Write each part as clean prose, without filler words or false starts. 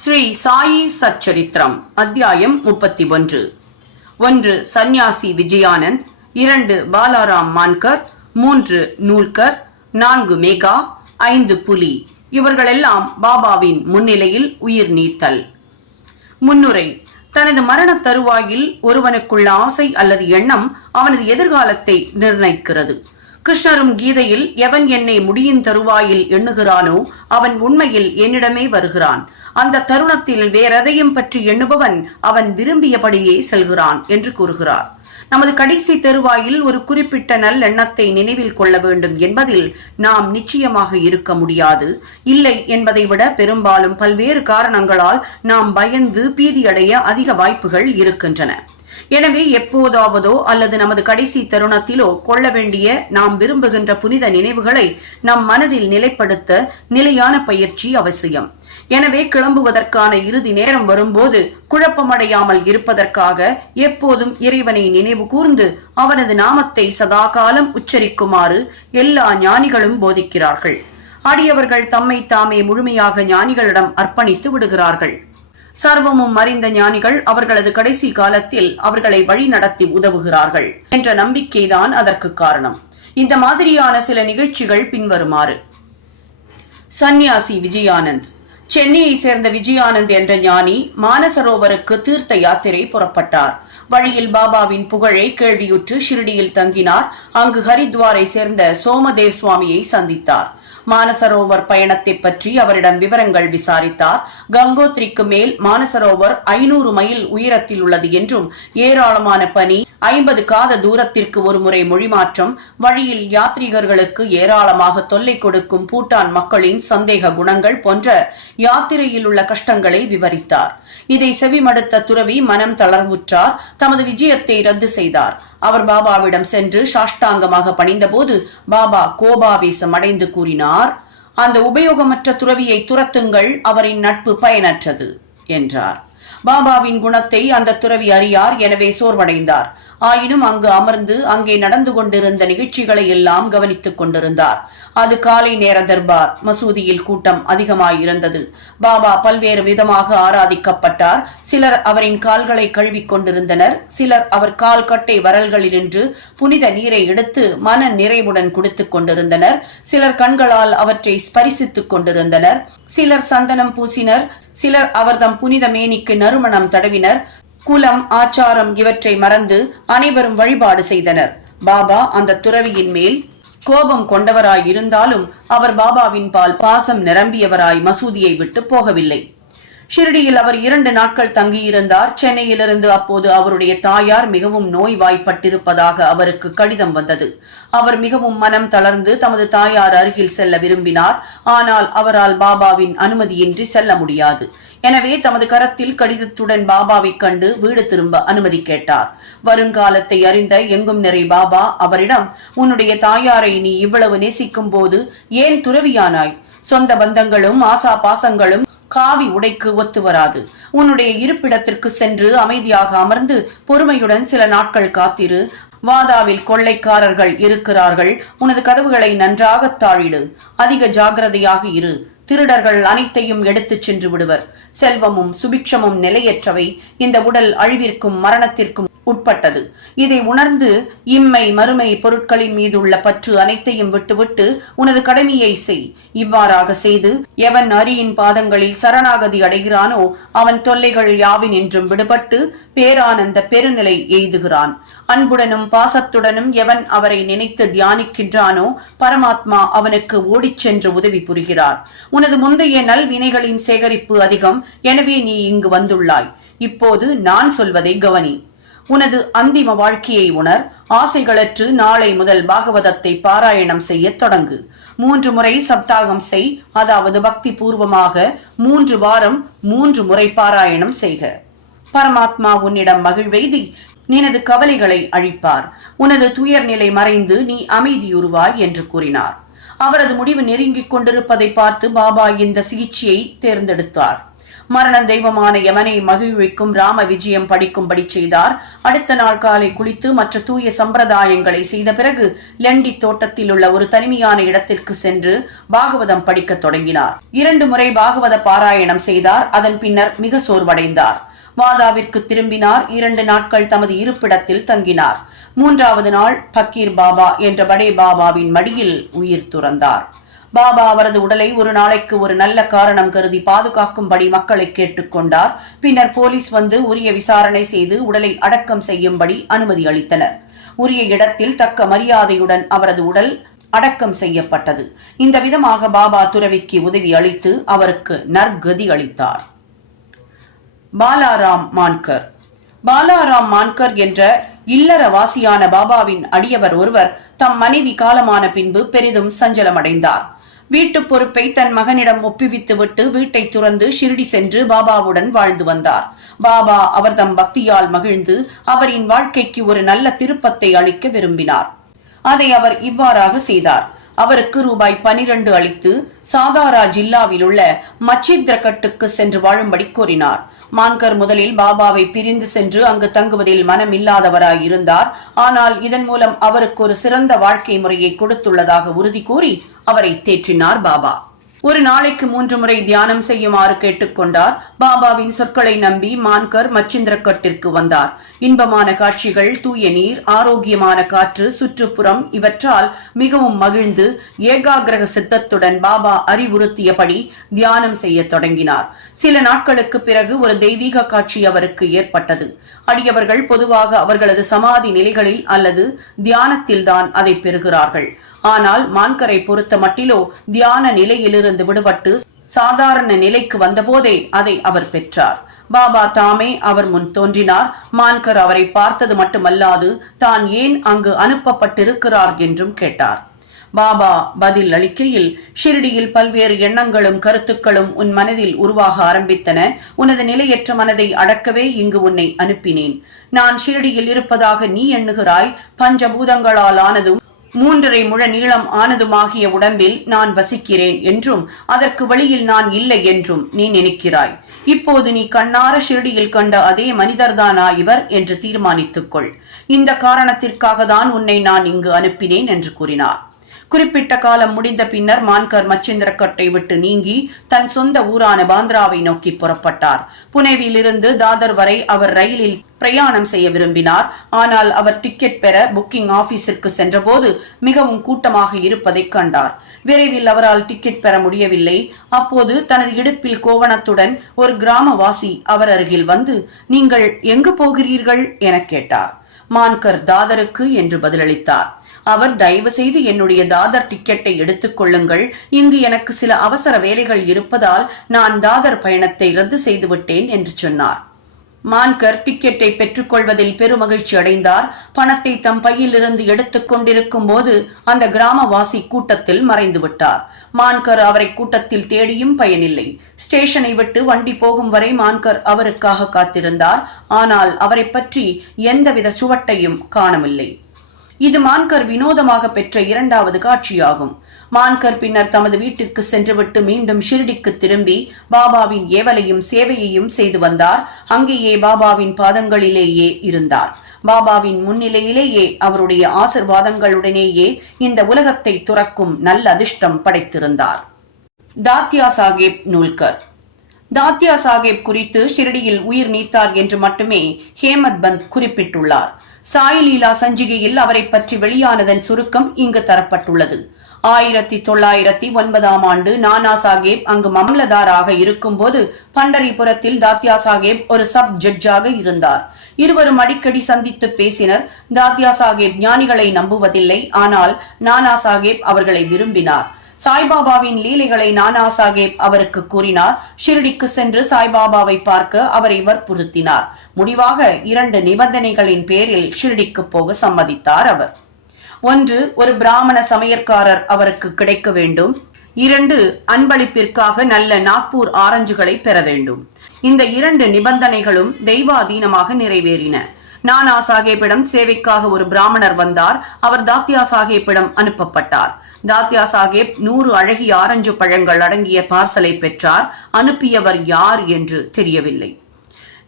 ஸ்ரீ சாயி சச்சரித்திரம் அத்தியாயம் 31. 1. சந்நியாசி விஜயானந்த், 2. பாலாராம் மான்கர், 3. நூல்கர், 4. மேகா, 5. புலி. இவர்களெல்லாம் பாபாவின் முன்னிலையில் உயிர் நீத்தல். முன்னுரை. தனது மரண தருவாயில் ஒருவனுக்குள்ள ஆசை அல்லது எண்ணம் அவனது எதிர்காலத்தை நிர்ணயிக்கிறது. கிருஷ்ணரும் கீதையில் எவன் என்னை முடியின் தருவாயில் எண்ணுகிறானோ அவன் உண்மையில் என்னிடமே வருகிறான், அந்த தருணத்தில் வேறெதையும் பற்றி எண்ணுபவன் அவன் விரும்பியபடியே செல்கிறான் என்று கூறுகிறார். நமது கடைசி தருவாயில் ஒரு குறிப்பிட்ட நல்லெண்ணத்தை நினைவில் கொள்ள வேண்டும் என்பதில் நாம் நிச்சயமாக இருக்க முடியாது. இல்லை என்பதை விட பெரும்பாலும் பல்வேறு காரணங்களால் நாம் பயந்து பீதியடைய அதிக வாய்ப்புகள் இருக்கின்றன. எனவே எப்போதாவதோ அல்லது நமது கடைசி தருணத்திலோ கொள்ள வேண்டிய நாம் விரும்புகின்ற புனித நினைவுகளை நம் மனதில் நிலைப்படுத்த நிலையான பயிற்சி அவசியம். எனவே கிளம்புவதற்கான இறுதி நேரம் வரும்போது குழப்பமடையாமல் இருப்பதற்காக எப்போதும் இறைவனை நினைவு கூர்ந்து அவனது நாமத்தை சதா காலம் உச்சரிக்குமாறு எல்லா ஞானிகளும் போதிக்கிறார்கள். அடியவர்கள் தம்மை தாமே முழுமையாக ஞானிகளிடம் அர்ப்பணித்து விடுகிறார்கள். சர்வமும் அறிந்த ஞானிகள் அவர்களது கடைசி காலத்தில் அவர்களை வழி நடத்தி உதவுகிறார்கள் என்ற நம்பிக்கைதான் அதற்கு காரணம். இந்த மாதிரியான சில நிகழ்ச்சிகள் பின்வருமாறு. சந்நியாசி விஜயானந்த். சென்னையை சேர்ந்த விஜயானந்த் என்ற ஞானி மானசரோவருக்கு தீர்த்த யாத்திரை புறப்பட்டார். வழியில் பாபாவின் புகழை கேள்வியுற்று ஷிரடியில் தங்கினார். அங்கு ஹரித்வாரை சேர்ந்த சோமதேவ் சுவாமியை சந்தித்தார். மானசரோவர் பயணத்தை பற்றி அவரிடம் விவரங்கள் விசாரித்தார். கங்கோத்ரிக்கு மேல் மானசரோவர் 500 மைல் உயரத்தில் உள்ளது என்றும் ஏராளமான பனி, 50 காத தூரத்திற்கு ஒரு முறை மொழிமாற்றம், வழியில் யாத்ரீகர்களுக்கு ஏராளமாக தொல்லை கொடுக்கும் பூட்டான் மக்களின் சந்தேக குணங்கள் போன்ற யாத்திரையில் உள்ள கஷ்டங்களை விவரித்தார். இதை செவிமடுத்த துறவி மனம் தளர்வுற்றார். தமது விஜயத்தை ரத்து செய்தார். அவர் பாபாவிடம் சென்று சாஷ்டாங்கமாக பணிந்தபோது பாபா கோபாவேசம் அடைந்து கூறினார், அந்த உபயோகமற்ற துறவியை துரத்துங்கள், அவரின் நட்பு பயனற்றது என்றார். பாபாவின் குணத்தை அந்த துறவி அறியார். எனவே சோர்வடைந்தார். ஆயினும் அங்கு அமர்ந்து அங்கே நடந்து கொண்டிருந்த நிகழ்ச்சிகளை எல்லாம் கவனித்துக் கொண்டிருந்தார். அது காலை நேர தர்பார். மசூதியில் கூட்டம் அதிகமாயிருந்தது. பாபா பல்வேறு விதமாக ஆராதிக்கப்பட்டார். சிலர் அவரின் கால்களை கழுவிக் கொண்டிருந்தனர். சிலர் அவர் கால் கட்டை வரல்களில் நின்று புனித நீரை எடுத்து மன நிறைவுடன் குடித்துக் கொண்டிருந்தனர். சிலர் கண்களால் அவற்றை ஸ்பரிசித்துக் கொண்டிருந்தனர். சிலர் சந்தனம் பூசினர். சிலர் அவர்தம் புனித மேனிக்கு நறுமணம் தடவினர். குலம், ஆச்சாரம் இவற்றை மறந்து அனைவரும் வழிபாடு செய்தனர். பாபா அந்த துறவியின் மேல் கோபம் கொண்டவராயிருந்தாலும் அவர் பாபாவின் பால் பாசம் நிரம்பியவராய் மசூதியை விட்டு போகவில்லை. ஷிரடியில் அவர் 2 நாட்கள் தங்கியிருந்தார். சென்னையிலிருந்து அப்போது அவருடைய தாயார் மிகவும் நோய்வாய்ப்பட்டிருப்பதாக அவருக்கு கடிதம் வந்தது. அவர் மிகவும் மனம் தளர்ந்து தமது தாயார் அருகில் செல்ல விரும்பினார். ஆனால் அவரால் பாபாவின் அனுமதியின்றி செல்ல முடியாது. எனவே தமது கரத்தில் கடிதத்துடன் பாபாவை கண்டு வீடு திரும்ப அனுமதி கேட்டார். வருங்காலத்தை அறிந்த எங்கும் நிறை பாபா அவரிடம், உன்னுடைய தாயாரை நீ இவ்வளவு நேசிக்கும் போது ஏன் துறவியானாய்? சொந்த பந்தங்களும் ஆசா பாசங்களும் காவி உடைக்கு ஒத்து வராது. உன்னுடைய இருப்பிடத்திற்கு சென்று அமைதியாக அமர்ந்து பொறுமையுடன் சில நாட்கள் காத்திரு. வாதாவில் கொள்ளைக்காரர்கள் இருக்கிறார்கள். உனது கதவுகளை நன்றாக தாழிடு. அதிக ஜாகிரதையாக இரு. திருடர்கள் அனைத்தையும் எடுத்துச் சென்று விடுவர். செல்வமும் சுபிக்ஷமும் நிலையற்றவை. இந்த உடல் அழிவிற்கும் மரணத்திற்கும் உட்பட்டது. இதை உணர்ந்து இம்மை மறுமை பொருட்களின் மீது உள்ள பற்று அனைத்தையும் விட்டுவிட்டு உனது கடமையை செய். இவ்வாறாக செய்து எவன் அரியின் பாதங்களில் சரணாகதி அடைகிறானோ அவன் தொல்லைகள் யாவின் என்றும் விடுபட்டு பேரானந்த பெருநிலை எய்துகிறான். அன்புடனும் பாசத்துடனும் எவன் அவரை நினைத்து தியானிக்கின்றானோ பரமாத்மா அவனுக்கு ஓடிச் சென்று உதவி புரிகிறார். உனது முந்தைய நல்வினைகளின் சேகரிப்பு அதிகம். எனவே நீ இங்கு வந்துள்ளாய். இப்போது நான் சொல்வதை கவனி. உனது அந்திம வாழ்க்கையை உணர். ஆசைகளற்று நாளை முதல் பாகவதத்தை பாராயணம் செய்ய தொடங்கு. 3 முறை சப்தாகம் செய். அதாவது பக்தி பூர்வமாக 3 வாரம் 3 முறை பாராயணம் செய்க. பரமாத்மா உன்னிடம் மகிழ்வெய்தி நினது கவலைகளை அழிப்பார். உனது துயர் நிலை மறைந்து நீ அமைதியுறுவாய் என்று கூறினார். அவரது முடிவு நெருங்கிக் கொண்டிருப்பதை பார்த்து பாபா இந்த சிகிச்சையை தேர்ந்தெடுத்தார். மரண தெய்வமான யமனை மகிழ்விக்கும் ராம விஜயம் படிக்கும்படி செய்தார். அடுத்த நாள் காலை குளித்து மற்ற தூய சம்பிரதாயங்களை செய்த பிறகு லெண்டி தோட்டத்தில் உள்ள ஒரு தனிமையான இடத்திற்கு சென்று பாகவதம் படிக்க தொடங்கினார். 2 முறை பாகவத பாராயணம் செய்தார். அதன் பின்னர் மிக சோர்வடைந்தார். வாதாவிற்கு திரும்பினார். 2 நாட்கள் தமது இருப்பிடத்தில் தங்கினார். 3வது நாள் பக்கீர் பாபா என்ற படே பாபாவின் மடியில் உயிர் துறந்தார். பாபா அவரது உடலை ஒரு நாளைக்கு ஒரு நல்ல காரணம் கருதி பாதுகாக்கும்படி மக்களை கேட்டுக்கொண்டார். பின்னர் போலீஸ் வந்து உரிய விசாரணை செய்து உடலை அடக்கம் செய்யும்படி அனுமதி அளித்தனர். உரிய இடத்தில் தக்க மரியாதையுடன் அவரது உடல் அடக்கம் செய்யப்பட்டது. இந்த விதமாக பாபா துறவிக்கு உதவி அளித்து அவருக்கு நற்கதி அளித்தார். பாலாராம் மான்கர். பாலாராம் மான்கர் என்ற இல்லறவாசியான பாபாவின் அடியவர் ஒருவர் தம் மனைவி காலமான பின்பு பெரிதும் சஞ்சலமடைந்தார். வீட்டு பொறுப்பை தன் மகனிடம் ஒப்புவித்துவிட்டு வீட்டை துறந்து ஷிரடி சென்று பாபாவுடன் வாழ்ந்து வந்தார். பாபா அவர் தம் பக்தியால் மகிழ்ந்து அவரின் வாழ்க்கைக்கு ஒரு நல்ல திருப்பத்தை அளிக்க விரும்பினார். அதை அவர் இவ்வாறாக செய்தார். அவருக்கு ரூபாய் 12 அளித்து சாதாரா ஜில்லாவில் உள்ள மச்சித்ரகட்டுக்கு சென்று வாழும்படி கோரினார். மான்கர் முதலில் பாபாவை பிரிந்து சென்று அங்கு தங்குவதில் மனம் இல்லாதவராய் இருந்தார். ஆனால் இதன் மூலம் அவருக்கு ஒரு சிறந்த வாழ்க்கை முறையை கொடுத்துள்ளதாக உறுதி கூறி அவரை தேற்றினார் பாபா. ஒரு நாளைக்கு 3 முறை தியானம் செய்யுமாறு கேட்டுக்கொண்டார். பாபாவின் சொற்களை நம்பி மான்கர் மச்சிந்திரக்கட்டிற்கு வந்தார். இன்பமான காட்சிகள், தூய நீர், ஆரோக்கியமான காற்று, சுற்றுப்புறம் இவற்றால் மிகவும் மகிழ்ந்து ஏகாகிரக சித்தத்துடன் பாபா அறிவுறுத்தியபடி தியானம் செய்ய தொடங்கினார். சில நாட்களுக்கு பிறகு ஒரு தெய்வீக காட்சி அவருக்கு ஏற்பட்டது. அடியவர்கள் பொதுவாக அவர்களது சமாதி நிலைகளில் அல்லது தியானத்தில்தான் அதை பெறுகிறார்கள். ஆனால் மான்கரை பொறுத்த மட்டிலோ தியான நிலையிலிருந்து விடுபட்டு சாதாரண நிலைக்கு வந்தபோதே அதை அவர் பெற்றார். பாபா தாமே அவர் முன் தோன்றினார். மான்கர் அவரை பார்த்தது மட்டுமல்லாது தான் ஏன் அங்கு அனுப்பப்பட்டிருக்கிறார் என்றும் கேட்டார். பாபா பதில் அளிக்கையில், ஷிரடியில் பல்வேறு எண்ணங்களும் கருத்துக்களும் உன் மனதில் உருவாக ஆரம்பித்தன. உனது நிலையற்ற மனதை அடக்கவே இங்கு உன்னை அனுப்பினேன். நான் ஷிரடியில் இருப்பதாக நீ எண்ணுகிறாய். பஞ்சபூதங்களால் ஆனதும் 3.5 முழ நீளம் ஆனதுமாகிய உடம்பில் நான் வசிக்கிறேன் என்றும் அதற்கு வெளியில் நான் இல்லை என்றும் நீ நினைக்கிறாய். இப்போது நீ கண்ணார ஷிரடியில் கண்ட அதே மனிதர்தானா இவர் என்று தீர்மானித்துக்கொள். இந்த காரணத்திற்காக தான் உன்னை நான் இங்கு அனுப்பினேன் என்று கூறினார். குறிப்பிட்ட காலம் முடிந்த பின்னர் மான்கர் மச்சிந்திரக்கட்டை விட்டு நீங்கி தன் சொந்த ஊரான பாந்திராவை நோக்கி புறப்பட்டார். புனேவில் இருந்து தாதர் வரை அவர் ரயிலில் பிரயாணம் செய்ய விரும்பினார். ஆனால் அவர் டிக்கெட் பெற புக்கிங் ஆபீஸிற்கு சென்றபோது மிகவும் கூட்டமாக இருப்பதை கண்டார். விரைவில் அவரால் டிக்கெட் பெற முடியவில்லை. அப்போது தனது இடுப்பில் கோவணத்துடன் ஒரு கிராமவாசி அவர் அருகில் வந்து, நீங்கள் எங்கு போகிறீர்கள் என கேட்டார். மான்கர் தாதருக்கு என்று பதிலளித்தார். அவர், தயவு செய்து என்னுடைய தாதர் டிக்கெட்டை எடுத்துக் கொள்ளுங்கள். இங்கு எனக்கு சில அவசர வேலைகள் இருப்பதால் நான் தாதர் பயணத்தை ரத்து செய்துவிட்டேன் என்று சொன்னார். மான்கர் டிக்கெட்டை பெற்றுக் கொள்வதில் பெருமகிழ்ச்சி அடைந்தார். பணத்தை தம் பையிலிருந்து எடுத்துக் கொண்டிருக்கும் போது அந்த கிராமவாசி கூட்டத்தில் மறைந்து விட்டார். மான்கர் அவரை கூட்டத்தில் தேடியும் பயனில்லை. ஸ்டேஷனை விட்டு வண்டி போகும் வரை மான்கர் அவருக்காக காத்திருந்தார். ஆனால் அவரை பற்றி எந்தவித சுவட்டையும் காணவில்லை. இது மான்கர் வினோதமாக பெற்ற 2வது காட்சியாகும். மான்கர் பின்னர் தமது வீட்டிற்கு சென்றுவிட்டு மீண்டும் ஷிரடிக்கு திரும்பி பாபாவின் ஏவலையும் சேவையையும் செய்து வந்தார். அங்கேயே பாபாவின் பாதங்களிலேயே இருந்தார். பாபாவின் முன்னிலையிலேயே அவருடைய ஆசிர்வாதங்களுடனேயே இந்த உலகத்தை துறக்கும் நல்ல அதிர்ஷ்டம் படைத்திருந்தார். தாத்யா சாஹேப் நூல்கர். தாத்யா சாஹேப் குறித்து ஷிரடியில் உயிர் நீத்தார் என்று மட்டுமே ஹேமத் பந்த் குறிப்பிட்டுள்ளார். சாயிலீலா சஞ்சிகையில் அவரை பற்றி வெளியானதன் சுருக்கம் இங்கு தரப்பட்டுள்ளது. 1909ஆம் ஆண்டு நானா சாஹேப் அங்கு மாமலதாராக இருக்கும் போது பண்டரிபுரத்தில் தாத்யா சாஹேப் ஒரு சப் ஜட்ஜாக இருந்தார். இருவரும் அடிக்கடி சந்தித்து பேசினர். தாத்யா சாஹேப் ஞானிகளை நம்புவதில்லை. ஆனால் நானா சாஹேப் அவர்களை விரும்பினார். சாய்பாபாவின் லீலைகளை நானா சாஹேப் அவருக்கு கூறினார். ஷிரடிக்கு சென்று சாய்பாபாவை பார்க்க அவரை வற்புறுத்தினார். முடிவாக 2 நிபந்தனைகளின் பேரில் ஷிரடிக்கு போக சம்மதித்தார் அவர். 1, ஒரு பிராமண சமையற்காரர் அவருக்கு கிடைக்க வேண்டும். 2, அன்பளிப்பிற்காக நல்ல நாக்பூர் ஆரஞ்சுகளை பெற வேண்டும். இந்த 2 நிபந்தனைகளும் தெய்வாதீனமாக நிறைவேறின. நானா சாஹேப்பிடம் சேவைக்காக ஒரு பிராமணர் வந்தார். அவர் தாத்தியா சாஹேப்பிடம் அனுப்பப்பட்டார். தாத்தியா சாஹேப் 100 அழகிய ஆரஞ்சு பழங்கள் அடங்கிய பார்சலை பெற்றார். அனுப்பியவர் யார் என்று தெரியவில்லை.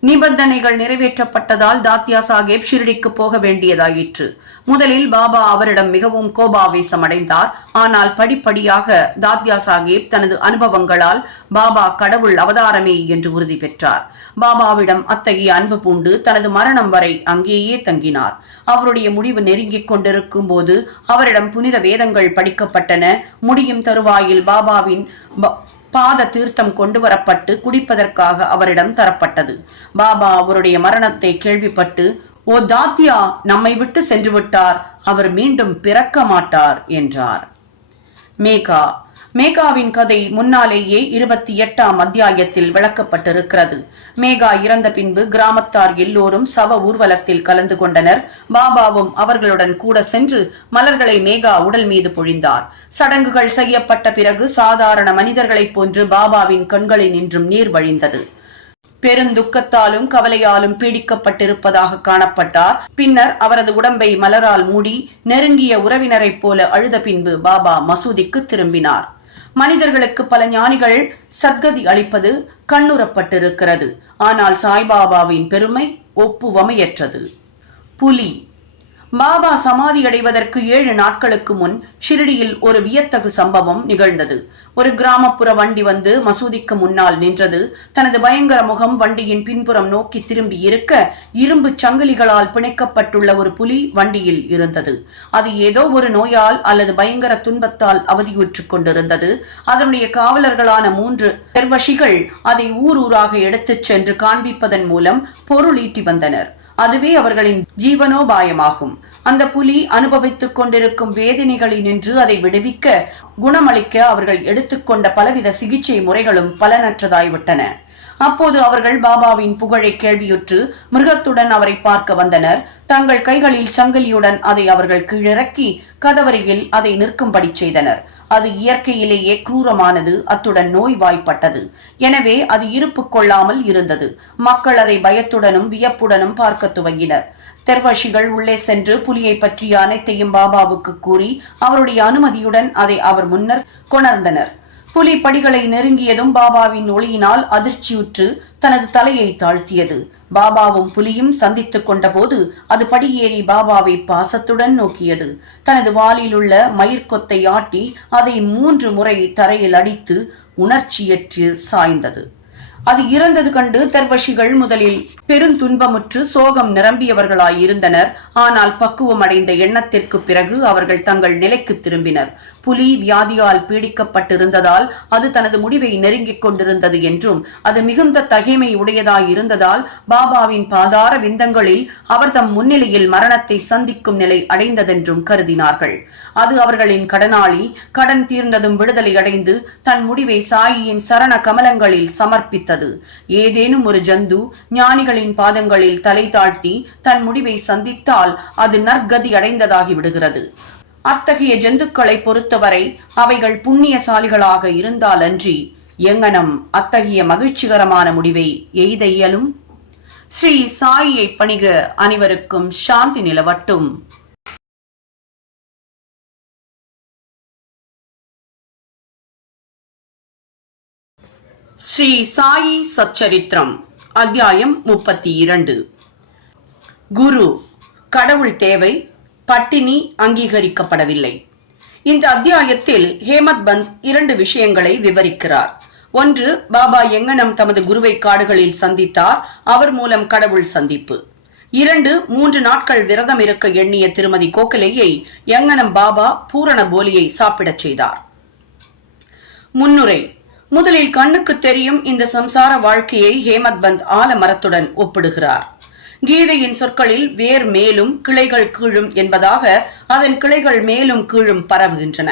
நிபந்தனைகள் நிறைவேற்றப்பட்டதால் தாத்தியா சாஹேப் ஷிரடிக்கு போக வேண்டியதாயிற்று. முதலில் பாபா அவரிடம் மிகவும் கோபாவேசம் அடைந்தார். ஆனால் படிப்படியாக தாத்தியா சாஹேப் தனது அனுபவங்களால் பாபா கடவுள் அவதாரமே என்று உறுதி பெற்றார். பாபாவிடம் அத்தகைய அன்பு பூண்டு தனது மரணம் வரை அங்கேயே தங்கினார். அவருடைய முடிவு நெருங்கிக் கொண்டிருக்கும் போது அவரிடம் புனித வேதங்கள் படிக்கப்பட்டன. முடியும் தருவாயில் பாபாவின் பாத தீர்த்தம் கொண்டு வரப்பட்டு குடிப்பதற்காக அவரிடம் தரப்பட்டது. பாபா அவருடைய மரணத்தை கேள்விப்பட்டு, ஓ தாத்தியா நம்மை விட்டு சென்று விட்டார், அவர் மீண்டும் பிறக்க மாட்டார் என்றார். மேகாவின் கதை முன்னாலேயே 28ஆம் அத்தியாயத்தில் விளக்கப்பட்டிருக்கிறது. மேகா இறந்த பின்பு கிராமத்தார் எல்லோரும் சவ ஊர்வலத்தில் கலந்து கொண்டனர். பாபாவும் அவர்களுடன் கூட சென்று மலர்களை மேகா உடல் மீது பொழிந்தார். சடங்குகள் செய்யப்பட்ட பிறகு சாதாரண மனிதர்களைப் போன்று பாபாவின் கண்களில் நின்றும் நீர் வழிந்தது. பெருந்துக்கத்தாலும் கவலையாலும் பீடிக்கப்பட்டிருப்பதாக காணப்பட்டார். பின்னர் அவரது உடம்பை மலரால் மூடி நெருங்கிய உறவினரைப் போல அழுத பின்பு பாபா மசூதிக்கு திரும்பினார். மனிதர்களுக்கு பல ஞானிகள் சத்கதி அளிப்பது கண்ணுறப்பட்டிருக்கிறது. ஆனால் சாய்பாபாவின் பெருமை ஒப்புவமையற்றது. புலி பாபா சமாதி அடைவதற்கு 7 நாட்களுக்கு முன் ஷிரடியில் ஒரு வியத்தகு சம்பவம் நிகழ்ந்தது. ஒரு கிராமப்புற வண்டி வந்து மசூதிக்கு முன்னால் நின்றது. தனது பயங்கர முகம் வண்டியின் பின்புறம் நோக்கி திரும்பி இருக்க, இரும்பு சங்கிலிகளால் பிணைக்கப்பட்டுள்ள ஒரு புலி வண்டியில் இருந்தது. அது ஏதோ ஒரு நோயால் அல்லது பயங்கர துன்பத்தால் அவதியுற்றுக் கொண்டிருந்தது. அதனுடைய காவலர்களான 3 பெர்வஷிகள் அதை ஊராக எடுத்துச் சென்று காண்பிப்பதன் மூலம் பொருள் ஈட்டி வந்தனர். அதுவே அவர்களின் ஜீவனோபாயமாகும். அந்த புலி அனுபவித்துக் கொண்டிருக்கும் வேதனைகளினின்று அதை விடுவிக்க, குணமளிக்க அவர்கள் எடுத்துக்கொண்ட பலவித சிகிச்சை முறைகளும் பலனற்றதாய்விட்டன. அப்போது அவர்கள் பாபாவின் புகழை கேள்வியுற்று மிருகத்துடன் அவரை பார்க்க வந்தனர். தங்கள் கைகளில் சங்கிலியுடன் அதை அவர்கள் கீழிறக்கி கதவருகில் அதை நிற்கும்படி செய்தனர். அது இயற்கையிலேயே கிரூரமானது, அத்துடன் நோய்வாய்ப்பட்டது. எனவே அது இருப்பு கொள்ளாமல் இருந்தது. மக்கள் அதை பயத்துடனும் வியப்புடனும் பார்க்க துவங்கினர். தெர்வஷிகள் உள்ளே சென்று புலியை பற்றிய அனைத்தையும் பாபாவுக்கு கூறி அவருடைய அனுமதியுடன் அதை அவர் முன்னர் கொணர்ந்தனர். புலி படிகளை நெருங்கியதும் பாபாவின் ஒளியினால் அதிர்ச்சியுற்று தனது தலையை தாழ்த்தியது. பாபாவும் புலியும் சந்தித்துக் கொண்ட போது அது படியேறி பாபாவை பாசத்துடன் நோக்கியது. தனது வாலில் உள்ள மயிர்கொத்தை ஆட்டி அதை 3 முறை தரையில் அடித்து உணர்ச்சியற்று சாய்ந்தது. அது இறந்தது கண்டு தர்வஷிகள் முதலில் பெருந்துன்பமுற்று சோகம் நிரம்பியவர்களாயிருந்தனர். ஆனால் பக்குவம் அடைந்த எண்ணத்திற்கு பிறகு அவர்கள் தங்கள் நிலைக்கு திரும்பினர். புலி வியாதியால் பீடிக்கப்பட்டிருந்ததால் அது தனது முடிவை நெருங்கிக் கொண்டிருந்தது என்றும், அது மிகுந்த தகைமை உடையதாயிருந்ததால் பாபாவின் பாதார விந்தங்களில் அவர் தம் முன்னிலையில் மரணத்தை சந்திக்கும் நிலை அடைந்ததென்றும் கருதினார்கள். அது அவர்களின் கடனாளி. கடன் தீர்ந்ததும் விடுதலை அடைந்து தன் முடிவை சாயியின் சரண கமலங்களில் சமர்ப்பித்தது. ஏதேனும் ஒரு ஜந்து ஞானிகளின் பாதங்களில் தலை தாழ்த்தி தன் முடிவை சந்தித்தால் அது நற்கதி அடைந்ததாகி விடுகிறது. அத்தகைய ஜந்துக்களை பொறுத்தவரை அவைகள் புண்ணியசாலிகளாக இருந்தாலன்றி எங்கனம் அத்தகைய மகிழ்ச்சிகரமான முடிவை எய்த இயலும்? ஸ்ரீ சாயியை பணிக. அனைவருக்கும் சாந்தி நிலவட்டும். ஸ்ரீ சாயி சச்சரித்திரம் அத்தியாயம் 32. குரு கடவுள் தேவை, பட்டினி அங்கீகரிக்கப்படவில்லை. இந்த அத்தியாயத்தில் ஹேமத் பந்த் 2 விஷயங்களை விவரிக்கிறார். ஒன்று, பாபா எங்கனம் தமது குருவை காடுகளில் சந்தித்தார், அவர் மூலம் கடவுள் சந்திப்பு. 2, 3 நாட்கள் விரதம் இருக்க எண்ணிய திருமதி கோகலேயை எங்கனம் பாபா பூரண போலியை சாப்பிடச் செய்தார். முன்னுரை. முதலில் கண்ணுக்கு தெரியும் இந்த சம்சார வாழ்க்கையை ஹேமத் பந்த் ஆலமரத்துடன் ஒப்பிடுகிறார். கீதையின் சொற்களில் வேர் மேலும் கிளைகள் கீழும் என்பதாக அதன் கிளைகள் மேலும் கீழும் பரவுகின்றன,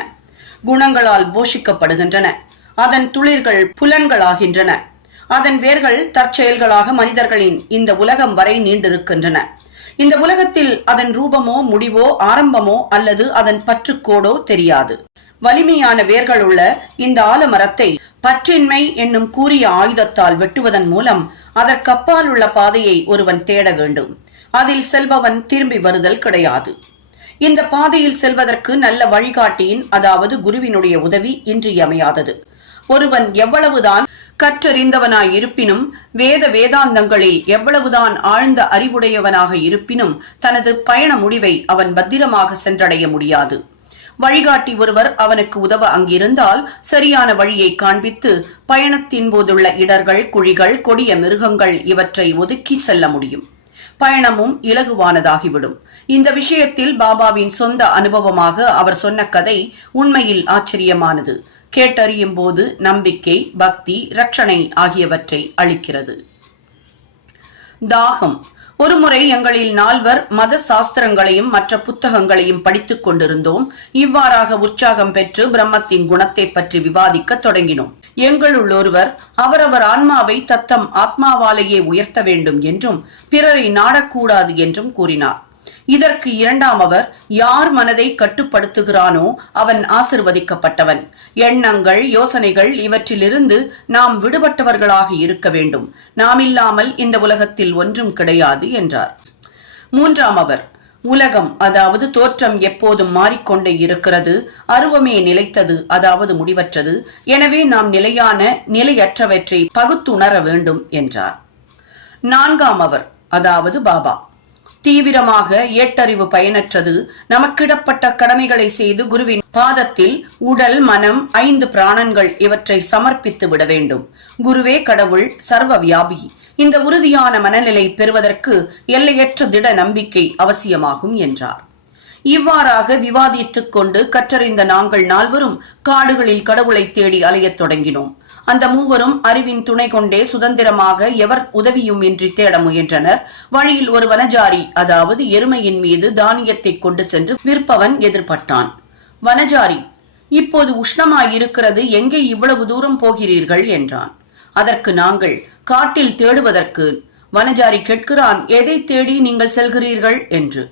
குணங்களால் போஷிக்கப்படுகின்றன, அதன் துளிர்கள் புலன்களாகின்றன, அதன் வேர்கள் தற்செயல்களாக மனிதர்களின் இந்த உலகம் வரை நீண்டிருக்கின்றன. இந்த உலகத்தில் அதன் ரூபமோ முடிவோ ஆரம்பமோ அல்லது அதன் பற்றுக்கோடோ தெரியாது. வலிமையான வேர்கள் உள்ள இந்த ஆலமரத்தை பற்றின்மை என்னும் கூறிய ஆயுதத்தால் வெட்டுவதன் மூலம் அதற்கப்பால் உள்ள பாதையை ஒருவன் தேட வேண்டும். அதில் செல்பவன் திரும்பி வருதல் கிடையாது. இந்த பாதையில் செல்வதற்கு நல்ல வழிகாட்டியின், அதாவது குருவினுடைய உதவி இன்றியமையாதது. ஒருவன் எவ்வளவுதான் கற்றறிந்தவனாய் இருப்பினும், வேதாந்தங்களில் எவ்வளவுதான் ஆழ்ந்த அறிவுடையவனாக இருப்பினும், தனது பயண முடிவை அவன் பத்திரமாக சென்றடைய முடியாது. வழிகாட்டி ஒருவர் அவனுக்கு உதவ அங்கிருந்தால் சரியான வழியை காண்பித்து பயணத்தின் போதுள்ள இடர்கள், குழிகள், கொடிய மிருகங்கள் இவற்றை ஒதுக்கி செல்ல முடியும். பயணமும் இலகுவானதாகிவிடும். இந்த விஷயத்தில் பாபாவின் சொந்த அனுபவமாக அவர் சொன்ன கதை உண்மையில் ஆச்சரியமானது. கேட்டறியும் போது நம்பிக்கை, பக்தி, ரட்சணை ஆகியவற்றை அளிக்கிறது. தாகம். ஒருமுறை எங்களில் 4 மத சாஸ்திரங்களையும் மற்ற புத்தகங்களையும் படித்துக் கொண்டிருந்தோம். இவ்வாறாக உற்சாகம் பெற்று பிரம்மத்தின் குணத்தை பற்றி விவாதிக்க தொடங்கினோம். எங்களுள் ஒருவர் அவரவர் ஆன்மாவை தத்தம் ஆத்மாவாலேயே உயர்த்த வேண்டும் என்றும் பிறரை நாடக்கூடாது என்றும் கூறினார். இதற்கு இரண்டாமவர், யார் மனதை கட்டுப்படுத்துகிறானோ அவன் ஆசிர்வதிக்கப்பட்டவன். எண்ணங்கள், யோசனைகள் இவற்றிலிருந்து நாம் விடுபட்டவர்களாக இருக்க வேண்டும். நாம் இல்லாமல் இந்த உலகத்தில் ஒன்றும் கிடையாது என்றார். மூன்றாமவர், உலகம் அதாவது தோற்றம் எப்போதும் மாறிக்கொண்டே இருக்கிறது. அருவமே நிலைத்தது, அதாவது முடிவற்றது. எனவே நாம் நிலையான, நிலையற்றவற்றை பகுத்துணர வேண்டும் என்றார். நான்காமவர், அதாவது பாபா, தீவிரமாக ஏட்டறிவு பயனற்றது. நமக்கிடப்பட்ட கடமைகளை செய்து குருவின் பாதத்தில் உடல், மனம், 5 பிராணன்கள் இவற்றை சமர்ப்பித்து விட வேண்டும். குருவே கடவுள், சர்வ வியாபி. இந்த உறுதியான மனநிலை பெறுவதற்கு எல்லையற்ற திட நம்பிக்கை அவசியமாகும் என்றார். இவ்வாறாக விவாதித்துக் கொண்டு கற்றறிந்த நாங்கள் 4 காடுகளில் கடவுளை தேடி அலையத் தொடங்கினோம். அந்த 3 அறிவின் துணை கொண்டே சுதந்திரமாக எவர் உதவியும் இன்றி தேட முயன்றனர். வழியில் ஒரு வனஜாரி, அதாவது எருமையின் மீது தானியத்தை கொண்டு சென்று விற்பவன் எதிர்பட்டான். வனஜாரி, இப்போது உஷ்ணமாயிருக்கிறது, எங்கே இவ்வளவு தூரம் போகிறீர்கள் என்றான். அதற்கு நாங்கள், காட்டில் தேடுவதற்கு. வனஜாரி கேட்கிறான், எதை தேடி நீங்கள் செல்கிறீர்கள் என்று.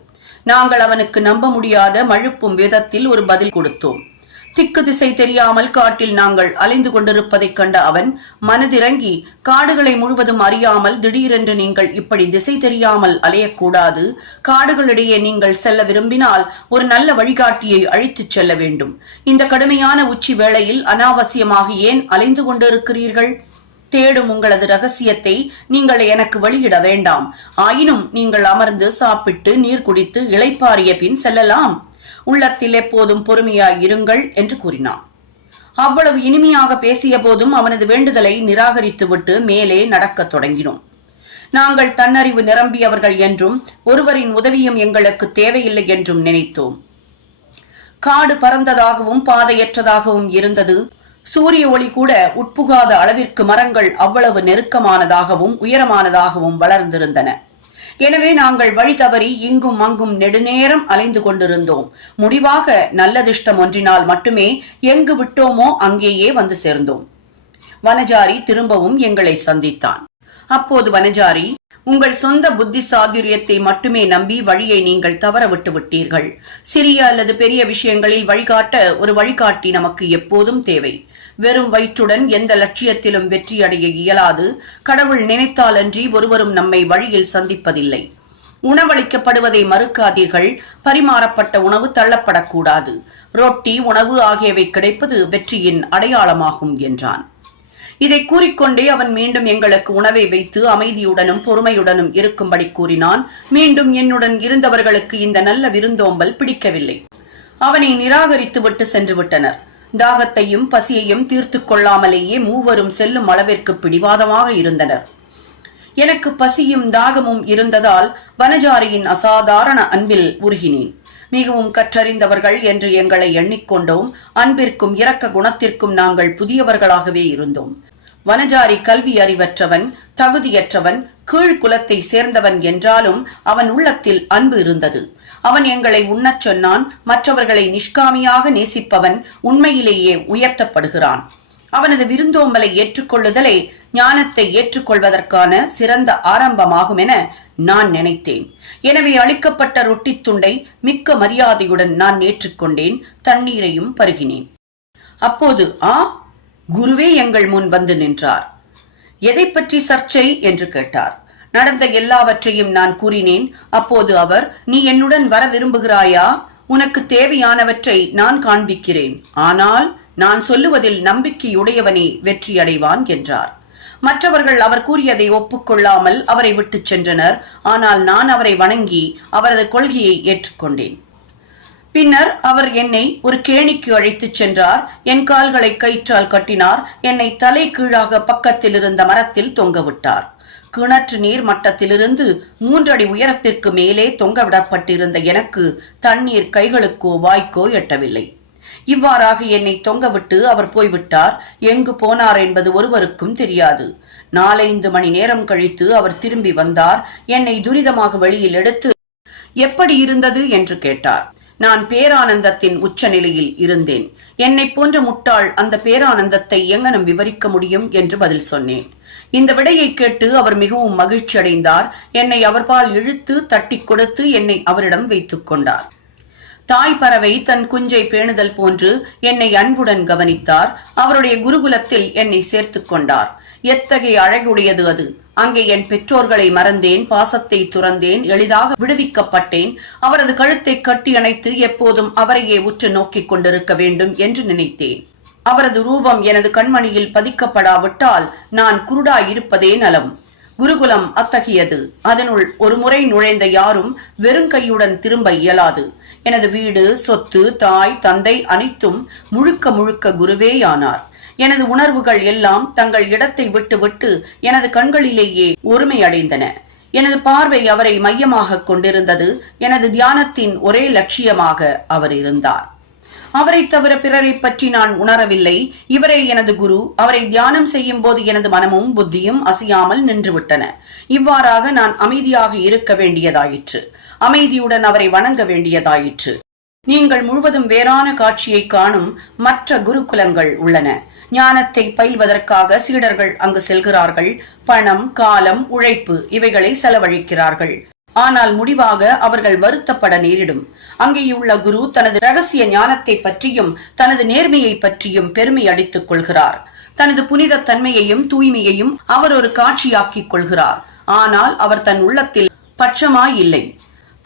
நாங்கள் அவனுக்கு நம்ப முடியாத மழுப்பும் விதத்தில் ஒரு பதில் கொடுத்தோம். திக்கு திசை தெரியாமல் காட்டில் நாங்கள் அலைந்து கொண்டிருப்பதைக் கண்ட அவன் மனதிறங்கி, காடுகளை முழுவதும் அறியாமல் திடீரென்று நீங்கள் இப்படி திசை தெரியாமல் அலையக்கூடாது. காடுகளிடையே நீங்கள் செல்ல விரும்பினால் ஒரு நல்ல வழிகாட்டியை அழைத்துச் செல்ல வேண்டும். இந்த கடுமையான உச்சி வேளையில் அனாவசியமாக ஏன் அலைந்து கொண்டிருக்கிறீர்கள்? தேடும் உங்களது ரகசியத்தை நீங்கள் எனக்கு வெளியிட வேண்டாம். ஆயினும் நீங்கள் அமர்ந்து சாப்பிட்டு நீர் குடித்து இளைப்பாறிய பின் செல்லலாம். உள்ளத்தில் எப்போதும் பொறுமையாய் இருங்கள் என்று கூறினான். அவ்வளவு இனிமையாக பேசிய போதும் அவனது வேண்டுதலை நிராகரித்துவிட்டு மேலே நடக்கத் தொடங்கினோம். நாங்கள் தன்னறிவு நிரம்பியவர்கள் என்றும் ஒருவரின் உதவியும் எங்களுக்கு தேவையில்லை என்றும் நினைத்தோம். காடு பரந்ததாகவும் பாதையற்றதாகவும் இருந்தது. சூரிய ஒளி கூட உட்புகாத அளவிற்கு மரங்கள் அவ்வளவு நெருக்கமானதாகவும் உயரமானதாகவும் வளர்ந்திருந்தன. எனவே நாங்கள் வழி தவறி இங்கும் அங்கும் நெடுநேரம் அலைந்து கொண்டிருந்தோம். முடிவாக நல்லதிஷ்டம் ஒன்றினால் மட்டுமே எங்கு விட்டோமோ அங்கேயே வந்து சேர்ந்தோம். வனஜாரி திரும்பவும் எங்களை சந்தித்தான். அப்போது வனஜாரி, உங்கள் சொந்த புத்தி சாதுரியத்தை மட்டுமே நம்பி வழியை நீங்கள் தவற விட்டு விட்டீர்கள். சிறிய அல்லது பெரிய விஷயங்களில் வழிகாட்ட ஒரு வழிகாட்டி நமக்கு எப்போதும் தேவை. வெறும் வயிற்றுடன் எந்த லட்சியத்திலும் வெற்றியடைய இயலாது. கடவுள் நினைத்தாலன்றி ஒருவரும் நம்மை வழியில் சந்திப்பதில்லை. உணவளிக்கப்படுவதை மறுக்காதீர்கள். பரிமாறப்பட்ட உணவு தள்ளப்படக்கூடாது. ரொட்டி, உணவு ஆகியவை கிடைப்பது வெற்றியின் அடையாளமாகும் என்றான். இதை கூறிக்கொண்டே அவன் மீண்டும் எங்களுக்கு உணவை வைத்து அமைதியுடனும் பொறுமையுடனும் இருக்கும்படி கூறினான். மீண்டும் என்னுடன் இருந்தவர்களுக்கு இந்த நல்ல விருந்தோம்பல் பிடிக்கவில்லை. அவனை நிராகரித்து விட்டு சென்று விட்டனர். தாகத்தையும் பசியையும் தீர்த்து கொள்ளாமலேயே 3 செல்லும் அளவிற்கு பிடிவாதமாக இருந்தனர். எனக்கு பசியும் தாகமும் இருந்ததால் வனஜாரியின் அசாதாரண அன்பில் உருகினேன். மிகவும் கற்றறிந்தவர்கள் என்று எங்களை எண்ணிக்கொண்டோம். அன்பிற்கும் இரக்க குணத்திற்கும் நாங்கள் புதியவர்களாகவே இருந்தோம். வனஜாரி கல்வி அறிவற்றவன், தகுதியற்றவன், கீழ்குலத்தை சேர்ந்தவன் என்றாலும் அவன் உள்ளத்தில் அன்பு இருந்தது. அவன் எங்களை உண்ணச் சொன்னான். மற்றவர்களை நிஷ்காமியாக நேசிப்பவன் உண்மையிலேயே உயர்த்தப்படுகிறான். அவனது விருந்தோம்பலை ஏற்றுக்கொள்ளுதலே ஞானத்தை ஏற்றுக்கொள்வதற்கான சிறந்த ஆரம்பமாகும் என நான் நினைத்தேன். எனவே அளிக்கப்பட்ட ரொட்டி துண்டை மிக்க மரியாதையுடன் நான் ஏற்றுக்கொண்டேன். தண்ணீரையும் பருகினேன். அப்போது குருவே எங்கள் முன் வந்து நின்றார். எதை பற்றி சர்ச்சை என்று கேட்டார். நடந்த எல்லாவற்றையும் நான் கூறினேன். அப்போது அவர், நீ என்னுடன் வர விரும்புகிறாயா? உனக்கு தேவையானவற்றை நான் காண்பிக்கிறேன். ஆனால் நான் சொல்லுவதில் நம்பிக்கையுடையவனே வெற்றி அடைவான் என்றார். மற்றவர்கள் அவர் கூறியதை ஒப்புக்கொள்ளாமல் அவரை விட்டு சென்றனர். ஆனால் நான் அவரை வணங்கி அவரது கொள்கையை ஏற்றுக்கொண்டேன். பின்னர் அவர் என்னை ஒரு கேணிக்கு அழைத்துச் சென்றார். என் கால்களை கயிற்றால் கட்டினார். என்னை தலை கீழாக பக்கத்தில் இருந்த மரத்தில் தொங்கவிட்டார். கிணற்று நீர் மட்டத்திலிருந்து 3 அடி உயரத்திற்கு மேலே தொங்கவிடப்பட்டிருந்த எனக்கு தண்ணீர் கைகளுக்கோ வாய்க்கோ எட்டவில்லை. இவ்வாறாக என்னை தொங்கவிட்டு அவர் போய்விட்டார். எங்கு போனார் என்பது ஒருவருக்கும் தெரியாது. 4-5 மணி நேரம் கழித்து அவர் திரும்பி வந்தார். என்னை துரிதமாக வெளியில் எடுத்து எப்படி இருந்தது என்று கேட்டார். நான் பேரானந்தத்தின் உச்ச நிலையில் இருந்தேன். என்னை போன்ற முட்டாள் அந்த பேரானந்தத்தை எங்கனம் விவரிக்க முடியும் என்று பதில் சொன்னேன். இந்த விடையை கேட்டு அவர் மிகவும் மகிழ்ச்சி அடைந்தார். என்னை அவர்பால் இழுத்து தட்டி கொடுத்து என்னை அவரிடம் வைத்துக் கொண்டார். தாய் பறவை தன் குஞ்சை பேணுதல் போன்று என்னை அன்புடன் கவனித்தார். அவருடைய குருகுலத்தில் என்னை சேர்த்துக் கொண்டார். எத்தகைய அழகுடையது அது! அங்கே என் பெற்றோர்களை மறந்தேன், பாசத்தை துறந்தேன், எளிதாக விடுவிக்கப்பட்டேன். அவரது கழுத்தை கட்டி அணைத்து எப்போதும் அவரையே உற்று நோக்கிக் கொண்டிருக்க வேண்டும் என்று நினைத்தேன். அவரது ரூபம் எனது கண்மணியில் பதிக்கப்படாவிட்டால் நான் குருடாயிருப்பதே நலம். குருகுலம் அத்தகையது. அதனுள் ஒரு முறை நுழைந்த யாரும் வெறுங்கையுடன் திரும்ப இயலாது. எனது வீடு, சொத்து, தாய், தந்தை அனைத்தும் முழுக்க முழுக்க குருவேயானார். எனது உணர்வுகள் எல்லாம் தங்கள் இடத்தை விட்டு விட்டு எனது கண்களிலேயே ஒருமை அடைந்தன. எனது பார்வை அவரை மையமாக கொண்டிருந்தது. எனது தியானத்தின் ஒரே லட்சியமாக அவர் இருந்தார். அவரை தவிர பிறரை பற்றி நான் உணரவில்லை. இவரே எனது குரு. அவரை தியானம் செய்யும் போது எனது மனமும் புத்தியும் அசையாமல் நின்றுவிட்டன. இவ்வாறாக நான் அமைதியாக இருக்க வேண்டியதாயிற்று. அமைதியுடன் அவரை வணங்க வேண்டியதாயிற்று. நீங்கள் முழுவதும் வேறான காட்சியை காணும் மற்ற குருகுலங்கள் உள்ளன. ஞானத்தை பயில்வதற்காக சீடர்கள் அங்கு செல்கிறார்கள். பணம், காலம், உழைப்பு இவைகளை செலவழிக்கிறார்கள். ஆனால் முடிவாக அவர்கள் வருத்தப்பட நேரிடும். அங்கேயுள்ள குரு தனது ரகசிய ஞானத்தை பற்றியும் தனது நேர்மையை பற்றியும் பெருமை அடித்துக் கொள்கிறார். தனது புனித தன்மையையும் தூய்மையையும் அவர் ஒரு காட்சியாக்கிக் கொள்கிறார். ஆனால் அவர் தன் உள்ளத்தில் பட்சமாய் இல்லை.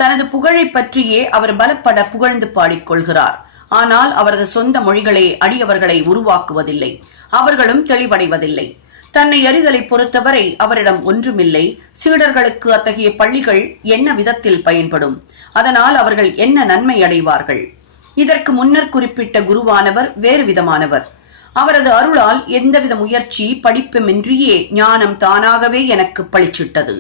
தனது புகழை பற்றியே அவர் பலப்பட புகழ்ந்து பாடிக்கொள்கிறார். ஆனால் அவரது சொந்த மொழிகளே அடியவர்களை உருவாக்குவதில்லை. அவர்களும் தெளிவடைவதில்லை. தன்னை அறிதலை பொறுத்தவரை அவரிடம் ஒன்றுமில்லை. சீடர்களுக்கு அத்தகைய பள்ளிகள் என்ன விதத்தில் பயன்படும்? அதனால் அவர்கள் என்ன நன்மை அடைவார்கள்? இதற்கு முன்னர் குறிப்பிட்ட குருவானவர் வேறு விதமானவர். அவரது அருளால் எந்தவித முயற்சி படிப்புமின்றியே ஞானம் தானாகவே எனக்கு பளிச்சிட்டது.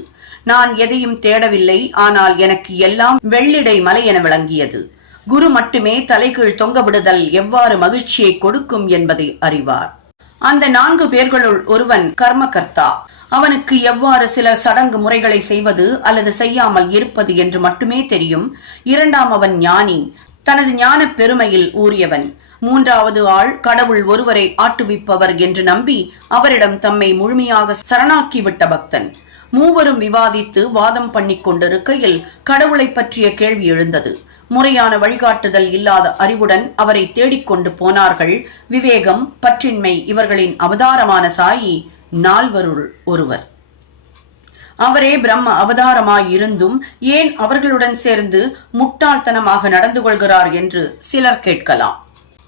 நான் எதையும் தேடவில்லை. ஆனால் எனக்கு எல்லாம் வெள்ளிடை மலை என விளங்கியது. குரு மட்டுமே தலைகீழ் தொங்க விடுதல் எவ்வாறு மகிழ்ச்சியை கொடுக்கும் என்பதை அறிவார். அந்த 4 பேர்களுள் ஒருவன் கர்மகர்த்தா. அவனுக்கு எவ்வாறு சில சடங்கு முறைகளை செய்வது அல்லது செய்யாமல் இருப்பது என்று மட்டுமே தெரியும். 2ஆம் ஞானி, தனது ஞான பெருமையில் ஊறியவன். 3வது ஆள் கடவுள் ஒருவரை ஆட்டுவிப்பவர் என்று நம்பி அவரிடம் தம்மை முழுமையாக சரணாக்கிவிட்ட பக்தன். மூவரும் விவாதித்து வாதம் பண்ணி கொண்டிருக்கையில் கடவுளை பற்றிய கேள்வி எழுந்தது. முறையான வழிகாட்டுதல் இல்லாத அறிவுடன் அவரை தேடிக்கொண்டு போனார்கள். விவேகம், பற்றின்மை இவர்களின் அவதாரமான சாயி 4வருள் ஒருவர். அவரே பிரம்ம அவதாரமாயிருந்தும் ஏன் அவர்களுடன் சேர்ந்து முட்டாள்தனமாக நடந்து கொள்கிறார் என்று சிலர் கேட்கலாம்.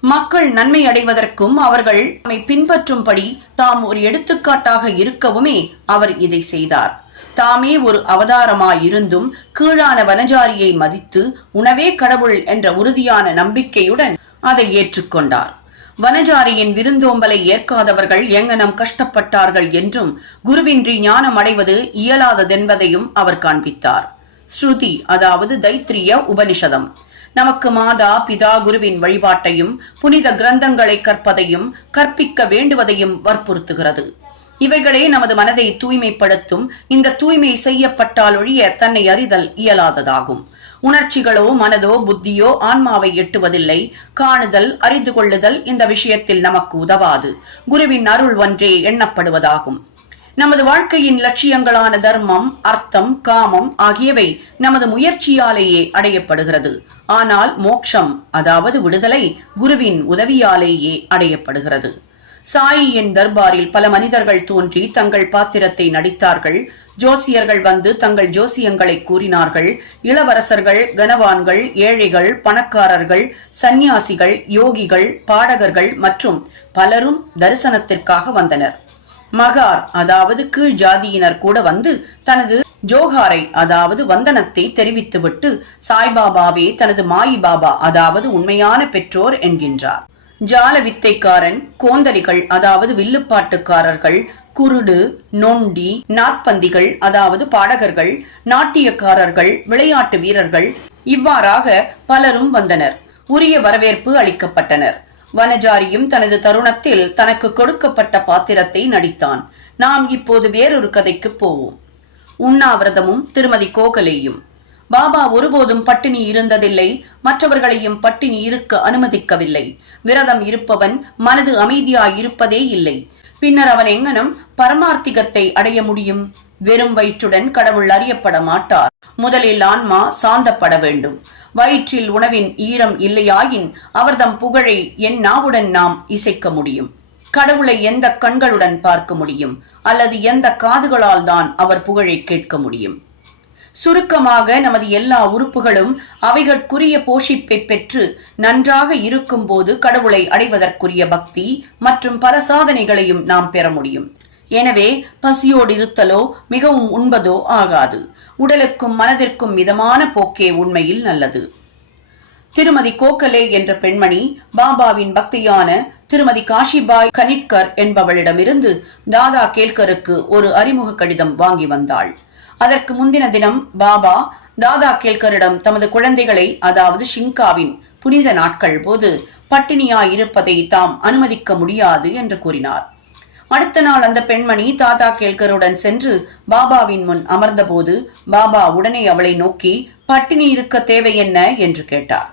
மக்கள் நன்மை அடைவதற்கும் அவர்கள் நம்மை பின்பற்றும்படி தாம் ஒரு எடுத்துக்காட்டாக இருக்கவுமே அவர் இதை செய்தார். தாமே ஒரு அவதாரமாயிருந்தும் கீழான வனஜாரியை மதித்து உணவே கடவுள் என்ற உறுதியான நம்பிக்கையுடன் அதை ஏற்றுக்கொண்டார். வனஜாரியின் விருந்தோம்பலை ஏற்காதவர்கள் எங்கனம் கஷ்டப்பட்டார்கள் என்றும் குருவின்றி ஞானம் அடைவது இயலாததென்பதையும் அவர் காண்பித்தார். ஸ்ருதி, அதாவது தைத்திரிய உபனிஷதம், நமக்கு மாதா பிதா குருவின் வழிபாட்டையும் புனித கிரந்தங்களை கற்பதையும் கற்பிக்க வேண்டுவதையும் வற்புறுத்துகிறது. இவைகளே நமது மனதை தூய்மைப்படுத்தும். இந்த தூய்மை செய்யப்பட்டால் ஒழிய தன்னை அறிதல் இயலாததாகும். உணர்ச்சிகளோ மனதோ புத்தியோ ஆன்மாவை எட்டுவதில்லை. காணுதல், அறிந்து கொள்ளுதல் இந்த விஷயத்தில் நமக்கு உதவாது. குருவின் அருள் ஒன்றே எண்ணப்படுவதாகும். நமது வாழ்க்கையின் லட்சியங்களான தர்மம், அர்த்தம், காமம் ஆகியவை நமது முயற்சியாலேயே அடையப்படுகிறது. ஆனால் மோட்சம், அதாவது விடுதலை, குருவின் உதவியாலேயே அடையப்படுகிறது. சாயியின் தர்பாரில் பல மனிதர்கள் தோன்றி தங்கள் பாத்திரத்தை நடித்தார்கள். ஜோசியர்கள் வந்து தங்கள் ஜோசியங்களை கூறினார்கள். இளவரசர்கள், கனவான்கள், ஏழைகள், பணக்காரர்கள், சந்நியாசிகள், யோகிகள், பாடகர்கள் மற்றும் பலரும் தரிசனத்திற்காக வந்தனர். மகார் அதாவது கீழ் ஜாதியினர் கூட வந்து தனது ஜோஹாரை அதாவது வந்தனத்தை தெரிவித்துவிட்டு சாய்பாபாவே தனது மாயி பாபா அதாவது உண்மையான பெற்றோர் என்கின்றார். ஜால வித்தைக்காரன், கோந்தலிகள் அதாவது வில்லுப்பாட்டுக்காரர்கள், குருடு, நொண்டி, நாற்பந்திகள் அதாவது பாடகர்கள், நாட்டியக்காரர்கள், விளையாட்டு வீரர்கள் இவ்வாறாக பலரும் வந்தனர். உரிய வரவேற்பு அளிக்கப்பட்டனர். வனஜாரியும் தனது தருணத்தில் தனக்கு கொடுக்கப்பட்ட பாத்திரத்தை நடித்தான். நாம் இப்போது வேறொரு கதைக்கு போவோம். உண்ணாவிரதமும் திருமதி கோகலேயும். பாபா ஒருபோதும் பட்டினி இருந்ததில்லை, மற்றவர்களையும் பட்டினி இருக்க அனுமதிக்கவில்லை. விரதம் இருப்பவன் மனது அமைதியாயிருப்பதே இல்லை. பின்னர் அவன் எங்கனும் பரமார்த்திகத்தை அடைய முடியும். வெறும் வயிற்றுடன் கடவுள் அறியப்பட மாட்டார். முதலில் ஆன்மா சாந்தப்பட வேண்டும். வயிற்றில் உணவின் ஈரம் இல்லையாயின் அவர்தம் புகழை என் நாவுடன் நாம் இசைக்க முடியும். கடவுளை எந்த கண்களுடன் பார்க்க முடியும் அல்லது எந்த காதுகளால் தான் அவர் புகழை கேட்க முடியும்? சுருக்கமாக நமது எல்லா உறுப்புகளும் அவைகளுக்குரிய போஷிப்பை பெற்று நன்றாக இருக்கும் போது கடவுளை அடைவதற்குரிய பக்தி மற்றும் பல சாதனைகளையும் நாம் பெற முடியும். எனவே பசியோடு இருத்தலோ மிகவும் உண்பதோ ஆகாது. உடலுக்கும் மனதிற்கும் மிதமான போக்கே உண்மையில் நல்லது. திருமதி கோகலே என்ற பெண்மணி பாபாவின் பக்தியான திருமதி காஷிபாய் கனிட்கர் என்பவளிடமிருந்து தாதா கேல்கருக்கு ஒரு அறிமுக கடிதம் வாங்கி வந்தாள். அதற்கு முந்தின தினம் பாபா தாதா கேல்கரிடம் தமது குழந்தைகளை அதாவது ஷிங்காவின் புனித நாட்கள் போது பட்டினியாயிருப்பதை தாம் அனுமதிக்க முடியாது என்று கூறினார். அடுத்த நாள் அந்த பெண்மணி தாதா கேல்கருடன் சென்று பாபாவின் முன் அமர்ந்தபோது பாபா உடனே அவளை நோக்கி பட்டினி இருக்க தேவை என்ன என்று கேட்டார்.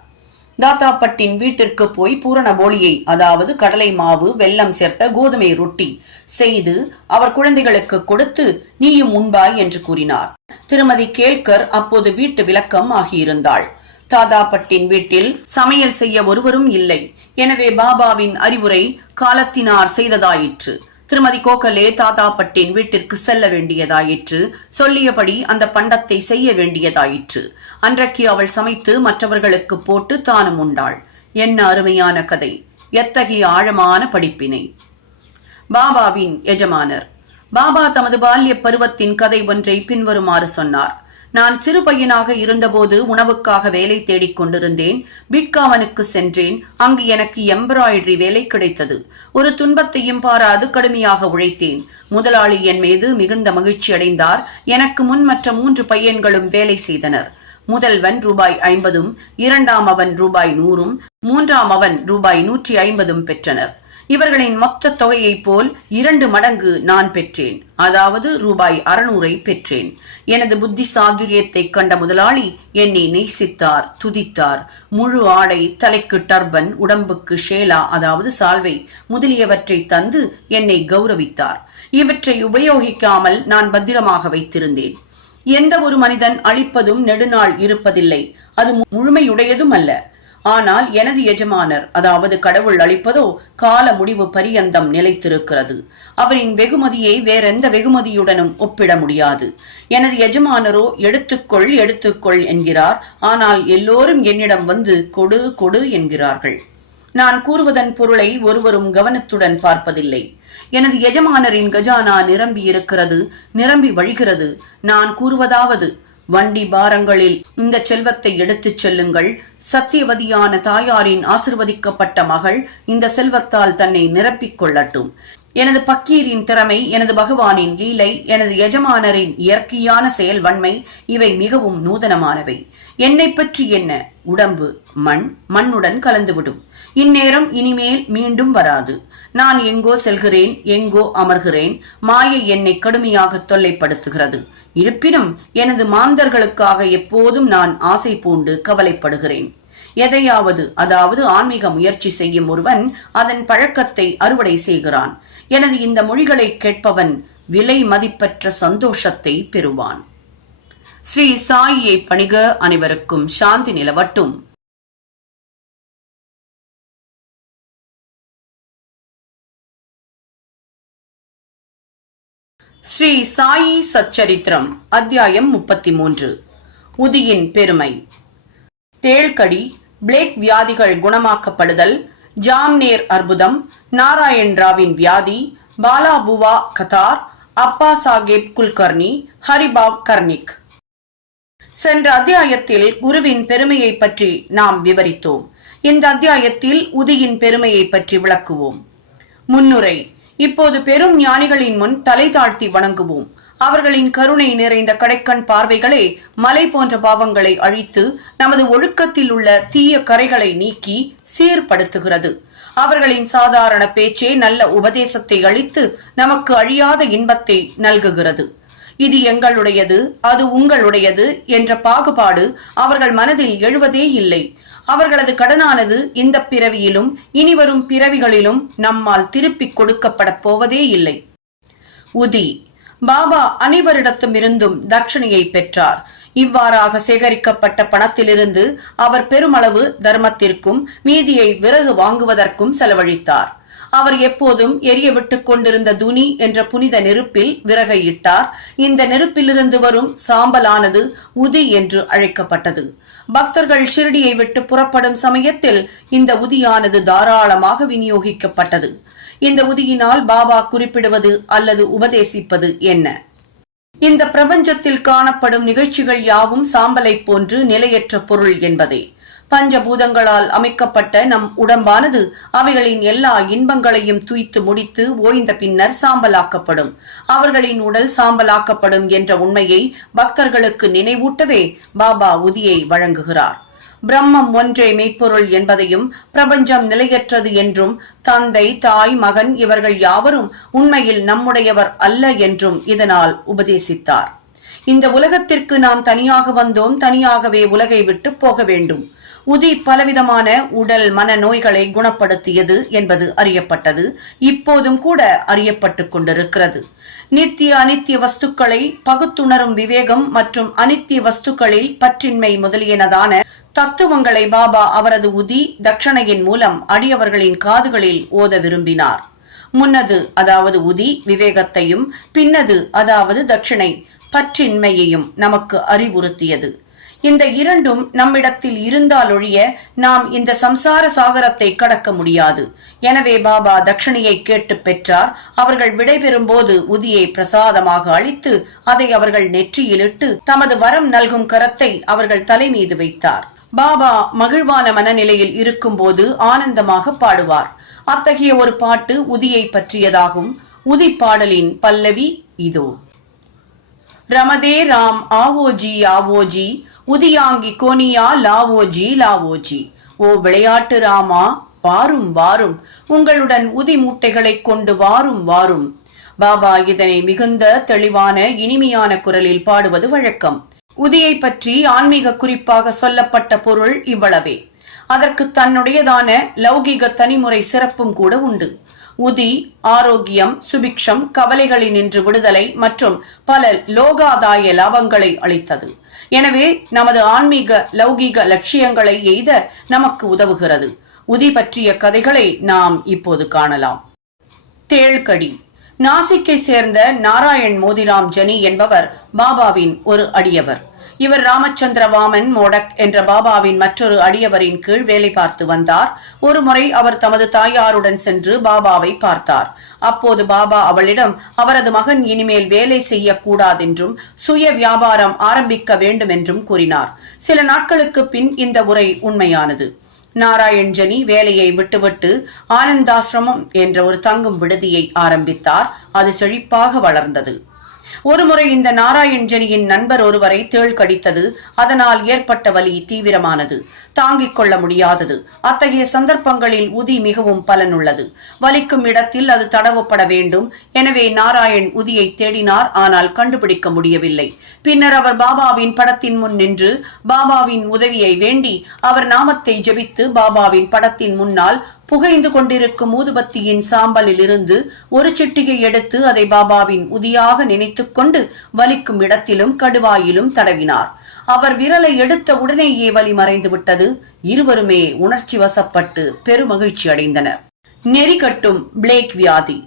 தாத்தா பட்டின் வீட்டிற்கு போய் பூரண போலியை அதாவது கடலை மாவு, வெல்லம் சேர்த்த கோதுமை ரொட்டி செய்து அவர் குழந்தைகளுக்கு கொடுத்து நீயும் உண்பாய் என்று கூறினார். திருமதி கேல்கர் அப்போது வீட்டு விளக்கம் ஆகியிருந்தாள். தாதா பட்டின் வீட்டில் சமையல் செய்ய ஒருவரும் இல்லை. எனவே பாபாவின் அறிவுரை காலத்தினார் செய்ததாயிற்று. திருமதி கோகலே தாதா பட்டின் வீட்டிற்கு செல்ல வேண்டியதாயிற்று. சொல்லியபடி அந்த பண்டத்தை செய்ய வேண்டியதாயிற்று. அன்றைக்கு அவள் சமைத்து மற்றவர்களுக்கு போட்டு தானும் உண்டாள். என்ன அருமையான கதை! எத்தகைய ஆழமான படிப்பினை! பாபாவின் எஜமானர். பாபா தமது பால்ய பருவத்தின் கதை ஒன்றை பின்வருமாறு சொன்னார். நான் சிறு பையனாக இருந்தபோது உணவுக்காக வேலை தேடிக் கொண்டிருந்தேன். பிட்காவனுக்கு சென்றேன். அங்கு எனக்கு எம்ப்ராய்டரி வேலை கிடைத்தது. ஒரு துன்பத்தையும் பாராது கடுமையாக உழைத்தேன். முதலாளி என் மீது மிகுந்த மகிழ்ச்சி அடைந்தார். எனக்கு முன் மற்ற 3 பையன்களும் வேலை செய்தனர். முதல்வன் ரூபாய் 50, இரண்டாம் அவன் ரூபாய் 100, மூன்றாம் அவன் ரூபாய் 150 பெற்றனர். இவர்களின் மொத்த தொகையை போல் 2 மடங்கு நான் பெற்றேன். அதாவது ரூபாய் 600 பெற்றேன். எனது புத்தி சாதுரியத்தை கண்ட முதலாளி என்னை நேசித்தார், துதித்தார். முழு ஆடை, தலைக்கு டர்பன், உடம்புக்கு ஷேலா அதாவது சால்வை முதலியவற்றை தந்து என்னை கௌரவித்தார். இவற்றை உபயோகிக்காமல் நான் பத்திரமாக வைத்திருந்தேன். எந்த ஒரு மனிதன் அழிப்பதும் நெடுநாள் இருப்பதில்லை. அது முழுமையுடையதும் அல்ல. ஆனால் எனது எஜமானர் அதாவது கடவுள் அளிப்பதோ கால முடிவு பரியந்தம் நிலைத்திருக்கிறது. அவரின் வெகுமதியை வேறெந்த வெகுமதியுடனும் ஒப்பிட முடியாது. எனது எஜமானரோ எடுத்துக்கொள் எடுத்துக்கொள் என்கிறார். ஆனால் எல்லோரும் என்னிடம் வந்து கொடு கொடு என்கிறார்கள். நான் கூறுவதன் பொருளை ஒருவரும் கவனத்துடன் பார்ப்பதில்லை. எனது எஜமானரின் கஜானா நிரம்பி இருக்கிறது, நிரம்பி வழிகிறது. நான் கூறுவதாவது, வண்டி பாரங்களில் இந்த செல்வத்தை எடுத்துச் செல்லுங்கள். சத்தியவதியான தாயாரின் ஆசிர்வதிக்கப்பட்ட மகள் இந்த செல்வத்தால் தன்னை நிரப்பிக் கொள்ளட்டும். எனது பக்கீரின் திறமை, எனது பகவானின் லீலை, எனது எஜமானரின் இயற்கையான செயல்வன்மை இவை மிகவும் நூதனமானவை. என்னை பற்றி என்ன? உடம்பு மண், மண்ணுடன் கலந்துவிடும். இந்நேரம் இனிமேல் மீண்டும் வராது. நான் எங்கோ செல்கிறேன், எங்கோ அமர்கிறேன். மாயை என்னை கடுமையாக தொல்லைப்படுத்துகிறது. இருப்பினும் எனது மாந்தர்களுக்காக எப்போதும் நான் ஆசை பூண்டு கவலைப்படுகிறேன். எதையாவது அதாவது ஆன்மீக முயற்சி செய்யும் ஒருவன் அதன் பழக்கத்தை அறுவடை செய்கிறான். எனது இந்த மொழிகளை கேட்பவன் விலை மதிப்பற்ற சந்தோஷத்தை பெறுவான். ஸ்ரீ சாயியை பணிக. அனைவருக்கும் சாந்தி நிலவட்டும். ஸ்ரீ சாயி சச்சரித்திரம் அத்தியாயம் 33. உதியின் பெருமை. தேள்கடி, பிளேக் வியாதிகள் குணமாக்கப்படுதல், ஜாம்னேர் அற்புதம், நாராயண் ராவின் வியாதி, பாலாபுவா கதார், அப்பா சாஹேப் குல்கர்னி, ஹரிபாவ் கர்னிக். சென்ற அத்தியாயத்தில் குருவின் பெருமையை பற்றி நாம் விவரித்தோம். இந்த அத்தியாயத்தில் உதியின் பெருமையை பற்றி விளக்குவோம். முன்னுரை. இப்போது பெரும் ஞானிகளின் முன் தலை தாழ்த்தி வணங்குவோம். அவர்களின் கருணை நிறைந்த கடைக்கண் பார்வைகளே மலை போன்ற பாவங்களை அழித்து நமது ஒழுக்கத்தில் உள்ள தீய கரைகளை நீக்கி சீர்படுத்துகிறது. அவர்களின் சாதாரண பேச்சே நல்ல உபதேசத்தை அளித்து நமக்கு அழியாத இன்பத்தை நல்குகிறது. இது எங்களுடையது, அது உங்களுடையது என்ற பாகுபாடு அவர்கள் மனதில் எழுவதே இல்லை. அவர்களது கடனானது இந்த பிறவியிலும் இனிவரும் பிறவிகளிலும் நம்மால் திருப்பிக் கொடுக்கப்பட போவதே இல்லை. உதி. பாபா அனைவரிடத்தும் இருந்தும் தட்சணையை பெற்றார். இவ்வாறாக சேகரிக்கப்பட்ட பணத்திலிருந்து அவர் பெருமளவு தர்மத்திற்கும் மீதியை விறகு வாங்குவதற்கும் செலவழித்தார். அவர் எப்போதும் எரிய விட்டுக் கொண்டிருந்த துனி என்ற புனித நெருப்பில் விறகை இட்டார். இந்த நெருப்பிலிருந்து வரும் சாம்பலானது உதி என்று அழைக்கப்பட்டது. பக்தர்கள் ஷிரடியை விட்டு புறப்படும் சமயத்தில் இந்த உதியானது தாராளமாக விநியோகிக்கப்பட்டது. இந்த உதியினால் பாபா குறிப்பிடுவது அல்லது உபதேசிப்பது என்ன? இந்த பிரபஞ்சத்தில் காணப்படும் நிகழ்ச்சிகள் யாவும் சாம்பலை போன்று நிலையற்ற பொருள் என்பதே. பஞ்சபூதங்களால் அமைக்கப்பட்ட நம் உடம்பானது அவைகளின் எல்லா இன்பங்களையும் துய்த்து முடித்து ஓய்ந்த பின்னர் சாம்பலாக்கப்படும். அவர்களின் உடல் சாம்பலாக்கப்படும் என்ற உண்மையை பக்தர்களுக்கு நினைவூட்டவே பாபா உதியை வழங்குகிறார். பிரம்மம் ஒன்றே மெய்ப்பொருள் என்பதையும் பிரபஞ்சம் நிலையற்றது என்றும் தந்தை, தாய், மகன் இவர்கள் யாவரும் உண்மையில் நம்முடையவர் அல்ல என்றும் இதனால் உபதேசித்தார். இந்த உலகத்திற்கு நாம் தனியாக வந்தோம், தனியாகவே உலகை விட்டு போக வேண்டும். உதி பலவிதமான உடல் மன நோய்களை குணப்படுத்தியது என்பது அறியப்பட்டது. இப்போதும் கூட அறியப்பட்டு கொண்டிருக்கிறது. நித்திய அனித்திய வஸ்துக்களை பகுத்துணரும் விவேகம் மற்றும் அனித்திய வஸ்துக்களில் பற்றின்மை முதலியனதான தத்துவங்களை பாபா அவரது உதி தட்சணையின் மூலம் அடியவர்களின் காதுகளில் ஓத விரும்பினார். முன்னது அதாவது உதி விவேகத்தையும், பின்னது அதாவது தட்சிணை பற்றின்மையையும் நமக்கு அறிவுறுத்தியது. இந்த இரண்டும் நம்மிடத்தில் இருந்தாலொழிய நாம் இந்த சம்சார சாகரத்தை கடக்க முடியாது. எனவே பாபா தட்சணையை கேட்டு பெற்றார். அவர்கள் விடைபெறும் போது உதியை பிரசாதமாக அளித்து அதை அவர்கள் நெற்றியிலிட்டு தமது வரம் நல்கும் கரத்தை அவர்கள் தலை மீது வைத்தார். பாபா மகிழ்வான மனநிலையில் இருக்கும் போது ஆனந்தமாக பாடுவார். அத்தகைய ஒரு பாட்டு உதியை பற்றியதாகும். உதி பாடலின் பல்லவி இதோ. ரமதே ராம் ஆவோஜி ஆவோஜி, உதியாங்கி கோனியா லாவோஜி லாவோஜி. ஓ விளையாட்டு ராமா, வாரும் வாரும், உங்களுடன் உதி மூட்டைகளை கொண்டு வாரும் வாரும். பாபா இதனை மிகுந்த தெளிவான இனிமையான குரலில் பாடுவது வழக்கம். உதியை பற்றி ஆன்மீக குறிப்பாக சொல்லப்பட்ட பொருள் இவ்வளவே. அதற்கு தன்னுடையதான லௌகிக தனிமுறை சிறப்பும் கூட உண்டு. உதி ஆரோக்கியம், சுபிக்ஷம், கவலைகளினின்று விடுதலை மற்றும் பல லோகாதாய லாபங்களை அளித்தது. எனவே நமது ஆன்மீக லௌகீக லட்சியங்களை எய்த நமக்கு உதவுகிறது. உதி பற்றிய கதைகளை நாம் இப்போது காணலாம். தேள்கடி. நாசிக்கை சேர்ந்த நாராயண் மோதிராம் ஜனி என்பவர் பாபாவின் ஒரு அடியவர். இவர் ராமச்சந்திர வாமன் மோடக் என்ற பாபாவின் மற்றொரு அடியவரின் கீழ் வேலை பார்த்து வந்தார். ஒரு முறை அவர் தமது தாயாருடன் சென்று பாபாவை பார்த்தார். அப்போது பாபா அவளிடம் அவரது மகன் இனிமேல் வேலை செய்யக்கூடாதென்றும் சுய வியாபாரம் ஆரம்பிக்க வேண்டும் என்றும் கூறினார். சில நாட்களுக்கு பின் இந்த உரை உண்மையானது. நாராயண் ஜனி வேலையை விட்டுவிட்டு ஆனந்தாசிரமம் என்ற ஒரு தங்கும் விடுதியை ஆரம்பித்தார். அது செழிப்பாக வளர்ந்தது. ஒருமுறை இந்த நாராயண் ஜனியின் நண்பர் ஒருவரை தேள் கடித்தது. அதனால் ஏற்பட்ட வலி தீவிரமானது, தாங்கிக் கொள்ள முடியாதது. அத்தகைய சந்தர்ப்பங்களில் உதி மிகவும் பலனுள்ளது. வலிக்கும் இடத்தில் அது தடவப்பட வேண்டும். எனவே நாராயண் உதியை தேடினார். ஆனால் கண்டுபிடிக்க முடியவில்லை. பின்னர் அவர் பாபாவின் படத்தின் முன் நின்று பாபாவின் உதவியை வேண்டி அவர் நாமத்தை ஜபித்து பாபாவின் படத்தின் முன்னால் புகைந்து கொண்டிருக்கும் ஊதுபத்தியின் சாம்பலில் இருந்து ஒரு சிட்டிகை எடுத்து அதை பாபாவின் உதியாக நினைத்துக் கொண்டு வலிக்கும் இடத்திலும் கடுவாயிலும் தடவினார். அவர் விரலை எடுத்த உடனேயே வலி மறைந்து விட்டது. இருவருமே உணர்ச்சி வசப்பட்டு பெருமகிழ்ச்சி அடைந்தனர். நெறி கட்டும் பிளேக் வியாதி.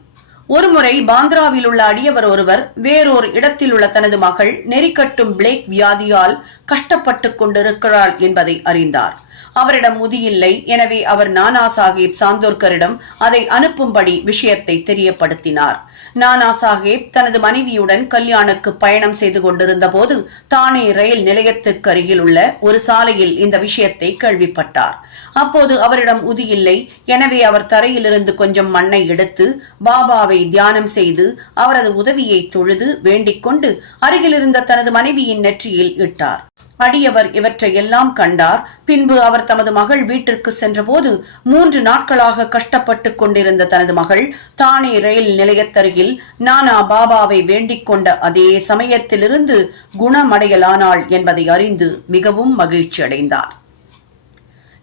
ஒருமுறை பாந்திராவில் உள்ள அடியவர் ஒருவர் வேறொரு இடத்தில் உள்ள தனது மகள் நெறிக்கட்டும் பிளேக் வியாதியால் கஷ்டப்பட்டுக் கொண்டிருக்கிறாள் என்பதை அறிந்தார். அவரிடம் முதியில்லை. எனவே அவர் நானா சாஹேப் சாந்தோர்கரிடம் அதை அனுப்பும்படி விஷயத்தை தெரியப்படுத்தினார். நானா சாஹேப் தனது மனைவியுடன் கல்யாணுக்கு பயணம் செய்து கொண்டிருந்த போது தானே ரயில் நிலையத்திற்கு அருகில் உள்ள ஒரு சாலையில் இந்த விஷயத்தை கேள்விப்பட்டார். அப்போது அவரிடம் உதியில்லை. எனவே அவர் தரையிலிருந்து கொஞ்சம் மண்ணை எடுத்து பாபாவை தியானம் செய்து அவரது உதவியை தொழுது வேண்டிக் கொண்டு அருகிலிருந்த தனது மனைவியின் நெற்றியில் இட்டார். அடியவர் இவற்றை எல்லாம் கண்டார். பின்பு அவர் தமது மகள் வீட்டிற்கு சென்றபோது 3 நாட்களாக கஷ்டப்பட்டுக் கொண்டிருந்த தனது மகள் தானே ரயில் நிலையத்தருகில் நானா பாபாவை வேண்டிக் கொண்ட அதே சமயத்திலிருந்து குணமடையலானாள் என்பதை அறிந்து மிகவும் மகிழ்ச்சி அடைந்தார்.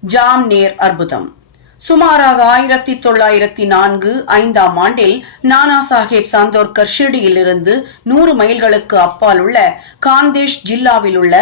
ஜாம்நேர் அற்புதம். சுமாராக 1904-5ஆம் ஆண்டில் நானா சாஹேப் சாந்தோர்கர் ஷிர்டியிலிருந்து 100 மைல்களுக்கு அப்பால் உள்ள காந்தேஷ் ஜில்லாவில் உள்ள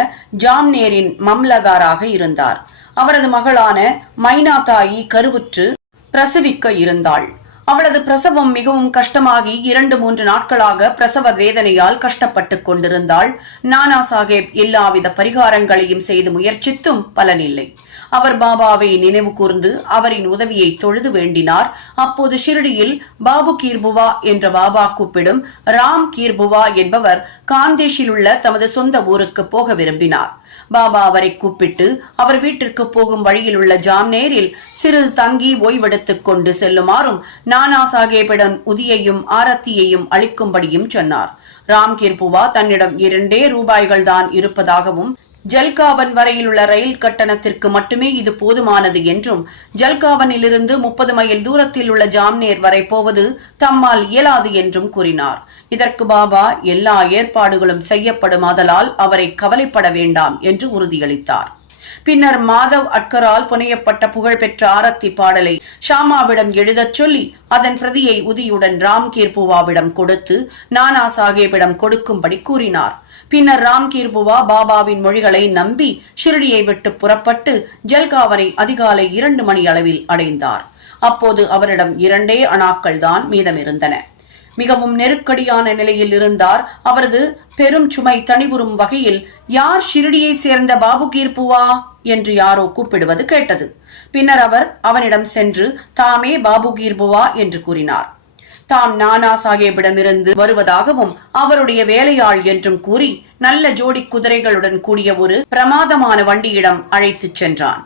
ஜாம்நேரின் மம்லதாராக இருந்தார். அவரது மகளான மைனாதாயி கருவுற்று பிரசவிக்க இருந்தாள். அவளது பிரசவம் மிகவும் கஷ்டமாகி 2-3 நாட்களாக பிரசவ வேதனையால் கஷ்டப்பட்டுக் கொண்டிருந்தாள். நானா சாஹேப் எல்லாவித பரிகாரங்களையும் செய்து முயற்சித்தும் பலனில்லை. அவர் பாபாவை நினைவு கூர்ந்து அவரின் உதவியை தொழுது வேண்டினார். அப்போது ஷிரடியில் பாபு கீர்புவா என்ற பாபா கூப்பிடும் ராம் கீர்புவா என்பவர் காந்தேஷில் உள்ள தமது சொந்த ஊருக்கு போக விரும்பினார். பாபா அவரை கூப்பிட்டு அவர் வீட்டிற்கு போகும் வழியில் உள்ள ஜாம்நேரில் சிறிது தங்கி ஓய்வெடுத்துக் கொண்டு செல்லுமாறும் நானா சாஹேபிடம் உதியையும் ஆரத்தியையும் அளிக்கும்படியும் சொன்னார். ராம் கீர்புவா தன்னிடம் 2 ரூபாய்கள் தான் இருப்பதாகவும் ஜல்காவன் வரையில் உள்ள ரயில் கட்டணத்திற்கு மட்டுமே இது போதுமானது என்றும் ஜல்காவனிலிருந்து 30 மைல் தூரத்தில் உள்ள ஜாம்நேர் வரை போவது தம்மால் இயலாது என்றும் கூறினார். இதற்கு பாபா எல்லா ஏற்பாடுகளும் செய்யப்படுமாதலால் அவரை கவலைப்பட வேண்டாம் என்று உறுதியளித்தார். பின்னர் மாதவ் அட்கரால் புனையப்பட்ட புகழ்பெற்ற ஆரத்தி பாடலை ஷாமாவிடம் எழுதச் சொல்லி அதன் பிரதியை உதியுடன் ராம் கீர்புவாவிடம் கொடுத்து நானா சாஹேபிடம் கொடுக்கும்படி கூறினார். பின்னர் ராம் கீர்புவா பாபாவின் மொழிகளை நம்பி ஷிரடியை விட்டு புறப்பட்டு ஜல்காவனை அதிகாலை 2 மணி அளவில் அடைந்தார். அப்போது அவரிடம் 2 அணாக்கள் தான் மீதமிருந்தன. மிகவும் நெருக்கடியான நிலையில் இருந்தார். அவரது பெரும் சுமை தணிவுறும் வகையில் யார் ஷிரடியை சேர்ந்த பாபு கீர்புவா என்று யாரோ கூப்பிடுவது கேட்டது. பின்னர் அவர் அவனிடம் சென்று தாமே பாபு கீர்புவா என்று கூறினார். தாம் நானா சாஹேபிடமிருந்து வருவதாகவும் அவருடைய வேலையாள் என்றும் கூறி நல்ல ஜோடி குதிரைகளுடன் கூடிய ஒரு பிரமாதமான வண்டியிடம் அழைத்துச் சென்றான்.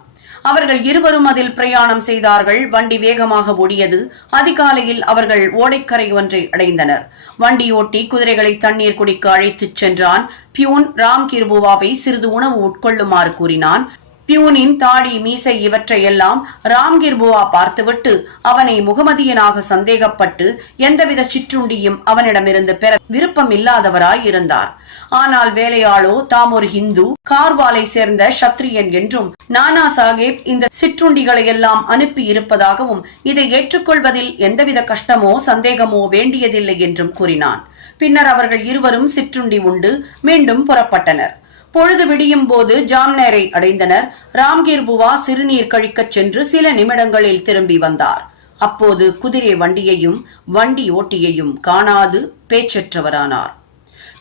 அவர்கள் இருவரும் அதில் பிரயாணம் செய்தார்கள். வண்டி வேகமாக ஓடியது. அதிகாலையில் அவர்கள் ஓடைக்கரை ஒன்றை அடைந்தனர். வண்டி ஓட்டி குதிரைகளை தண்ணீர் குடிக்க அழைத்துச் சென்றான். பியூன் ராம் கீர்புவாவை சிறிது உணவு உட்கொள்ளுமாறு கூறினான். பியூனின் தாடி மீசை இவற்றையெல்லாம் ராம் கீர்புவா பார்த்துவிட்டு அவனை முகமதியனாக சந்தேகப்பட்டு எந்தவித சிற்றுண்டியும் அவனிடமிருந்து பெற விருப்பம் இல்லாதவராய் இருந்தார். ஆனால் வேலையாளோ தாம் ஒரு ஹிந்து கார்வாலை சேர்ந்த சத்ரியன் என்றும் நானா சாஹேப் இந்த சிற்றுண்டிகளை எல்லாம் அனுப்பி இருப்பதாகவும் இதை ஏற்றுக்கொள்வதில் எந்தவித கஷ்டமோ சந்தேகமோ வேண்டியதில்லை என்றும் கூறினான். பின்னர் அவர்கள் இருவரும் சிற்றுண்டி உண்டு மீண்டும் புறப்பட்டனர். பொழுது விடியும் போது ஜாம்நேரை அடைந்தனர். ராம் கீர்புவா சிறுநீர் கழிக்கச் சென்று சில நிமிடங்களில் திரும்பி வந்தார். அப்போது குதிரை வண்டியையும் வண்டி ஓட்டியையும் காணாது பேச்சற்றவரானார்.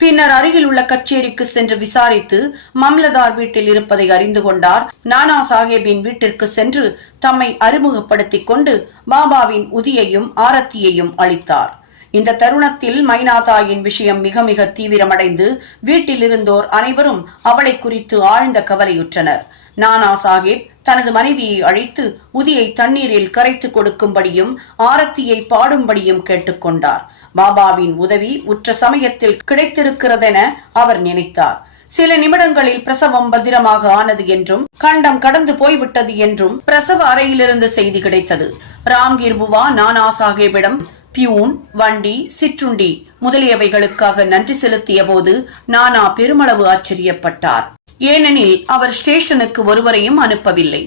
பின்னர் அருகில் உள்ள கச்சேரிக்கு சென்று விசாரித்து மம்லதார் வீட்டில் இருப்பதை அறிந்து கொண்டார். நானா சாஹேபின் வீட்டிற்கு சென்று தம்மை அறிமுகப்படுத்திக் கொண்டு பாபாவின் உதியையும் ஆரத்தியையும் அளித்தார். இந்த தருணத்தில் மைனாதாயின் விஷயம் மிக மிக தீவிரமடைந்து வீட்டில் இருந்தோர் அனைவரும் அவளை குறித்து ஆழ்ந்த கவலையுற்றனர். நானா சாஹேப் தனது மனைவியை அழைத்து உதியை தண்ணீரில் கரைத்து கொடுக்கும்படியும் ஆரத்தியை பாடும்படியும் கேட்டுக்கொண்டார். பாபாவின் உதவி உற்ற சமயத்தில் கிடைத்திருக்கிறதென அவர் நினைத்தார். சில நிமிடங்களில் பிரசவம் பத்திரமாக ஆனது என்றும் கண்டம் கடந்து போய்விட்டது என்றும் பிரசவ அறையிலிருந்து செய்தி கிடைத்தது. ராம் கீர்புவா நானா சாஹேபிடம் பியூன் வண்டி சிற்றுண்டி முதலியவைகளுக்காக நன்றி செலுத்திய போது நானா பெருமளவு ஆச்சரியப்பட்டார். ஏனெனில் அவர் ஸ்டேஷனுக்கு ஒருவரையும் அனுப்பவில்லை.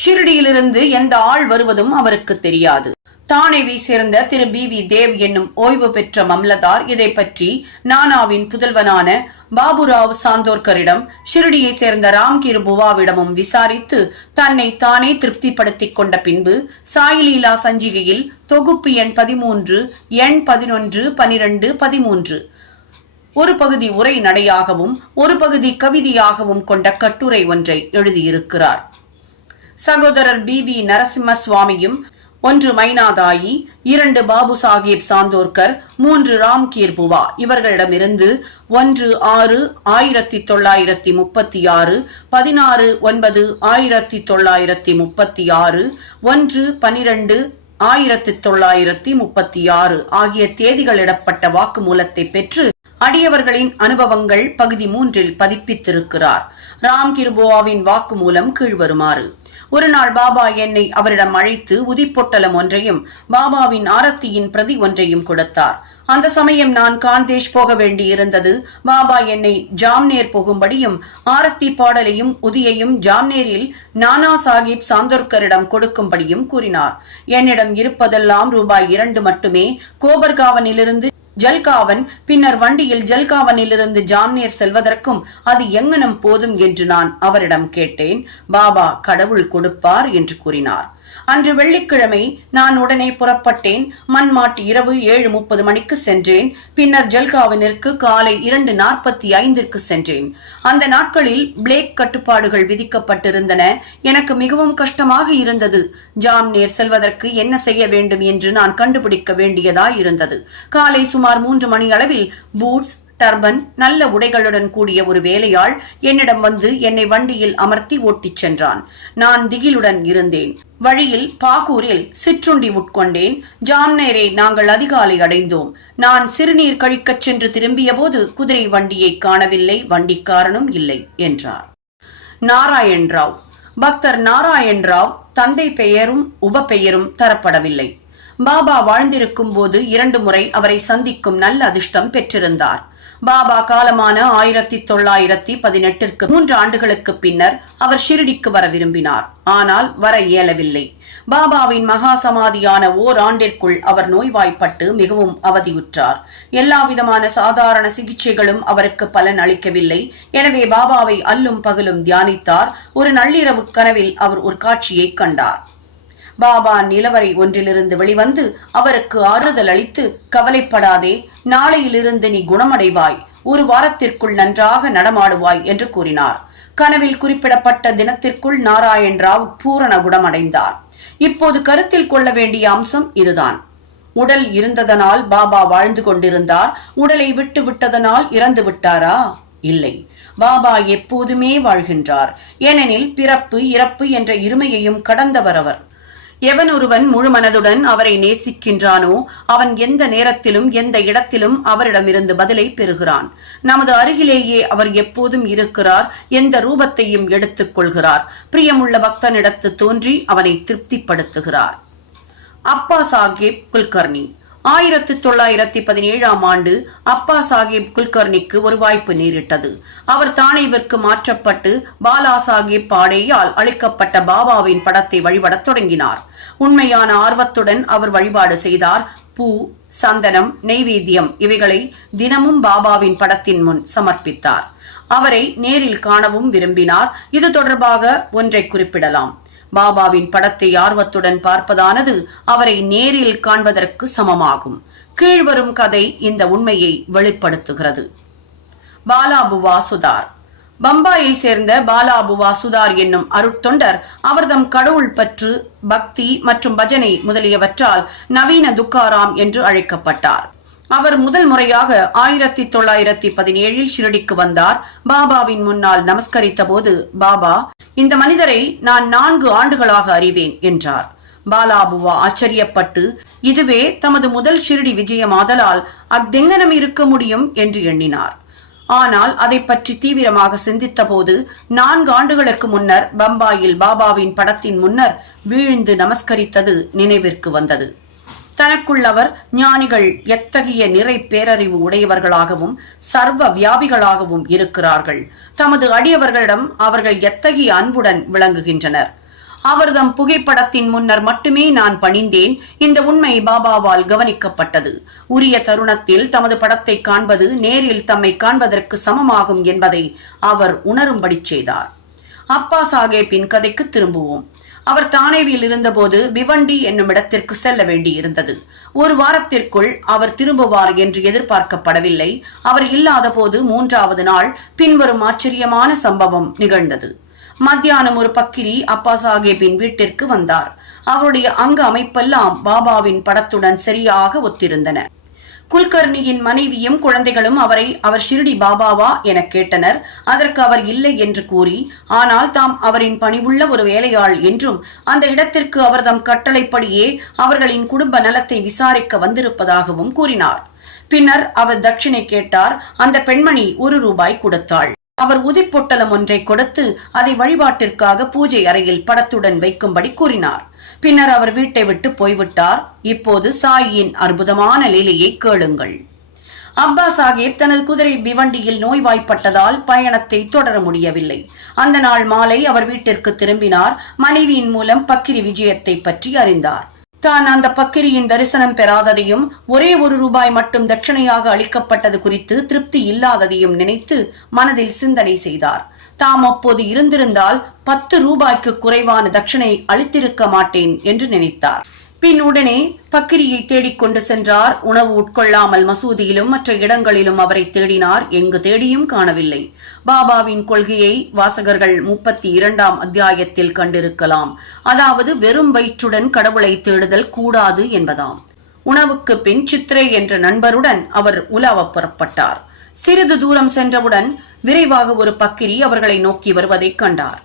ஷிரடியிலிருந்து எந்த ஆள் வருவதும் அவருக்கு தெரியாது. தானேவை சேர்ந்த திரு BV தேவ் என்னும் ஓய்வு பெற்ற மம்லதார் இதை பற்றி நானாவின் புதல்வனான பாபுராவ் சாந்தோர்கரிடம், ஷிரடியை சேர்ந்த ராம்கீர் புவாவிடமும் விசாரித்து தன்னை தானே திருப்திப்படுத்திக் கொண்ட பின்பு சாயிலீலா சஞ்சிகையில் தொகுப்பு எண் 13, எண் 11, 12, 13 ஒரு பகுதி உரை நடையாகவும் ஒரு பகுதி கவிதையாகவும் கொண்ட கட்டுரை ஒன்றை எழுதியிருக்கிறார். சகோதரர் BV நரசிம்ம சுவாமியும் 1 மைனாதாயி, 2 பாபு சாஹேப் சாந்தோர்கர், 3 ராம்கீர் புவா இவர்களிடமிருந்து 1/6/1936, 16/9/1936, 1/12/1936 ஆகிய தேதிகளிடப்பட்ட வாக்குமூலத்தை பெற்று அடியவர்களின் அனுபவங்கள் பகுதி 3இல் பதிப்பித்திருக்கிறார். ராம்கீர் புவாவின் வாக்குமூலம் கீழ்வருமாறு. ஒரு நாள் பாபா என்னை அவரிடம் அழைத்து உதிப்பொட்டலம் ஒன்றையும் பாபாவின் ஆரத்தியின் பிரதி ஒன்றையும் கொடுத்தார். அந்த சமயம் நான் காந்தேஷ் போக வேண்டியிருந்தது. பாபா என்னை ஜாம்னேர் போகும்படியும் ஆரத்தி பாடலையும் உதியையும் ஜாம்னேரில் நானா சாஹிப் சாந்தோர்கரிடம் கொடுக்கும்படியும் கூறினார். என்னிடம் இருப்பதெல்லாம் ரூபாய் 2 மட்டுமே. கோபர்காவனிலிருந்து ஜல்காவன், பின்னர் வண்டியில் ஜல்காவனிலிருந்து ஜாம்னேர் செல்வதற்கும் அது எங்கனம் போதும் என்று நான் அவரிடம் கேட்டேன். பாபா கடவுள் கொடுப்பார் என்று கூறினார். அன்று வெள்ளிக்கிழமை நான் உடனே புறப்பட்டேன். மண்மாட்டு இரவு 7:30 மணிக்கு சென்றேன். பின்னர் ஜல்காவனிற்கு காலை 2:45 சென்றேன். அந்த நாட்களில் பிளேக் கட்டுப்பாடுகள் விதிக்கப்பட்டிருந்தன. எனக்கு மிகவும் கஷ்டமாக இருந்தது. ஜாம்னேர் செல்வதற்கு என்ன செய்ய வேண்டும் என்று நான் கண்டுபிடிக்க வேண்டியதாய் இருந்தது. காலை சுமார் 3 மணி அளவில் பூட்ஸ், டர்பன், நல்ல உடைகளுடன் கூடிய ஒரு வேலையாள் என்னிடம் வந்து என்னை வண்டியில் அமர்த்தி ஓட்டிச் சென்றான். நான் திகிலுடன் இருந்தேன். வழியில் பாகூரில் சிற்றுண்டி உட்கொண்டேன். ஜாம்னேரை நாங்கள் அதிகாலை அடைந்தோம். நான் சிறுநீர் கழிக்கச் சென்று திரும்பிய போது குதிரை வண்டியை காணவில்லை, வண்டிக்காரனும் இல்லை என்றார். நாராயண் ராவ். பக்தர் நாராயண் ராவ் தந்தை பெயரும் உப பெயரும் தரப்படவில்லை. பாபா வாழ்ந்திருக்கும் போது 2 முறை அவரை சந்திக்கும் நல்ல அதிர்ஷ்டம் பெற்றிருந்தார். பாபா காலமான 1918 3 ஆண்டுகளுக்கு பின்னர் அவர் ஷிரடிக்கு வர விரும்பினார். ஆனால் வர இயலவில்லை. பாபாவின் மகா சமாதியான ஓராண்டிற்குள் அவர் நோய்வாய்ப்பட்டு மிகவும் அவதியுற்றார். எல்லா விதமான சாதாரண சிகிச்சைகளும் அவருக்கு பலன் அளிக்கவில்லை. எனவே பாபாவை அல்லும் பகலும் தியானித்தார். ஒரு நள்ளிரவு கனவில் அவர் ஒரு காட்சியை கண்டார். பாபா நிலவரை ஒன்றிலிருந்து வெளிவந்து அவருக்கு ஆறுதல் அளித்து, கவலைப்படாதே, நாளையிலிருந்து நீ குணமடைவாய், 1 வாரத்திற்குள் நன்றாக நடமாடுவாய் என்று கூறினார். கனவில் குறிப்பிடப்பட்ட தினத்திற்குள் நாராயண் ராவ் பூரண குணமடைந்தார். இப்போது கருத்தில் கொள்ள வேண்டிய அம்சம் இதுதான். உடல் இருந்ததனால் பாபா வாழ்ந்து கொண்டிருந்தார். உடலை விட்டு விட்டதனால் இறந்து விட்டாரா? இல்லை. பாபா எப்போதுமே வாழ்கின்றார். ஏனெனில் பிறப்பு இறப்பு என்ற இருமையையும் கடந்தவர் அவர். எவன் ஒருவன் முழு மனதுடன் அவரை நேசிக்கின்றானோ அவன் எந்த நேரத்திலும் எந்த இடத்திலும் அவரிடமிருந்து பதிலை பெறுகிறான். நமது அருகிலேயே அவர் எப்போதும் இருக்கிறார். எந்த ரூபத்தையும் எடுத்துக் கொள்கிறார். பிரியமுள்ள பக்தனிடத்து தோன்றி அவனை திருப்திப்படுத்துகிறார். அப்பா சாஹேப் குல்கர்னி. 1917ஆம் ஆண்டு அப்பா சாஹேப் குல்கர்னிக்கு ஒரு வாய்ப்பு நேரிட்டது. அவர் தானேவிற்கு மாற்றப்பட்டு பாலா சாஹேப் பாடேயால் அளிக்கப்பட்ட பாபாவின் படத்தை வழிபடத் தொடங்கினார். உண்மையான ஆர்வத்துடன் அவர் வழிபாடு செய்தார். பூ, சந்தனம், நெய்வேத்தியம் இவைகளை தினமும் பாபாவின் படத்தின் முன் சமர்ப்பித்தார். அவரை நேரில் காணவும் விரும்பினார். இது தொடர்பாக ஒன்றை குறிப்பிடலாம். பாபாவின் படத்தை ஆர்வத்துடன் பார்ப்பதானது அவரை நேரில் காண்பதற்கு சமமாகும். கீழ்வரும் கதை இந்த உண்மையை வெளிப்படுத்துகிறது. பாலாபுவா சுதார். பம்பாயை சேர்ந்த பாலாபுவா சுதார் என்னும் அருட்தொண்டர் அவர்தம் கடவுள் பற்று, பக்தி மற்றும் பஜனை முதலியவற்றால் நவீன துக்காராம் என்று அழைக்கப்பட்டார். அவர் முதல் முறையாக 1917 ஷிரடிக்கு வந்தார். பாபாவின் முன்னால் நமஸ்கரித்த போது பாபா, இந்த மனிதரை நான் 4 ஆண்டுகளாக அறிவேன் என்றார். பாலாபுவா ஆச்சரியப்பட்டு, இதுவே தமது முதல் ஷிரடி விஜயமாதலால் அத்தெங்கனம் இருக்க முடியும் என்று எண்ணினார். ஆனால் அதை பற்றி தீவிரமாக சிந்தித்த போது 4 ஆண்டுகளுக்கு முன்னர் பம்பாயில் பாபாவின் படத்தின் முன்னர் வீழ்ந்து நமஸ்கரித்தது நினைவிற்கு வந்தது. தனக்குள் அவர் ஞானிகள் எத்தகைய நிறை பேரறிவு உடையவர்களாகவும் சர்வ வியாபிகளாகவும் இருக்கிறார்கள். தமது அடியவர்களிடம் அவர்கள் எத்தகைய அன்புடன் விளங்குகின்றனர். அவர்தம் புகைப்படத்தின் முன்னர் மட்டுமே நான் பணிந்தேன். இந்த உண்மை பாபாவால் கவனிக்கப்பட்டது. உரிய தருணத்தில் தமது படத்தை காண்பது நேரில் தம்மை காண்பதற்கு சமமாகும் என்பதை அவர் உணரும்படி செய்தார். அப்பா சாஹேப்பின் கதைக்கு திரும்புவோம். அவர் தானேவில் இருந்தபோது பிவண்டி என்னும் இடத்திற்கு செல்ல வேண்டியிருந்தது. ஒரு வாரத்திற்குள் அவர் திரும்புவார் என்று எதிர்பார்க்கப்படவில்லை. அவர் இல்லாத போது 3வது நாள் பின்வரும் ஆச்சரியமான சம்பவம் நிகழ்ந்தது. மத்தியானம் ஒரு பக்கிரி அப்பா சாஹேப்பின் வீட்டிற்கு வந்தார். அவருடைய அங்க அமைப்பெல்லாம் பாபாவின் படத்துடன் சரியாக ஒத்திருந்தன. குல்கர்ணியின் மனைவியும் குழந்தைகளும் அவர் ஷிரடி பாபாவா என கேட்டனர். அதற்கு அவர் இல்லை என்று கூறி, ஆனால் தாம் அவரின் பணிவுள்ள ஒரு வேலையாள் என்றும் அந்த இடத்திற்கு அவர் தம் கட்டளைப்படியே அவர்களின் குடும்ப நலத்தை விசாரிக்க வந்திருப்பதாகவும் கூறினார். பின்னர் அவர் தட்சிணை கேட்டார். அந்த பெண்மணி 1 ரூபாய் கொடுத்தாள். அவர் உதிப்பொட்டலம் ஒன்றை கொடுத்து அதை வழிபாட்டிற்காக பூஜை அறையில் படத்துடன் வைக்கும்படி கூறினார். பின்னர் அவர் வீட்டை விட்டு போய்விட்டார். இப்போது சாயின் அற்புதமான லீலையை கேளுங்கள். அப்பா சாஹேப் தனது குதிரை பிவண்டியில் நோய்வாய்ப்பட்டதால் பயணத்தை தொடர முடியவில்லை. அந்த நாள் மாலை அவர் வீட்டிற்கு திரும்பினார். மனைவியின் மூலம் பக்கிரி விஜயத்தை பற்றி அறிந்தார். தான் அந்த பக்கிரியின் தரிசனம் பெறாததையும் ஒரே 1 ரூபாய் மட்டும் தட்சணையாக அளிக்கப்பட்டது குறித்து திருப்தி இல்லாததையும் நினைத்து மனதில் சிந்தனை செய்தார். தாம் அப்போது இருந்திருந்தால் 10 ரூபாய்க்கு குறைவான தட்சணை அளித்திருக்க மாட்டேன் என்று நினைத்தார். பின் உடனே பக்கிரியை தேடிக்கொண்டு சென்றார். உணவு உட்கொள்ளாமல் மசூதியிலும் மற்ற இடங்களிலும் அவரை தேடினார். எங்கு தேடியும் காணவில்லை. பாபாவின் கொள்கையை வாசகர்கள் 32ஆம் அத்தியாயத்தில் கண்டிருக்கலாம். அதாவது வெறும் வயிற்றுடன் கடவுளை தேடுதல் கூடாது என்பதாம். உணவுக்கு பின் சித்ரே என்ற நண்பருடன் அவர் உலாவ புறப்பட்டார். சிறிது தூரம் சென்றவுடன் விரைவாக ஒரு பக்கிரி அவர்களை நோக்கி வருவதை கண்டார்.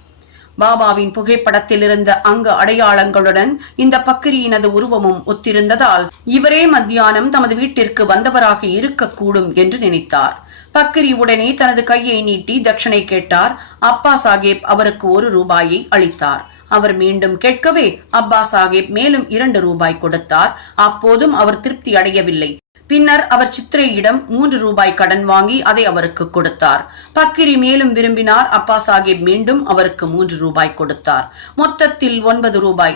பாபாவின் புகைப்படத்தில் இருந்த அங்க அடையாளங்களுடன் இந்த பக்கிரியினது உருவமும் ஒத்திருந்ததால் இவரே மத்தியானம் தமது வீட்டிற்கு வந்தவராக இருக்கக்கூடும் என்று நினைத்தார். பக்கிரி உடனே தனது கையை நீட்டி தட்சணை கேட்டார். அப்பா சாஹேப் அவருக்கு 1 ரூபாயை அளித்தார். அவர் மீண்டும் கேட்கவே அப்பா சாஹேப் மேலும் 2 ரூபாய் கொடுத்தார். அப்போதும் அவர் திருப்தி அடையவில்லை. பின்னர் அவர் சித்ரேயிடம் 3 ரூபாய் கடன் வாங்கி அதை அவருக்கு கொடுத்தார். பக்கிரி மேலும் விரும்பினார். அப்பா சாஹேப் மீண்டும் அவருக்கு 3 ரூபாய் கொடுத்தார். மொத்தத்தில் 9 ரூபாய்.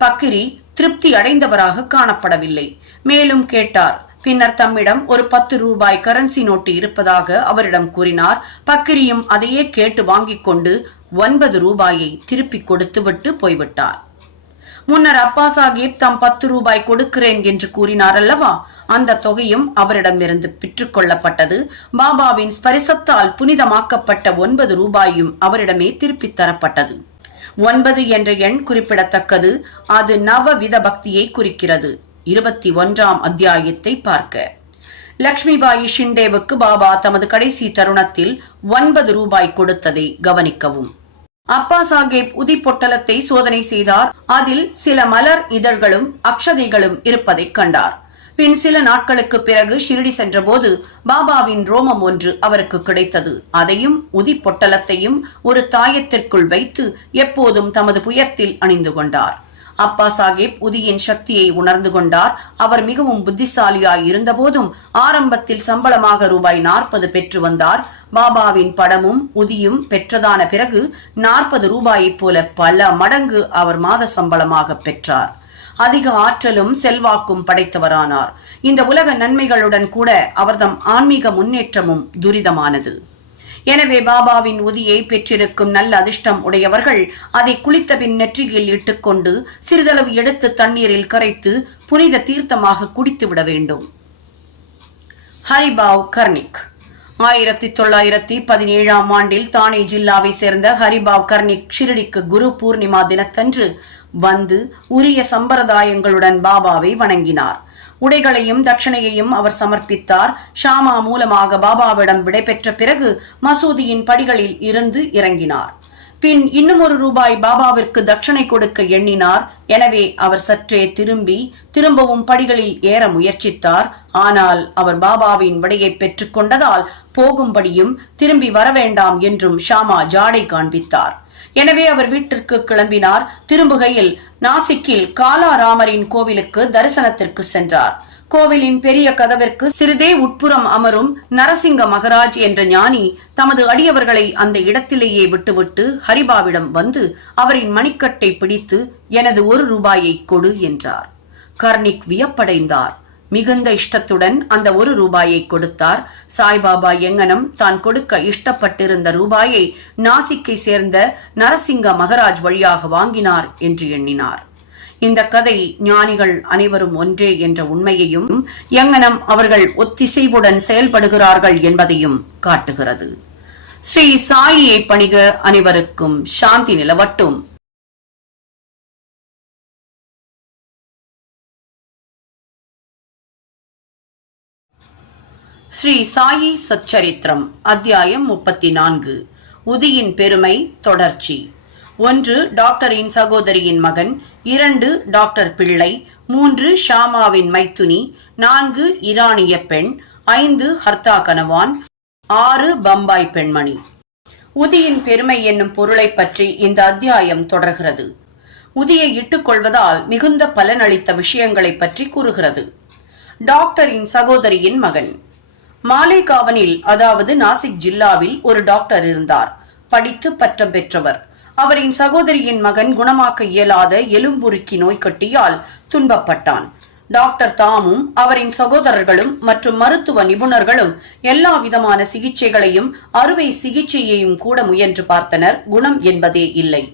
பக்கிரி திருப்தி அடைந்தவராக காணப்படவில்லை. மேலும் கேட்டார். பின்னர் தம்மிடம் ஒரு 10 ரூபாய் கரன்சி நோட்டு இருப்பதாக அவரிடம் கூறினார். பக்கிரியும் அதையே கேட்டு வாங்கிக் கொண்டு 9 ரூபாயை திருப்பி கொடுத்துவிட்டு போய்விட்டார். முன்னர் அப்பா சாஹேப் தாம் 10 ரூபாய் கொடுக்கிறேன் என்று கூறினார் அல்லவா, அந்த தொகையும் அவரிடமிருந்து பெற்றுக் கொள்ளப்பட்டது. பாபாவின் ஸ்பரிசத்தால் புனிதமாக்கப்பட்ட 9 ரூபாயும் அவரிடமே திருப்பித் தரப்பட்டது. 9 என்ற எண் குறிப்பிடத்தக்கது. அது நவவித பக்தியை குறிக்கிறது. 21ஆம் அத்தியாயத்தை பார்க்க. லக்ஷ்மிபாயி ஷிண்டேவுக்கு பாபா தமது கடைசி தருணத்தில் 9 ரூபாய் கொடுத்ததை கவனிக்கவும். அப்பா சாஹேப் உதி பொட்டலத்தை சோதனை செய்தார். அதில் சில மலர் இதழ்களும் அக்ஷதைகளும் இருப்பதை கண்டார். பின் சில நாட்களுக்கு பிறகு ஷிரடி சென்றபோது பாபாவின் ரோமம் ஒன்று அவருக்கு கிடைத்தது. அதையும் உதி பொட்டலத்தையும் ஒரு தாயத்திற்குள் வைத்து எப்போதும் தமது புயத்தில் அணிந்து கொண்டார். அப்பா சாஹேப் உதியின் சக்தியை உணர்ந்து கொண்டார். அவர் மிகவும் புத்திசாலியாய் இருந்த போதும் ஆரம்பத்தில் சம்பளமாக ரூபாய் 40 பெற்று வந்தார். பாபாவின் படமும் உதியும் பெற்றதான பிறகு 40 ரூபாயைப் போல பல மடங்கு அவர் மாத சம்பளமாக பெற்றார். அதிக ஆற்றலும் செல்வாக்கும் படைத்தவரானார். இந்த உலக நன்மைகளுடன் கூட அவர்தம் ஆன்மீக முன்னேற்றமும் துரிதமானது. எனவே பாபாவின் உதியை பெற்றிருக்கும் நல்ல அதிர்ஷ்டம் உடையவர்கள் அதை குளித்த பின் நெற்றியில் இட்டுக்கொண்டு சிறிதளவு எடுத்து தண்ணீரில் கரைத்து புனித தீர்த்தமாக குடித்து விட வேண்டும். ஹரிபாவ் கர்னிக் 1917ஆம் ஆண்டில் தானே ஜில்லாவை சேர்ந்த ஹரிபாவ் கர்னிக் ஷிரடிக்கு குரு பூர்ணிமா தினத்தன்று வந்து உரிய சம்பிரதாயங்களுடன் பாபாவை வணங்கினார். உடைகளையும் தட்சணையையும் அவர் சமர்ப்பித்தார். ஷாமா மூலமாக பாபாவிடம் விடைபெற்ற பிறகு மசூதியின் படிகளில் இருந்து இறங்கினார். பின் இன்னும் 1 ரூபாய் பாபாவிற்கு தட்சணை கொடுக்க எண்ணினார். எனவே அவர் சற்றே திரும்பவும் படிகளில் ஏற முயற்சித்தார். ஆனால் அவர் பாபாவின் விடையை பெற்றுக் கொண்டதால் போகும்படியும் திரும்பி வர வேண்டாம் என்றும் ஷாமா ஜாடை காண்பித்தார். எனவே அவர் வீட்டிற்கு கிளம்பினார். திரும்புகையில் நாசிக்கில் காலாராமரின் கோவிலுக்கு தரிசனத்திற்கு சென்றார். கோவிலின் பெரிய கதவிற்கு சிறிதே உட்புறம் அமரும் நரசிங்க மகராஜ் என்ற ஞானி தமது அடியவர்களை அந்த இடத்திலேயே விட்டுவிட்டு ஹரிபாவிடம் வந்து அவரின் மணிக்கட்டை பிடித்து எனது 1 ரூபாயை கொடு என்றார். கர்ணிக் வியப்படைந்தார். மிகுந்த இஷ்டத்துடன் அந்த 1 ரூபாயை கொடுத்தார். சாய்பாபா எங்கனம் தான் கொடுக்க இஷ்டப்பட்டிருந்த ரூபாயை நாசிக்கை சேர்ந்த நரசிங்க மகராஜ் வழியாக வாங்கினார் என்று எண்ணினார். இந்த கதை ஞானிகள் அனைவரும் ஒன்றே என்ற உண்மையையும் எங்கனம் அவர்கள் ஒத்திசைவுடன் செயல்படுகிறார்கள் என்பதையும் காட்டுகிறது. ஸ்ரீ சாயியை பணிக. அனைவருக்கும் சாந்தி நிலவட்டும். ஸ்ரீ சாயி சச்சரித்திரம் அத்தியாயம் 34. உதியின் பெருமை தொடர்ச்சி. 1. டாக்டரின் சகோதரியின் மகன். 2. டாக்டர் பிள்ளை. 3. ஷாமாவின் மைத்துனி. 4. ஈரானிய பெண். 5. ஹர்தா கனவான். 6. பம்பாய் பெண்மணி. உதியின் பெருமை என்னும் பொருளை பற்றி இந்த அத்தியாயம் தொடர்கிறது. உதியை இட்டுக் கொள்வதால் மிகுந்த பலனளித்த விஷயங்களை பற்றி கூறுகிறது. டாக்டரின் சகோதரியின் மகன். மாலேகாவனில், அதாவது நாசிக் ஜில்லாவில் ஒரு டாக்டர் இருந்தார். படித்து பட்டம் பெற்றவர். அவரின் சகோதரியின் மகன் குணமாக்க இயலாத எலும்புருக்கி நோய்க்கட்டியால் துன்பப்பட்டான். டாக்டர் தாமும் அவரின் சகோதரர்களும் மற்றும் மருத்துவ நிபுணர்களும் எல்லா விதமான சிகிச்சைகளையும் அறுவை சிகிச்சையையும் கூட முயன்று பார்த்தனர். குணம் என்பதே இல்லை.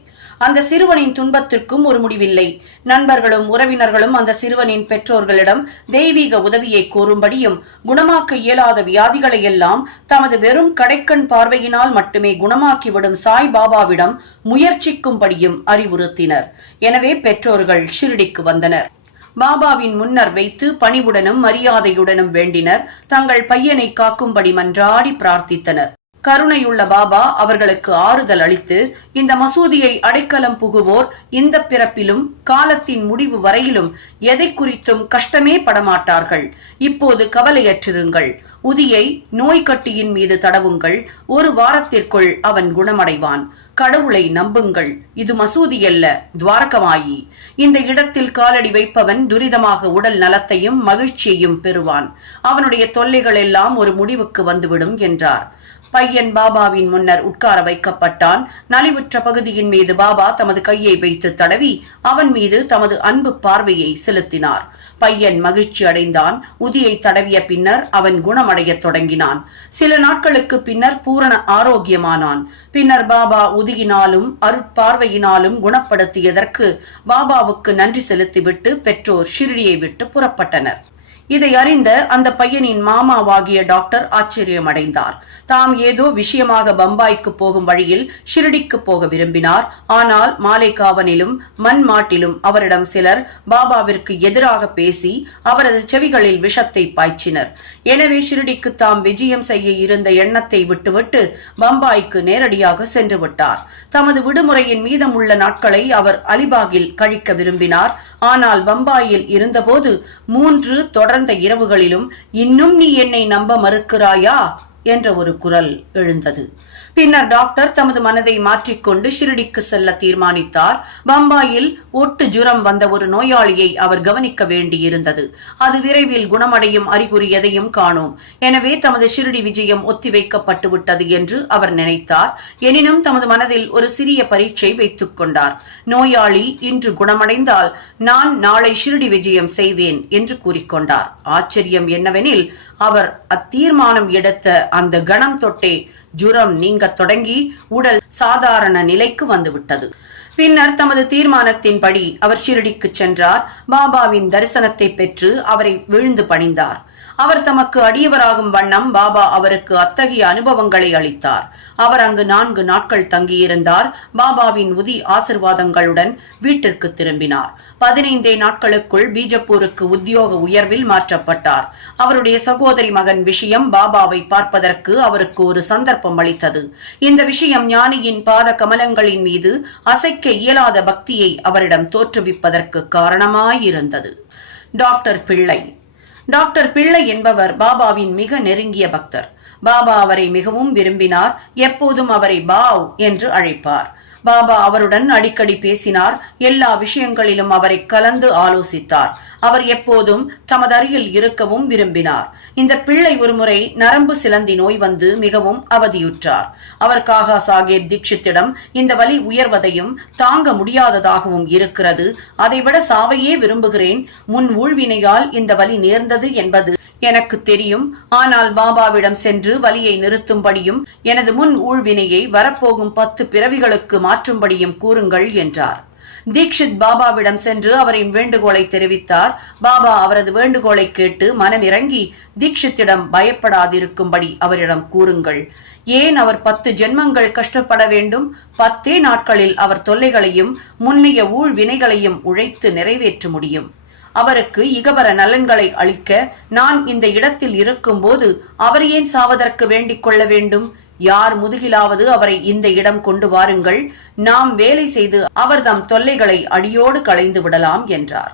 அந்த சிறுவனின் துன்பத்திற்கும் ஒரு முடிவில்லை. நண்பர்களும் உறவினர்களும் அந்த சிறுவனின் பெற்றோர்களிடம் தெய்வீக உதவியை கோரும்படியும் குணமாக்க இயலாத வியாதிகளை எல்லாம் தமது வெறும் கடைக்கண் பார்வையினால் மட்டுமே குணமாக்கிவிடும் சாய் பாபாவிடம் முயற்சிக்கும்படியும் அறிவுறுத்தினர். எனவே பெற்றோர்கள் ஷிரடிக்கு வந்தனர். பாபாவின் முன்னர் வைத்து பணிவுடனும் மரியாதையுடனும் வேண்டினர். தங்கள் பையனை காக்கும்படி மன்றாடி பிரார்த்தித்தனர். கருணையுள்ள பாபா அவர்களுக்கு ஆறுதல் அளித்து, இந்த மசூதியை அடைக்கலம் புகுவோர் இந்த பிறப்பிலும் காலத்தின் முடிவு வரையிலும் எதை குறித்தும் கஷ்டமே படமாட்டார்கள். இப்போது கவலையற்றிருங்கள். உதியை நோய்க்கட்டியின் மீது தடவுங்கள். 1 வாரத்திற்குள் அவன் குணமடைவான். கடவுளை நம்புங்கள். இது மசூதி அல்ல, துவாரகமாயி. இந்த இடத்தில் காலடி வைப்பவன் துரிதமாக உடல் நலத்தையும் மகிழ்ச்சியையும் பெறுவான். அவனுடைய தொல்லைகள் எல்லாம் ஒரு முடிவுக்கு வந்துவிடும் என்றார். பையன் பாபாவின் முன்னர் உட்கார வைக்கப்பட்டான். நலிவுற்ற பகுதியின் மீது பாபா தமது கையை வைத்து தடவி அவன் மீது தமது அன்பு பார்வையை செலுத்தினார். பையன் மகிழ்ச்சி அடைந்தான். உதியை தடவிய பின்னர் அவன் குணமடைய தொடங்கினான். சில நாட்களுக்கு பின்னர் பூரண ஆரோக்கியமானான். பின்னர் பாபா உதியினாலும் அருட்பார்வையினாலும் குணப்படுத்தியதற்கு பாபாவுக்கு நன்றி செலுத்திவிட்டு பெற்றோர் ஷிரடியை விட்டு புறப்பட்டனர். இதை அறிந்த அந்த பையனின் மாமாவாகிய டாக்டர் ஆச்சரியம் அடைந்தார். தாம் ஏதோ விஷயமாக பம்பாய்க்கு போகும் வழியில் ஷிரடிக்கு போக விரும்பினார். ஆனால் மாலேகாவனிலும் மண்மாட்டிலும் அவரிடம் சிலர் பாபாவிற்கு எதிராக பேசி அவரது செவிகளில் விஷத்தை பாய்ச்சினர். எனவே ஷிரடிக்கு தாம் விஜயம் செய்ய இருந்த எண்ணத்தை விட்டுவிட்டு பம்பாய்க்கு நேரடியாக சென்று விட்டார். தமது விடுமுறையின் மீதமுள்ள நாட்களை அவர் அலிபாகில் கழிக்க விரும்பினார். ஆனால் பம்பாயில் இருந்தபோது 3 தொடர்ந்த இரவுகளிலும் இன்னும் நீ என்னை நம்ப மறுக்கிறாயா என்ற ஒரு குரல் எழுந்தது. பின்னர் டாக்டர் தமது மனதை மாற்றிக்கொண்டு ஷிரடிக்கு செல்ல தீர்மானித்தார். பம்பாயில் ஒட்டு ஜுரம் வந்த ஒரு நோயாளியை அவர் கவனிக்க வேண்டியிருந்தது. அது விரைவில் குணமடையும் அறிகுறி எதையும் காணோம். எனவே தமது ஷிரடி விஜயம் ஒத்திவைக்கப்பட்டு விட்டது என்று அவர் நினைத்தார். எனினும் தமது மனதில் ஒரு சிறிய பரீட்சை வைத்துக் கொண்டார். நோயாளி இன்று குணமடைந்தால் நான் நாளை ஷிரடி விஜயம் செய்வேன் என்று கூறிக்கொண்டார். ஆச்சரியம் என்னவெனில், அவர் அத்தீர்மானம் எடுத்த அந்த கணம் தொட்டே ஜுரம் நீங்க தொடங்கி உடல் சாதாரண நிலைக்கு வந்துவிட்டது. பின்னர் தமது தீர்மானத்தின்படி அவர் ஷிரடிக்கு சென்றார். பாபாவின் தரிசனத்தை பெற்று அவரை விழுந்து பணிந்தார். அவர் தமக்கு அடியவராகும் வண்ணம் பாபா அவருக்கு அத்தகைய அனுபவங்களை அளித்தார். அவர் அங்கு 4 நாட்கள் தங்கியிருந்தார். பாபாவின் உதி ஆசிர்வாதங்களுடன் வீட்டிற்கு திரும்பினார். 15 நாட்களுக்குள் பீஜப்பூருக்கு உத்தியோக உயர்வில் மாற்றப்பட்டார். அவருடைய சகோதரி மகன் விஷயம் பாபாவை பார்ப்பதற்கு அவருக்கு ஒரு சந்தர்ப்பம் அளித்தது. இந்த விஷயம் ஞானியின் பாத கமலங்களின் மீது அசைக்க இயலாத பக்தியை அவரிடம் தோற்றுவிப்பதற்கு காரணமாயிருந்தது. டாக்டர் பிள்ளை. டாக்டர் பிள்ளை என்பவர் பாபாவின் மிக நெருங்கிய பக்தர். பாபா அவரை மிகவும் விரும்பினார். எப்போதும் அவரை பாவ் என்று அழைப்பார். பாபா அவருடன் அடிக்கடி பேசினார். எல்லா விஷயங்களிலும் அவரை கலந்து ஆலோசித்தார். அவர் எப்போதும் தமது அருகில் இருக்கவும் விரும்பினார். இந்த பிள்ளை ஒருமுறை நரம்பு சிலந்தி நோய் வந்து மிகவும் அவதியுற்றார். அவர் காகா சாஹேப் தீட்சித்திடம் இந்த வலி உயர்வதையும் தாங்க முடியாததாகவும் இருக்கிறது, அதைவிட சாவையே விரும்புகிறேன், முன் ஊழ்வினையால் இந்த வலி நேர்ந்தது என்பது எனக்கு தெரியும். ஆனால் பாபாவிடம் சென்று வலியை நிறுத்தும்படியும் எனது முன் ஊழ்வினையை வரப்போகும் 10 பிறவிகளுக்கு மாற்றும்படியும் கூறுங்கள் என்றார். தீக்ஷித் பாபாவிடம் சென்று அவரின் வேண்டுகோளை தெரிவித்தார். பாபா அவரது வேண்டுகோளை கேட்டு மனமிறங்கி, தீக்ஷித்திடம் பயப்படாதிருக்கும்படி அவரிடம் கூறுங்கள். ஏன் அவர் 10 ஜென்மங்கள் கஷ்டப்பட வேண்டும்? 10 நாட்களில் அவர் தொல்லைகளையும் முன்னைய ஊழ்வினைகளையும் உழைத்து நிறைவேற்ற முடியும். அவருக்கு இகபர நலன்களை அளிக்க நான் இந்த இடத்தில் இருக்கும்போது அவர் ஏன் சாவதற்கு வேண்டிக் கொள்ள வேண்டும்? யார் முதுகிலாவது அவரை இந்த இடம் கொண்டு வாருங்கள், நாம் வேலை செய்து அவர்தம் தொல்லைகளை அடியோடு களைந்து விடலாம் என்றார்.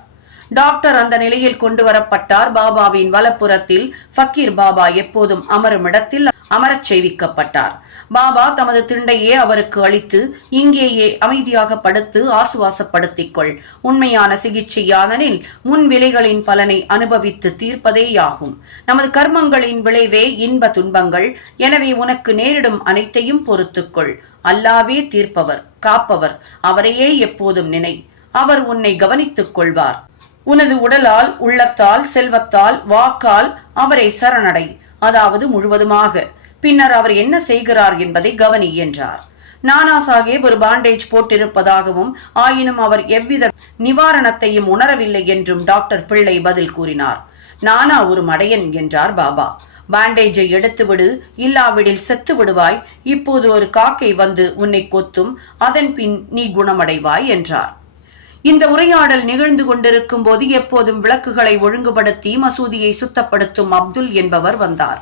டாக்டர் அந்த நிலையில் கொண்டு வரப்பட்டார். பாபாவின் வலப்புறத்தில் ஃபக்கீர் பாபா எப்போதும் அமரும் இடத்தில் அமரச் செய்விக்கப்பட்டார். பாபா தமது திண்டையே அவருக்கு அளித்து, இங்கேயே அமைதியாக படுத்து ஆசுவாசப்படுத்திக் கொள், உண்மையான சிகிச்சை யாதனில் முன் விலைகளின் பலனை அனுபவித்து தீர்ப்பதேயாகும். நமது கர்மங்களின் விளைவே இன்ப துன்பங்கள். எனவே உனக்கு நேரிடும் அனைத்தையும் பொறுத்துக்கொள். அல்லாவே தீர்ப்பவர், காப்பவர். அவரையே எப்போதும் நினை. அவர் உன்னை கவனித்துக் கொள்வார். உனது உடலால், உள்ளத்தால், செல்வத்தால், வாக்கால் அவரை சரணடை, அதாவது முழுவதுமாக. பின்னர் அவர் என்ன செய்கிறார் என்பதை கவனி என்றார். நானா சாஹேப் ஒரு பாண்டேஜ் போட்டிருப்பதாகவும் ஆயினும் அவர் எவ்வித நிவாரணத்தையும் உணரவில்லை என்றும் டாக்டர் பிள்ளை பதில் கூறினார். நானா ஒரு மடையன் என்றார் பாபா. பாண்டேஜை எடுத்துவிடு, இல்லாவிடில் செத்து விடுவாய். இப்போது ஒரு காக்கை வந்து உன்னை கொத்தும், அதன் பின் நீ குணமடைவாய் என்றார். இந்த உரையாடல் நிகழ்ந்து கொண்டிருக்கும் போது எப்போதும் விளக்குகளை ஒழுங்குபடுத்தி மசூதியை சுத்தப்படுத்தும் அப்துல் என்பவர் வந்தார்.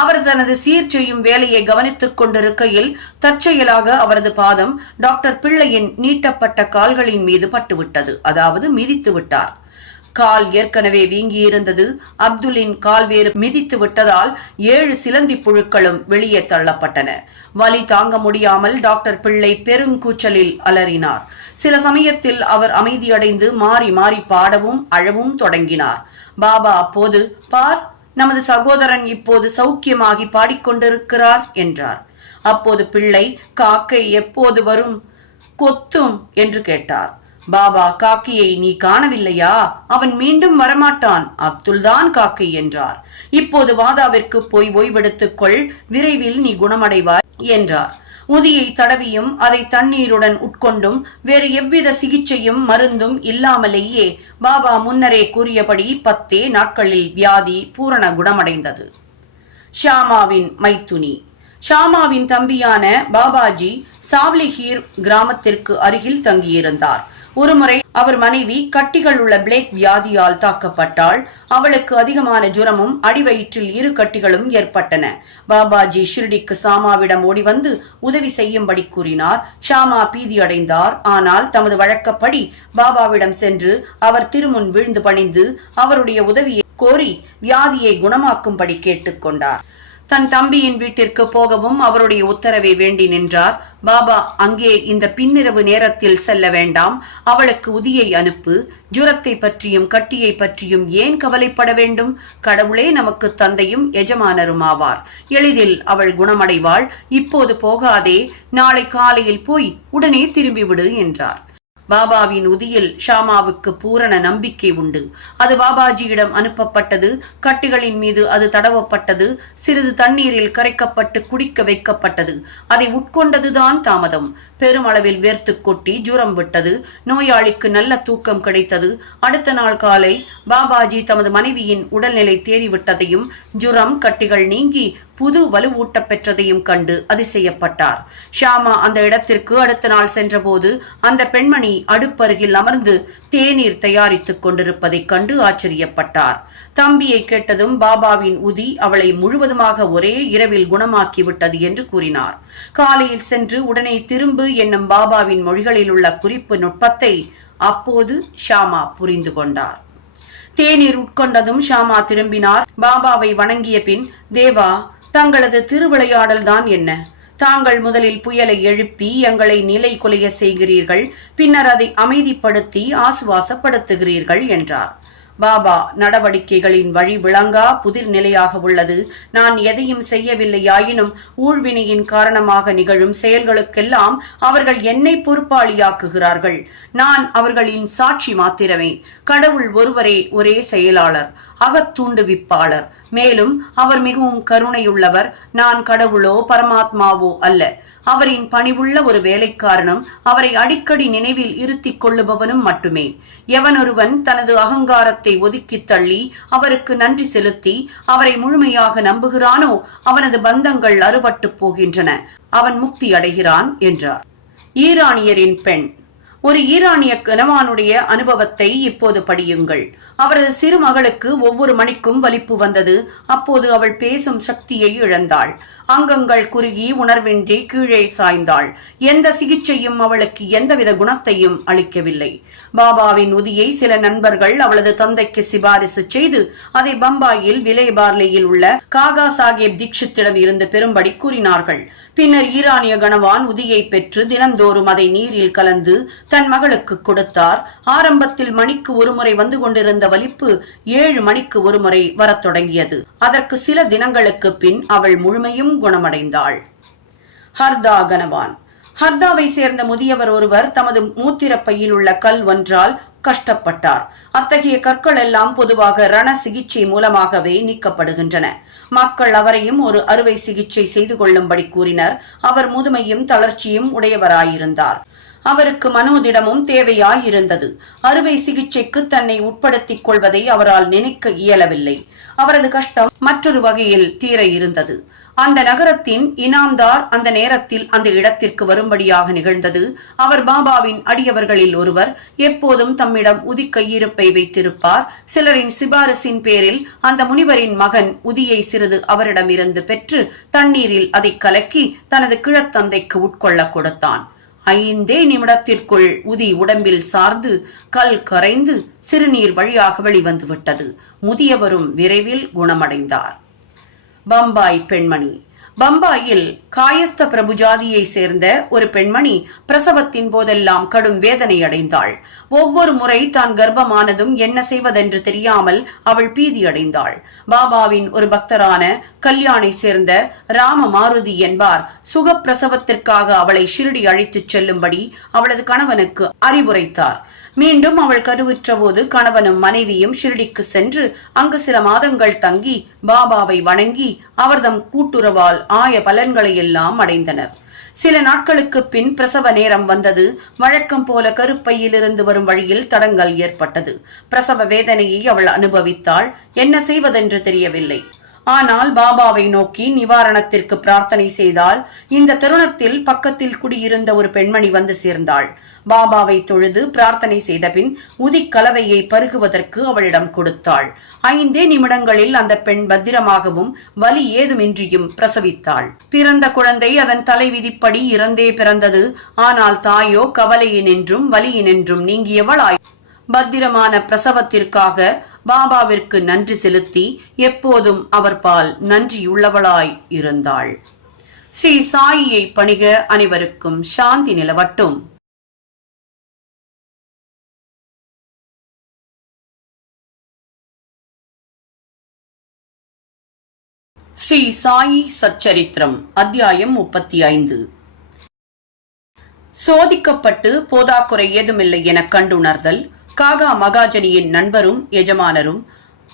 அவர் தனது சீர் செய்யும் வேலையை கவனித்துக் கொண்டிருக்கையில் தற்செயலாக அவரது பாதம் டாக்டர் பிள்ளையின் நீட்டப்பட்ட கால்களின் மீது பட்டுவிட்டது, அதாவது மிதித்து விட்டார். கால் ஏற்கனவே வீங்கியிருந்தது. அப்துல்லின் கால் வேறு மிதித்து விட்டதால் 7 சிலந்தி புழுக்களும் வெளியே தள்ளப்பட்டன. வலி தாங்க முடியாமல் டாக்டர் பிள்ளை பெருங்கூச்சலில் அலறினார். சில சமயத்தில் அவர் அமைதியடைந்து மாறி மாறி பாடவும் அழவும் தொடங்கினார். பாபா அப்போது, பார், நமது சகோதரன் இப்போது சௌக்கியமாகி பாடிக்கொண்டிருக்கிறார் என்றார். அப்போது பிள்ளை, காக்கை எப்போது வரும், கொத்தும் என்று கேட்டார். பாபா, காக்கையை நீ காணவில்லையா? அவன் மீண்டும் வரமாட்டான். அப்துல் தான் காக்கை என்றார். இப்போது வாதாவிற்கு போய் ஓய்வெடுத்துக் கொள், விரைவில் நீ குணமடைவாய் என்றார். உதியை தடவியும் அதை தண்ணீருடன் உட்கொண்டும் வேறு எவ்வித சிகிச்சையும் மருந்தும் இல்லாமலேயே பாபா முன்னரே கூறியபடி 10 நாட்களில் வியாதி பூரண குணமடைந்தது. ஷாமாவின் மைத்துனி. ஷாமாவின் தம்பியான பாபாஜி சாவ்லிஹீர் கிராமத்திற்கு அருகில் தங்கியிருந்தார். ஒருமுறை அவர் மனைவி கட்டிகள் உள்ள பிளேக் வியாதியால் தாக்கப்பட்டாள். அவளுக்கு அதிகமான ஜுரமும் அடிவயிற்றில் 2 கட்டிகளும் ஏற்பட்டன. பாபாஜி ஷிர்டிக்கு ஷாமாவிடம் ஓடி வந்து உதவி செய்யும்படி கூறினார். ஷாமா பீதியடைந்தார். ஆனால் தமது வழக்கப்படி பாபாவிடம் சென்று அவர் திருமுன் வீழ்ந்து பணிந்து அவருடைய உதவியை கோரி வியாதியை குணமாக்கும்படி கேட்டுக்கொண்டார். தன் தம்பியின் வீட்டிற்கு போகவும் அவருடைய உத்தரவை வேண்டி நின்றார். பாபா, அங்கே இந்த பின்னிரவு நேரத்தில் செல்ல வேண்டாம், அவளுக்கு உதியை அனுப்பு. ஜுரத்தை பற்றியும் கட்டியை பற்றியும் ஏன் கவலைப்பட வேண்டும்? கடவுளே நமக்கு தந்தையும் எஜமானரும் ஆவார். எளிதில் அவள் குணமடைவாள். இப்போது போகாதே, நாளை காலையில் போய் உடனே திரும்பிவிடு என்றார். பாபாவின் உதியில் ஷாமாவுக்கு பூரண நம்பிக்கை உண்டு. அது பாபாஜியிடம் அனுப்பப்பட்டது. கட்டிகளின் மீது அது தடவப்பட்டது. சிறிது தண்ணீரில் கரைக்கப்பட்டு குடிக்க வைக்கப்பட்டது. அதை உட்கொண்டதுதான் தாமதம். பெருமளவில் வேர்த்து கொட்டி ஜுரம் விட்டது. நோயாளிக்கு நல்ல தூக்கம் கிடைத்தது. அடுத்த நாள் காலை பாபாஜி தமது மனைவியின் உடல்நிலை தேறிவிட்டதையும் ஜுரம் கட்டிகள் நீங்கி புது வலுவூட்ட பெற்றதையும் கண்டு அதிசயப்பட்டார். ஷாமா அந்த இடத்திற்கு அடுத்த நாள் சென்றபோது அந்த பெண்மணி அடுப்பருகில் அமர்ந்து தேநீர் தயாரித்துக் கொண்டிருப்பதைக் கண்டு ஆச்சரியப்பட்டார். தம்பியை கேட்டதும் பாபாவின் உதி அவளை முழுவதுமாக ஒரே இரவில் குணமாக்கிவிட்டது என்று கூறினார். காலையில் சென்று உடனே திரும்பு என்னும் பாபாவின் மொழிகளில் உள்ள குறிப்பு நுட்பத்தை அப்போது ஷாமா புரிந்து கொண்டார். தேநீர் உட்கொண்டதும் ஷாமா திரும்பினார். பாபாவை வணங்கிய பின், தேவா, தங்களது திருவிளையாடல் தான் என்ன? தாங்கள் முதலில் புயலை எழுப்பி எங்களை நிலை குலைய செய்கிறீர்கள், பின்னர் அதை அமைதிப்படுத்தி ஆசுவாசப்படுத்துகிறீர்கள் என்றார். பாபா நடவடிக்கைகளின் வழி விளங்கா புதிர் நிலையாக உள்ளது. நான் எதையும் செய்யவில்லையாயினும் ஊழ்வினையின் காரணமாக நிகழும் செயல்களுக்கெல்லாம் அவர்கள் என்னை பொறுப்பாளியாக்குகிறார்கள். நான் அவர்களின் சாட்சி மாத்திரமே. கடவுள் ஒருவரே ஒரே செயலாளர், அகத்தூண்டுவிப்பாளர். மேலும் அவர் மிகவும் கருணையுள்ளவர். நான் கடவுளோ பரமாத்மாவோ அல்ல. அவரின் பணிவுள்ள ஒரு வேலைக்காரனும் அவரை அடிக்கடி நினைவில் இருத்திக் கொள்ளுபவனும் மட்டுமே. எவனொருவன் தனது அகங்காரத்தை ஒதுக்கி தள்ளி அவருக்கு நன்றி செலுத்தி அவரை முழுமையாக நம்புகிறானோ அவனது பந்தங்கள் அறுபட்டு போகின்றன, அவன் முக்தி அடைகிறான் என்றார். ஈரானியரின் பெண். ஒரு ஈரானிய கணவானுடைய அனுபவத்தை இப்போது படியுங்கள். அவரது சிறு மகளுக்கு ஒவ்வொரு மணிக்கும் வலிப்பு வந்தது. அப்போது அவள் பேசும் சக்தியை இழந்தாள். அங்கங்கள் குறுகி உணர்வின்றி கீழே சாய்ந்தாள். எந்த சிகிச்சையும் அவளுக்கு எந்தவித குணத்தையும் அளிக்கவில்லை. பாபாவின் உதியை சில நண்பர்கள் அவளது தந்தைக்கு சிபாரிசு செய்து அதை பம்பாயில் விலே பார்லேயில் உள்ள காகா சாஹேப் தீட்சித்திடம் இருந்து பெறும்படி கூறினார்கள். பின்னர் ஈரானிய கணவான் உதியை பெற்று தினந்தோறும் அதை நீரில் கலந்து தன் மகளுக்கு கொடுத்தார். ஆரம்பத்தில் மணிக்கு ஒருமுறை வந்து கொண்டிருந்த வலிப்பு 7 மணிக்கு ஒருமுறை வரத் தொடங்கியது. அதற்கு சில தினங்களுக்கு பின் அவள் முழுமையும் குணமடைந்தாள். ஹர்தா கணவான். ஹர்தாவை சேர்ந்த முதியவர் ஒருவர் தமது மூத்திரப்பையில் உள்ள கல் ஒன்றால் கஷ்டப்பட்டார். அத்தகைய கற்கள் எல்லாம் பொதுவாக ரண சிகிச்சை மூலமாகவே நீக்கப்படுகின்றன. மக்கள் அவரையும் ஒரு அறுவை சிகிச்சை செய்து கொள்ளும்படி கூறினர். அவர் முதுமையும் தளர்ச்சியும் உடையவராயிருந்தார். அவருக்கு மனோதிடமும் தேவையாயிருந்தது. அறுவை சிகிச்சைக்கு தன்னை உட்படுத்திக் கொள்வதை அவரால் நினைக்க இயலவில்லை. அவரது கஷ்டம் மற்றொரு வகையில் தீர இருந்தது. அந்த நகரத்தின் இனாம்தார் அந்த நேரத்தில் அந்த இடத்திற்கு வரும்படியாக நிகழ்ந்தது. அவர் பாபாவின் அடியவர்களில் ஒருவர். எப்போதும் தம்மிடம் உதி கையிருப்பை வைத்திருப்பார். சிலரின் சிபாரிசின் பேரில் அந்த முனிவரின் மகன் உதியை சிறிது அவரிடமிருந்து பெற்று தண்ணீரில் அதை கலக்கி தனது கிழத்தந்தைக்கு உட்கொள்ள கொடுத்தான். 5 நிமிடத்திற்குள் உதி உடம்பில் சார்ந்து கல் கரைந்து சிறுநீர் வழியாக வெளிவந்து விட்டது. முதியவரும் விரைவில் குணமடைந்தார். பம்பாய் பெண்மணி. பம்பாயில் காயஸ்த பிரபு ஜாதியை சேர்ந்த ஒரு பெண்மணி பிரசவத்தின் போதெல்லாம் கடும் வேதனை அடைந்தாள். ஒவ்வொரு முறை தான் கர்ப்பமானதும் என்ன செய்வதென்று தெரியாமல் அவள் பீதி அடைந்தாள். பாபாவின் ஒரு பக்தரான கல்யாணை சேர்ந்த ராம மாருதி என்பார் சுகப்பிரசவத்திற்காக அவளை ஷிரடி அழைத்துச் செல்லும்படி அவளது கணவனுக்கு அறிவுரைத்தார். மீண்டும் அவள் கருவுற்ற போது கணவனும் மனைவியும் ஷிரடிக்கு சென்று அங்கு சில மாதங்கள் தங்கி பாபாவை வணங்கி அவர்தம் கூட்டுறவால் ஆய பலன்களை எல்லாம் அடைந்தனர். சில நாட்களுக்கு பின் பிரசவ நேரம் வந்தது. வழக்கம் போல கருப்பையிலிருந்து வரும் வழியில் தடங்கல் ஏற்பட்டது. பிரசவ வேதனையை அவள் அனுபவித்தாள். என்ன செய்வதென்று தெரியவில்லை. ஆனால் பாபாவை நோக்கி நிவாரணத்திற்கு பிரார்த்தனை செய்தால் இந்த தருணத்தில் பக்கத்தில் குடியிருந்த ஒரு பெண்மணி வந்து சேர்ந்தாள். பாபாவை தொழுது பிரார்த்தனை செய்த பின் உதிக்கலவையை பருகுவதற்கு அவளிடம் கொடுத்தாள். 5 நிமிடங்களில் அந்த பெண் பத்திரமாகவும் வலி ஏதுமின்றியும் பிரசவித்தாள். பிறந்த குழந்தை அதன் தலைவிதிப்படி இறந்தே பிறந்தது. ஆனால் தாயோ கவலையினின்றும் வலியினின்றும் நீங்கியவளாய் பத்திரமான பிரசவத்திற்காக பாபாவிற்கு நன்றி செலுத்தி எப்போதும் அவர் பால் நன்றியுள்ளவளாய் இருந்தாள். ஸ்ரீ சாயியை பணிக. அனைவருக்கும் சாந்தி நிலவட்டும். ஸ்ரீ சாயி சச்சரித்திரம். அத்தியாயம் 35. சோதிக்கப்பட்டு போதாக்குறை ஏதுமில்லை என கண்டுணர்தல். காகா மகாஜனியின் நண்பரும் எஜமானரும்,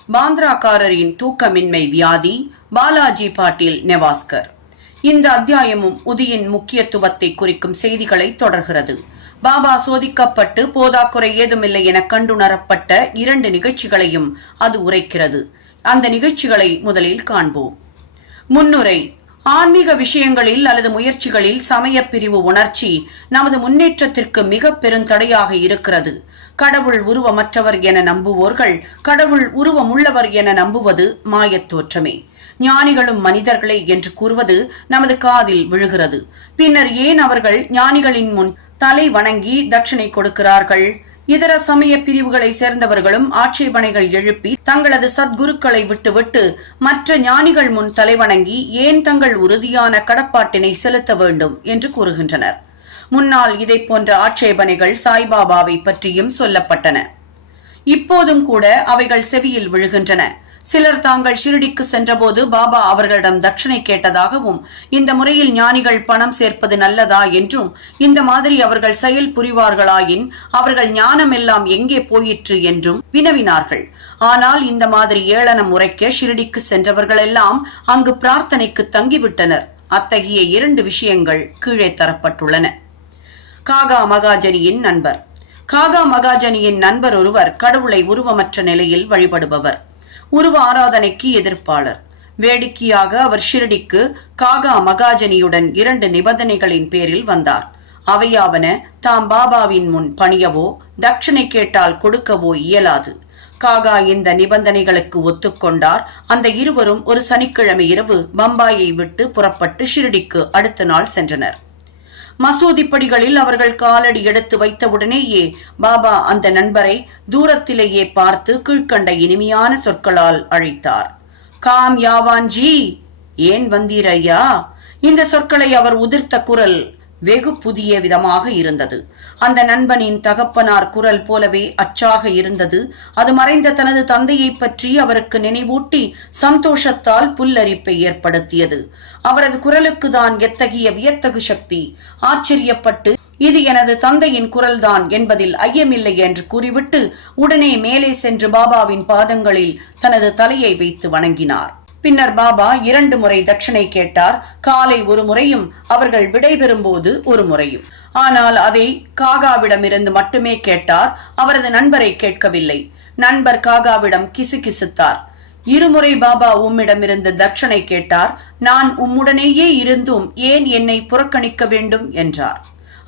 பாந்திராக்காரரின் தூக்கமின்மை வியாதி. பாலாஜி பாட்டீல், நெவாஸ்கர். இந்த அத்தியாயமும் உதியின் முக்கியத்துவத்தை குறிக்கும் செய்திகளை தொடர்கிறது. பாபா சோதிக்கப்பட்டு போதாக்குறை ஏதுமில்லை என கண்டுணரப்பட்ட 2 நிகழ்ச்சிகளையும் அது உரைக்கிறது. அந்த நிகழ்ச்சிகளை முதலில் காண்போம். முன்னுரை. ஆன்மீக விஷயங்களில் அல்லது முயற்சிகளில் சமய பிரிவு உணர்ச்சி நமது முன்னேற்றத்திற்கு மிக பெருந்தடையாக இருக்கிறது. கடவுள் உருவமற்றவர் என நம்புவோர்கள் கடவுள் உருவமுள்ளவர் என நம்புவது மாயத் தோற்றமே. ஞானிகளும் மனிதர்களே என்று கூறுவது நமது காதில் விழுகிறது. பின்னர் ஏன் அவர்கள் ஞானிகளின் முன் தலை வணங்கி தட்சணை கொடுக்கிறார்கள்? இதர சமய பிரிவுகளை சேர்ந்தவர்களும் ஆட்சேபனைகள் எழுப்பி தங்களது சத்குருக்களை விட்டுவிட்டு மற்ற ஞானிகள் முன் தலைவணங்கி ஏன் தங்கள் உறுதியான கடப்பாட்டினை செலுத்த வேண்டும் என்று கூறுகின்றனர். முன்னால் இதை போன்ற ஆட்சேபனைகள் சாய்பாபாவை பற்றியும் சொல்லப்பட்டன. இப்போதும் கூட அவைகள் செவியில் விழுகின்றன. சிலர் தாங்கள் ஷிரடிக்கு சென்றபோது பாபா அவர்களிடம் தட்சணை கேட்டதாகவும், இந்த முறையில் ஞானிகள் பணம் சேர்ப்பது நல்லதா என்றும், இந்த மாதிரி அவர்கள் செயல் புரிவார்களாயின் அவர்கள் ஞானம் எல்லாம் எங்கே போயிற்று என்றும் வினவினார்கள். ஆனால் இந்த மாதிரி ஏளனம் உரைக்க ஷிரடிக்கு சென்றவர்கள் எல்லாம் அங்கு பிரார்த்தனைக்கு தங்கிவிட்டனர். அத்தகைய 2 விஷயங்கள் கீழே தரப்பட்டுள்ளன. காகா மகாஜனியின் நண்பர். காகா மகாஜனியின் நண்பர் ஒருவர் கடவுளை உருவமற்ற நிலையில் வழிபடுபவர். உருவ ஆராதனைக்கு எதிர்ப்பாளர். வேடிக்கையாக அவர் ஷிரடிக்கு காகா மகாஜனியுடன் 2 நிபந்தனைகளின் பேரில் வந்தார். அவையாவன, தாம் பாபாவின் முன் பணியவோ தட்சணை கேட்டால் கொடுக்கவோ இயலாது. காகா இந்த நிபந்தனைகளுக்கு ஒத்துக்கொண்டார். அந்த இருவரும் ஒரு சனிக்கிழமை இரவு பம்பாயை விட்டு புறப்பட்டு ஷிரடிக்கு அடுத்த நாள் சென்றனர். மசூதி படிகளில் அவர்கள் காலடி எடுத்து வைத்தவுடனேயே பாபா அந்த நண்பரை தூரத்திலேயே பார்த்து கீழ்கண்ட இனிமையான சொற்களால் அழைத்தார். காம் யாவான்ஜி, ஏன் வந்தீர் ஐயா? இந்த சொற்களை அவர் உதிர்த்த குரல் வெகு புதிய விதமாக இருந்தது. அந்த நண்பனின் தகப்பனார் குரல் போலவே அச்சாக இருந்தது. அது மறைந்த தனது தந்தையை பற்றி அவருக்கு நினைவூட்டி சந்தோஷத்தால் புல்லரிப்பை ஏற்படுத்தியது. அவரது குரலுக்கு தான் எத்தகைய வியத்தகு சக்தி! ஆச்சரியப்பட்டு, இது எனது தந்தையின் குரல்தான் என்பதில் ஐயமில்லை என்று கூறிவிட்டு உடனே மேலே சென்று பாபாவின் பாதங்களில் தனது தலையை வைத்து வணங்கினார். பின்னர் பாபா 2 முறை தட்சணை கேட்டார். காலை ஒரு முறையும் அவர்கள் விடைபெறும் போது ஒரு முறையும். ஆனால் அதை காகாவிடமிருந்து மட்டுமே கேட்டார். அவரது நண்பரை கேட்கவில்லை. நண்பர் காகாவிடம் கிசுகிசுத்தார். 2 முறை பாபா உம்மிடமிருந்து தட்சணை கேட்டார். நான் உம்முடனேயே இருந்தும் ஏன் என்னை புறக்கணிக்க வேண்டும் என்றார்.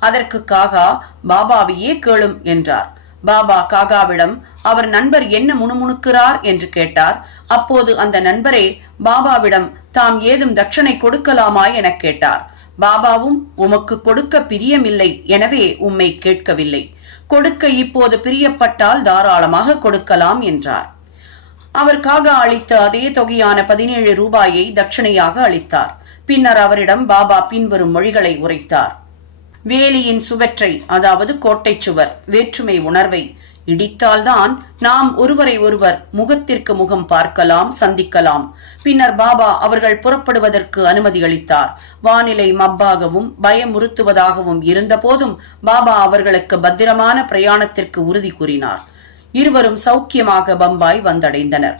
அதற்கு காகா, பாபாவையே கேளும் என்றார். பாபா காகாவிடம் அவர் நண்பர் என்ன முணுமுணுக்கிறார் என்று கேட்டார். அப்போது அந்த நண்பரே பாபாவிடம் தாம் ஏதும் தட்சணை கொடுக்கலாமா என கேட்டார். பாபாவும், உமக்கு கொடுக்க பிரியமில்லை, எனவே உம்மை கேட்கவில்லை. கொடுக்க இப்போது பிரியப்பட்டால் தாராளமாக கொடுக்கலாம் என்றார். அவர் காகா அளித்த அதே தொகையான 17 ரூபாயை தட்சணையாக அளித்தார். பின்னர் அவரிடம் பாபா பின்வரும் மொழிகளை உரைத்தார். வேலியின் சுவற்றை, அதாவது கோட்டை சுவர், வேற்றுமை உணர்வை இடித்தால்தான் நாம் ஒருவரை ஒருவர் முகத்திற்கு முகம் பார்க்கலாம், சந்திக்கலாம். பின்னர் பாபா அவர்கள் புறப்படுவதற்கு அனுமதி அளித்தார். வானிலை மப்பாகவும் பயமுறுத்துவதாகவும் இருந்த போதும் பாபா அவர்களுக்கு பத்திரமான பிரயாணத்திற்கு உறுதி கூறினார். இருவரும் சௌக்கியமாக பம்பாய் வந்தடைந்தனர்.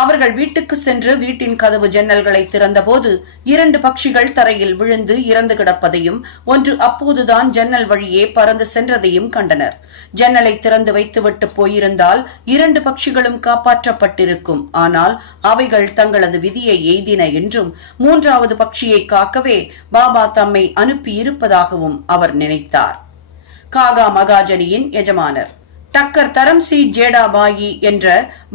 அவர்கள் வீட்டுக்கு சென்று வீட்டின் கதவு ஜன்னல்களை திறந்தபோது 2 பட்சிகள் தரையில் விழுந்து இறந்து கிடப்பதையும், ஒன்று அப்போதுதான் ஜன்னல் வழியே பறந்து சென்றதையும் கண்டனர். ஜன்னலை திறந்து வைத்துவிட்டு போயிருந்தால் 2 பட்சிகளும் காப்பாற்றப்பட்டிருக்கும். ஆனால் அவைகள் தங்களது விதியை எய்தின என்றும் 3வது பட்சியை காக்கவே பாபா தம்மை அனுப்பி இருப்பதாகவும் அவர் நினைத்தார். காகா மகாஜனியின் எஜமானர் டக்கர் தரம்சி ஜேடாபாயி என்ற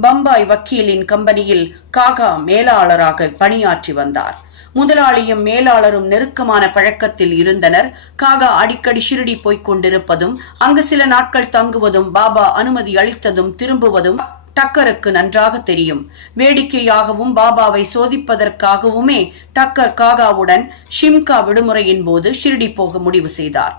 பம்பாய் வக்கீலின் கம்பெனியில் காகா மேலாளராக பணியாற்றி வந்தார். முதலாளியும் மேலாளரும் நெருக்கமான பழக்கத்தில் இருந்தனர். காகா அடிக்கடி ஷிரடி போய்க் கொண்டிருப்பதும் அங்கு சில நாட்கள் தங்குவதும் பாபா அனுமதி அளித்ததும் திரும்புவதும் டக்கருக்கு நன்றாக தெரியும். வேடிக்கையாகவும் பாபாவை சோதிப்பதற்காகவுமே டக்கர் காகாவுடன் ஷிம்கா விடுமுறையின் போது ஷிரடி போக முடிவு செய்தார்.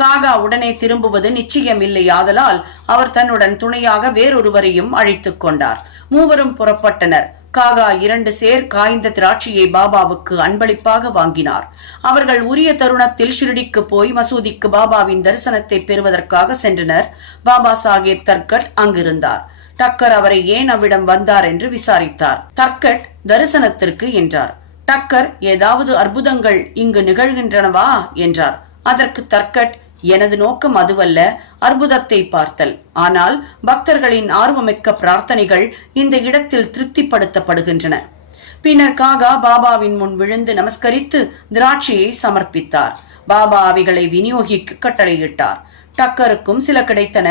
காகா உடனே திரும்புவது நிச்சயமில்லையாதலால் அவர் தன்னுடன் துணையாக வேறொருவரையும் அழைத்துக் கொண்டார். மூவரும் புறப்பட்டனர். காகா 2 சேர் காய்ந்த திராட்சையை பாபாவுக்கு அன்பளிப்பாக வாங்கினார். அவர்கள் உரிய தருணத்தில் ஷிரடிக்கு போய் மசூதிக்கு பாபாவின் தரிசனத்தை பெறுவதற்காக சென்றனர். பாபா சாஹேப் தர்கட் அங்கிருந்தார். டக்கர் அவரை ஏன் அவ்விடம் வந்தார் என்று விசாரித்தார். தர்கட் தரிசனத்திற்கு என்றார். டக்கர், ஏதாவது அற்புதங்கள் இங்கு நிகழ்கின்றனவா என்றார். அதற்கு தர்கட், எனது நோக்கம் அதுவல்ல, அற்புதத்தை பார்த்தல். ஆனால் பக்தர்களின் ஆர்வமிக்க பிரார்த்தனைகள் இந்த இடத்தில் திருப்திப்படுத்தப்படுகின்றன. பின்னர் காகா பாபாவின் முன் விழுந்து நமஸ்கரித்து திராட்சையை சமர்ப்பித்தார். பாபா அவைகளை விநியோகிக்க கட்டளையிட்டார். டக்கருக்கும் சில கிடைத்தன.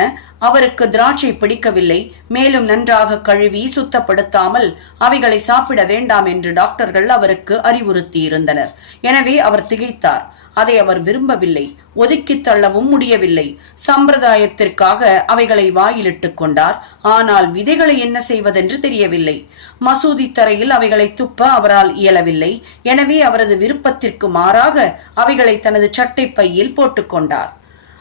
அவருக்கு திராட்சை பிடிக்கவில்லை. மேலும் நன்றாக கழுவி சுத்தப்படுத்தாமல் அவைகளை சாப்பிட வேண்டாம் என்று டாக்டர்கள் அவருக்கு அறிவுறுத்தி இருந்தனர். எனவே அவர் திகைத்தார். அதை அவர் விரும்பவில்லை. ஒதுக்கி தள்ளவும் முடியவில்லை. சம்பிரதாயத்திற்காக அவைகளை வாயிலிட்டுக் கொண்டார். ஆனால் விதைகளை என்ன செய்வதென்று தெரியவில்லை. மசூதி தரையில் அவைகளை துப்ப அவரால் இயலவில்லை. எனவே அவரது விருப்பத்திற்கு மாறாக அவைகளை தனது சட்டை பையில் போட்டுக்கொண்டார்.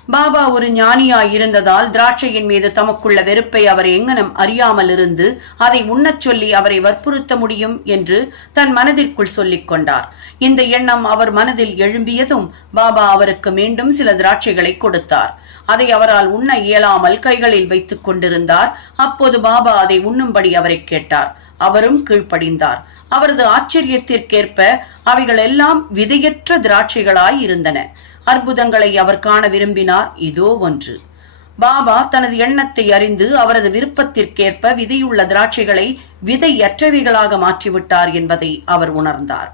பாபா ஒரு ஞானியாய் இருந்ததால் திராட்சையின் மீது தமக்குள்ள வெறுப்பை அவர் எங்கனம் அறியாமல் இருந்து அதை உண்ணச் சொல்லி அவரை வற்புறுத்த முடியும் என்று தன் மனதிற்குள் சொல்லிக் கொண்டார். இந்த எண்ணம் அவர் மனதில் எழும்பியதும் பாபா அவருக்கு மீண்டும் சில திராட்சைகளை கொடுத்தார். அதை அவரால் உண்ண இயலாமல் கைகளில் வைத்துக் கொண்டிருந்தார். அப்போது பாபா அதை உண்ணும்படி அவரை கேட்டார். அவரும் கீழ்ப்படிந்தார். அவரது ஆச்சரியத்திற்கேற்ப அவைகள் எல்லாம் விதையற்ற திராட்சைகளாய் இருந்தன. அற்புதங்களை அவர் காண விரும்பினார். இதோ ஒன்று. பாபா தனது எண்ணத்தை அறிந்து அவரது விருப்பத்திற்கேற்ப விதையுள்ள திராட்சைகளை விதையற்றவைகளாக மாற்றிவிட்டார் என்பதை அவர் உணர்ந்தார்.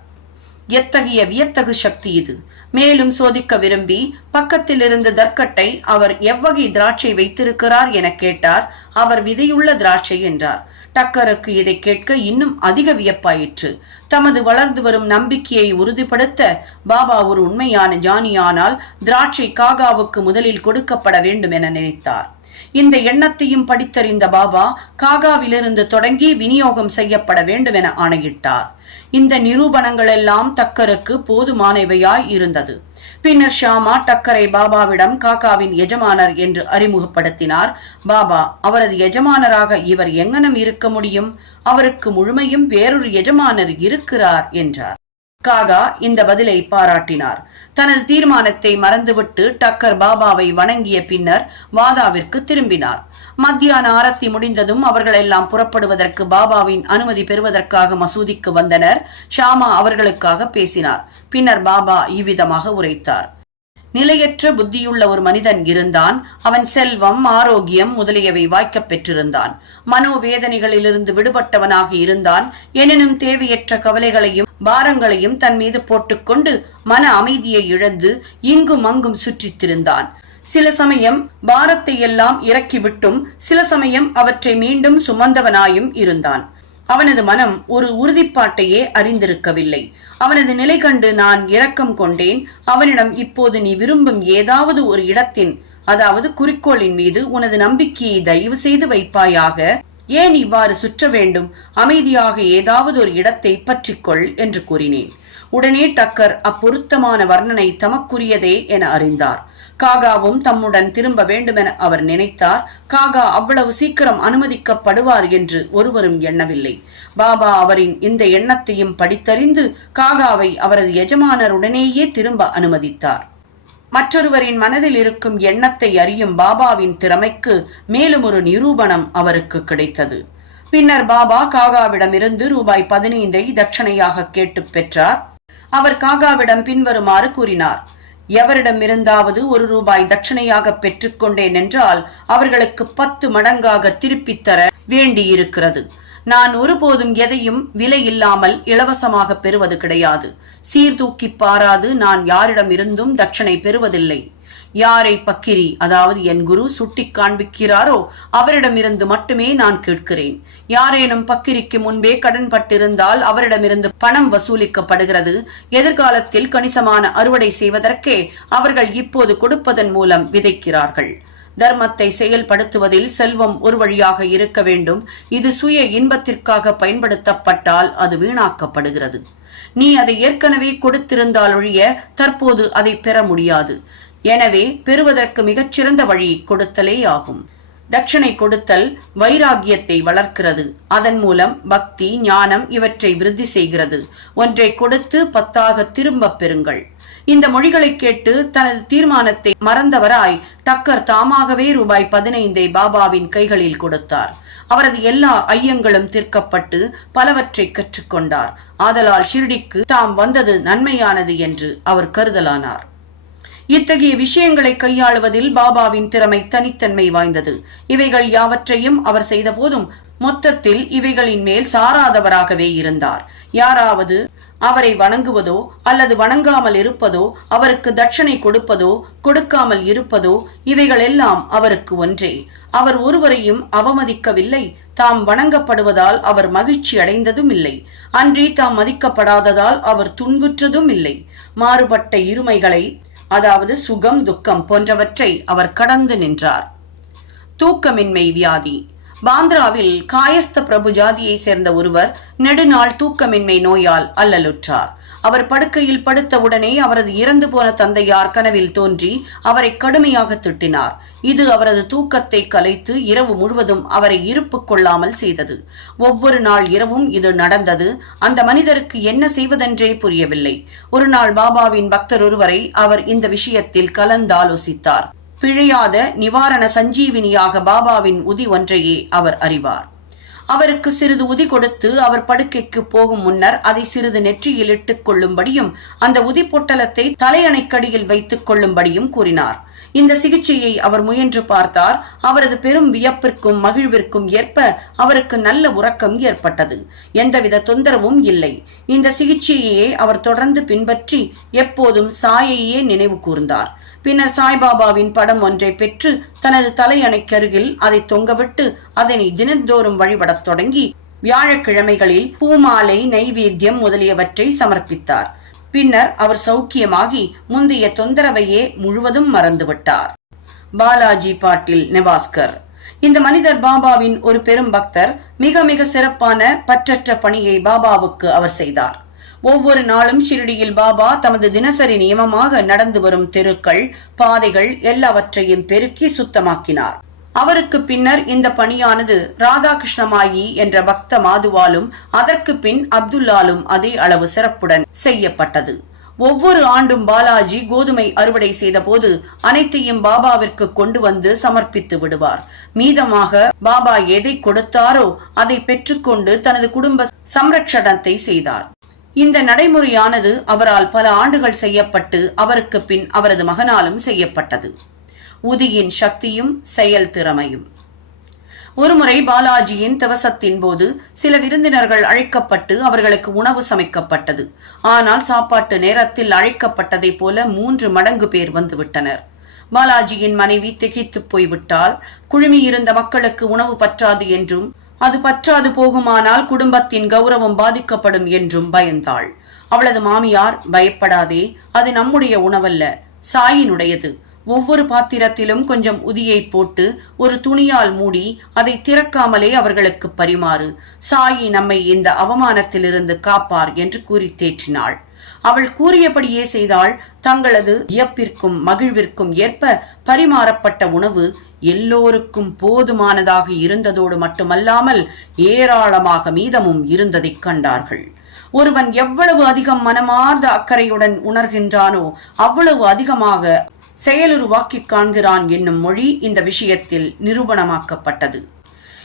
எத்தகைய வியத்தகு சக்தி இது! மேலும் சோதிக்க விரும்பி பக்கத்தில் இருந்த தர்க்கட்டை அவர் எவ்வகை திராட்சை வைத்திருக்கிறார் என கேட்டார். அவர் விதையுள்ள திராட்சை என்றார். டக்கருக்கு இதை கேட்க இன்னும் அதிக வியப்பாயிற்று. தமது வளர்ந்து வரும் நம்பிக்கையை உறுதிப்படுத்த பாபா ஒரு உண்மையான ஞானியானால் திராட்சை காகாவுக்கு முதலில் கொடுக்கப்பட வேண்டும் என நினைத்தார். இந்த எண்ணத்தையும் படித்தறிந்த பாபா காகாவிலிருந்து தொடங்கி விநியோகம் செய்யப்பட வேண்டும் என ஆணையிட்டார். இந்த நிரூபணங்கள் எல்லாம் டக்கருக்கு போதுமானவையாய் இருந்தது. பின்னர் ஷாமா டக்கரை பாபாவிடம் காகாவின் எஜமானர் என்று அறிமுகப்படுத்தினார். பாபா அவரது எஜமானராக இவர் எங்கனம் இருக்க முடியும்? அவருக்கு முழுமையும் வேறொரு எஜமானர் இருக்கிறார் என்றார். காகா இந்த பதிலை பாராட்டினார். தனது தீர்மானத்தை மறந்துவிட்டு டக்கர் பாபாவை வணங்கிய பின்னர் வாதாவிற்கு திரும்பினார். மத்தியான ஆரத்தி முடிந்ததும் அவர்கள் எல்லாம் புறப்படுவதற்கு பாபாவின் அனுமதி பெறுவதற்காக மசூதிக்கு வந்தனர். ஷாமா அவர்களுக்காக பேசினார். பின்னர் பாபா இவ்விதமாக உரைத்தார். நிலையற்ற புத்தியுள்ள ஒரு மனிதன் இருந்தான். அவன் செல்வம், ஆரோக்கியம் முதலியவை வாய்க்கப் பெற்றிருந்தான். மனோவேதனைகளிலிருந்து விடுபட்டவனாக இருந்தான். எனினும் தேவையற்ற கவலைகளையும் பாரங்களையும் தன் மீது போட்டுக்கொண்டு மன அமைதியை இழந்து இங்கும் அங்கும் சுற்றித் திரிந்தான். சில சமயம் பாரத்தை எல்லாம் இறக்கிவிட்டும் சில சமயம் அவற்றை மீண்டும் சுமந்தவனாயும் இருந்தான். அவனது மனம் ஒரு உறுதிப்பாட்டையே அறிந்திருக்கவில்லை. அவனது நிலை கண்டு நான் இரக்கம் கொண்டேன். அவனிடம் இப்போது நீ விரும்பும் ஏதாவது ஒரு இடத்தின், அதாவது குறிக்கோளின் மீது உனது நம்பிக்கையை தயவு செய்து வைப்பாயாக. ஏன் இவ்வாறு சுற்ற வேண்டும்? அமைதியாக ஏதாவது ஒரு இடத்தை பற்றிக்கொள் என்று கூறினேன். உடனே டக்கர் அப்பொருத்தமான வர்ணனை தமக்குரியதே என அறிந்தார். காகாவும் தம்முடன் திரும்ப வேண்டுமென அவர் நினைத்தார். காகா அவ்வளவு சீக்கிரம் அனுமதிக்கப்படுவார் என்று ஒருவரும் எண்ணவில்லை. பாபா அவரின் இந்த எண்ணத்தையும் படித்தறிந்து காகாவை அவரது எஜமானருடனேயே திரும்ப அனுமதித்தார். மற்றொருவரின் மனதில் இருக்கும் எண்ணத்தை அறியும் பாபாவின் திறமைக்கு மேலும் ஒரு நிரூபணம் அவருக்கு கிடைத்தது. பின்னர் பாபா காகாவிடமிருந்து ரூபாய் 15 தட்சணையாக கேட்டு பெற்றார். அவர் காகாவிடம் பின்வருமாறு கூறினார். எவரிடமிருந்தாவது ₹1 தட்சணையாக பெற்றுக்கொண்டேன் என்றால் அவர்களுக்கு 10 மடங்காக திருப்பித் தர வேண்டியிருக்கிறது. நான் ஒருபோதும் எதையும் விலை இல்லாமல் இலவசமாக பெறுவது கிடையாது. சீர்தூக்கி பாராது நான் யாரிடமிருந்தும் தட்சணை பெறுவதில்லை. யாரை பக்கிரி, அதாவது என் குரு சுட்டி காண்பிக்கிறாரோ அவரிடமிருந்து மட்டுமே நான் கேட்கிறேன். யாரேனும் பக்கிரிக்கு முன்பே கடன் பட்டிருந்தால் அவரிடமிருந்து பணம் வசூலிக்கப்படுகிறது. எதிர்காலத்தில் கணிசமான அறுவடை செய்வதற்கே அவர்கள் இப்போது கொடுப்பதன் மூலம் விதைக்கிறார்கள். தர்மத்தை செயல்படுத்துவதில் செல்வம் ஒரு வழியாக இருக்க வேண்டும். இது சுய இன்பத்திற்காக பயன்படுத்தப்பட்டால் அது வீணாக்கப்படுகிறது. நீ அதை ஏற்கனவே கொடுத்திருந்தால் ஒழிய தற்போது அதை பெற முடியாது. எனவே பெறுவதற்கு மிகச்சிறந்த வழி கொடுத்தலே ஆகும். தட்சணை கொடுத்தல் வைராகியத்தை வளர்க்கிறது. அதன் மூலம் பக்தி, ஞானம் இவற்றை விருத்தி செய்கிறது. ஒன்றை கொடுத்து 10 திரும்ப பெறுங்கள். இந்த மொழிகளை கேட்டு தனது தீர்மானத்தை மறந்தவராய் டக்கர் தாமாகவே ₹15 பாபாவின் கைகளில் கொடுத்தார். அவரது எல்லா ஐயங்களும் தீர்க்கப்பட்டு பலவற்றை கற்றுக்கொண்டார். ஆதலால் ஷிர்டிக்கு தாம் வந்தது நன்மையானது என்று அவர் கருதலானார். இத்தகைய விஷயங்களை கையாளுவதில் பாபாவின் திறமை தனித்தன்மை வாய்ந்தது. இவைகள் யாவற்றையும் அவர் செய்த போதும் மொத்தத்தில் இவைகளின் மேல் சாராதவராகவே இருந்தார். யாராவது அவரை வணங்குவதோ அல்லது வணங்காமல் இருப்பதோ, அவருக்கு தட்சணை கொடுப்பதோ கொடுக்காமல் இருப்பதோ இவைகளெல்லாம் அவருக்கு ஒன்றே. அவர் ஒருவரையும் அவமதிக்கவில்லை. தாம் வணங்கப்படுவதால் அவர் மகிழ்ச்சி அடைந்ததும் இல்லை. அன்றி தாம் மதிக்கப்படாததால் அவர் துன்புற்றதும் இல்லை. மாறுபட்ட இருமைகளை, அதாவது சுகம் துக்கம் போன்றவற்றை அவர் கடந்து நின்றார். தூக்கமின்மை வியாதி. பாந்திராவில் காயஸ்த பிரபு ஜாதியை சேர்ந்த ஒருவர் நெடுநாள் தூக்கமின்மை நோயால் அல்லலுற்றார். அவர் படுக்கையில் படுத்தவுடனே அவரது இறந்து போன தந்தையார் கனவில் தோன்றி அவரை கடுமையாக திட்டினார். இது அவரது தூக்கத்தை கலைத்து இரவு முழுவதும் அவரை இருப்பு கொள்ளாமல் செய்தது. ஒவ்வொரு நாள் இரவும் இது நடந்தது. அந்த மனிதருக்கு என்ன செய்வதென்றே புரியவில்லை. ஒரு நாள் பாபாவின் பக்தர் ஒருவரை அவர் இந்த விஷயத்தில் கலந்தாலோசித்தார். பிழையாத நிவாரண சஞ்சீவினியாக பாபாவின் உதி ஒன்றையே அவர் அறிவார். அவருக்கு சிறிது உதி கொடுத்து அவர் படுக்கைக்கு போகும் முன்னர் அதை சிறிது நெற்றியில் இட்டுக் கொள்ளும்படியும் அந்த உதி பொட்டலத்தை தலையணைக்கடியில் வைத்துக் கொள்ளும்படியும் கூறினார். இந்த சிகிச்சையை அவர் முயன்று பார்த்தார். அவரது பெரும் வியப்பிற்கும் மகிழ்விற்கும் ஏற்ப அவருக்கு நல்ல உறக்கம் ஏற்பட்டது. எந்தவித தொந்தரவும் இல்லை. இந்த சிகிச்சையே அவர் தொடர்ந்து பின்பற்றி எப்போதும் சாயையே நினைவு கூர்ந்தார். பின்னர் சாய்பாபாவின் படம் ஒன்றை பெற்று தனது தலையணைக்கருகில் அதை தொங்கவிட்டு அதனை தினந்தோறும் வழிபடத் தொடங்கி வியாழக்கிழமைகளில் பூமாலை, நைவேத்தியம் முதலியவற்றை சமர்ப்பித்தார். பின்னர் அவர் சௌக்கியமாகி முந்தைய தொந்தரவையே முழுவதும் மறந்துவிட்டார். பாலாஜி பாட்டில் நெவாஸ்கர். இந்த மனிதர் பாபாவின் ஒரு பெரும் பக்தர். மிக மிக சிறப்பான பற்றற்ற பணியை பாபாவுக்கு அவர் செய்தார். ஒவ்வொரு நாளும் ஷிரடியில் பாபா தமது தினசரி நியமமாக நடந்து வரும் தெருக்கள், பாதைகள் எல்லாவற்றையும் பெருக்கி சுத்தமாக்கினார். அவருக்கு பின்னர் இந்த பணியானது ராதாகிருஷ்ணமாயி என்ற பக்த மாதுவாலும் அதற்கு பின் அப்துல்லாலும் அதே அளவு சிறப்புடன் செய்யப்பட்டது. ஒவ்வொரு ஆண்டும் பாலாஜி கோதுமை அறுவடை செய்த போது அனைத்தையும் பாபாவிற்கு கொண்டு வந்து சமர்ப்பித்து விடுவார். மீதமாக பாபா எதை கொடுத்தாரோ அதை பெற்றுக்கொண்டு தனது குடும்ப சம்ரட்சணத்தை செய்தார். இந்த நடைமுறையானது அவரால் பல ஆண்டுகள் செய்யப்பட்டு அவருக்கு பின் அவரது மகனாலும் செய்யப்பட்டது. உதியின் சக்தியும் செயல் திறமையும். ஒருமுறை பாலாஜியின் திவசத்தின் போது சில விருந்தினர்கள் அழைக்கப்பட்டு அவர்களுக்கு உணவு சமைக்கப்பட்டது. ஆனால் சாப்பாட்டு நேரத்தில் அழைக்கப்பட்டதை போல 3 மடங்கு பேர் வந்துவிட்டனர். பாலாஜியின் மனைவி திகைத்து போய்விட்டால் குழுமியிருந்த மக்களுக்கு உணவு பற்றாது என்றும் அது பற்றாது போகுமானால் குடும்பத்தின் கௌரவம் பாதிக்கப்படும் என்றும் பயந்தாள். அவளது மாமியார், பயப்படாதே, அது நம்முடைய உணவல்ல, சாயினுடையது. ஒவ்வொரு பாத்திரத்திலும் கொஞ்சம் உதியை போட்டு ஒரு துணியால் மூடி அதை திறக்காமலே அவர்களுக்கு பரிமாறு. சாயி நம்மை இந்த அவமானத்திலிருந்து காப்பார் என்று கூறி தேற்றினாள். அவள் கூறியபடியே செய்தாள். தங்களது வியப்பிற்கும் மகிழ்விற்கும் ஏற்ப பரிமாறப்பட்ட உணவு எல்லோருக்கும் போதுமானதாக இருந்ததோடு மட்டுமல்லாமல் ஏராளமாக மீதமும் இருந்ததைக் கண்டார்கள். ஒருவன் எவ்வளவு அதிகம் மனமார்ந்த அக்கறையுடன் உணர்கின்றானோ அவ்வளவு அதிகமாக செயலுருவாக்கி காண்கிறான் என்னும் மொழி இந்த விஷயத்தில் நிரூபணமாக்கப்பட்டது.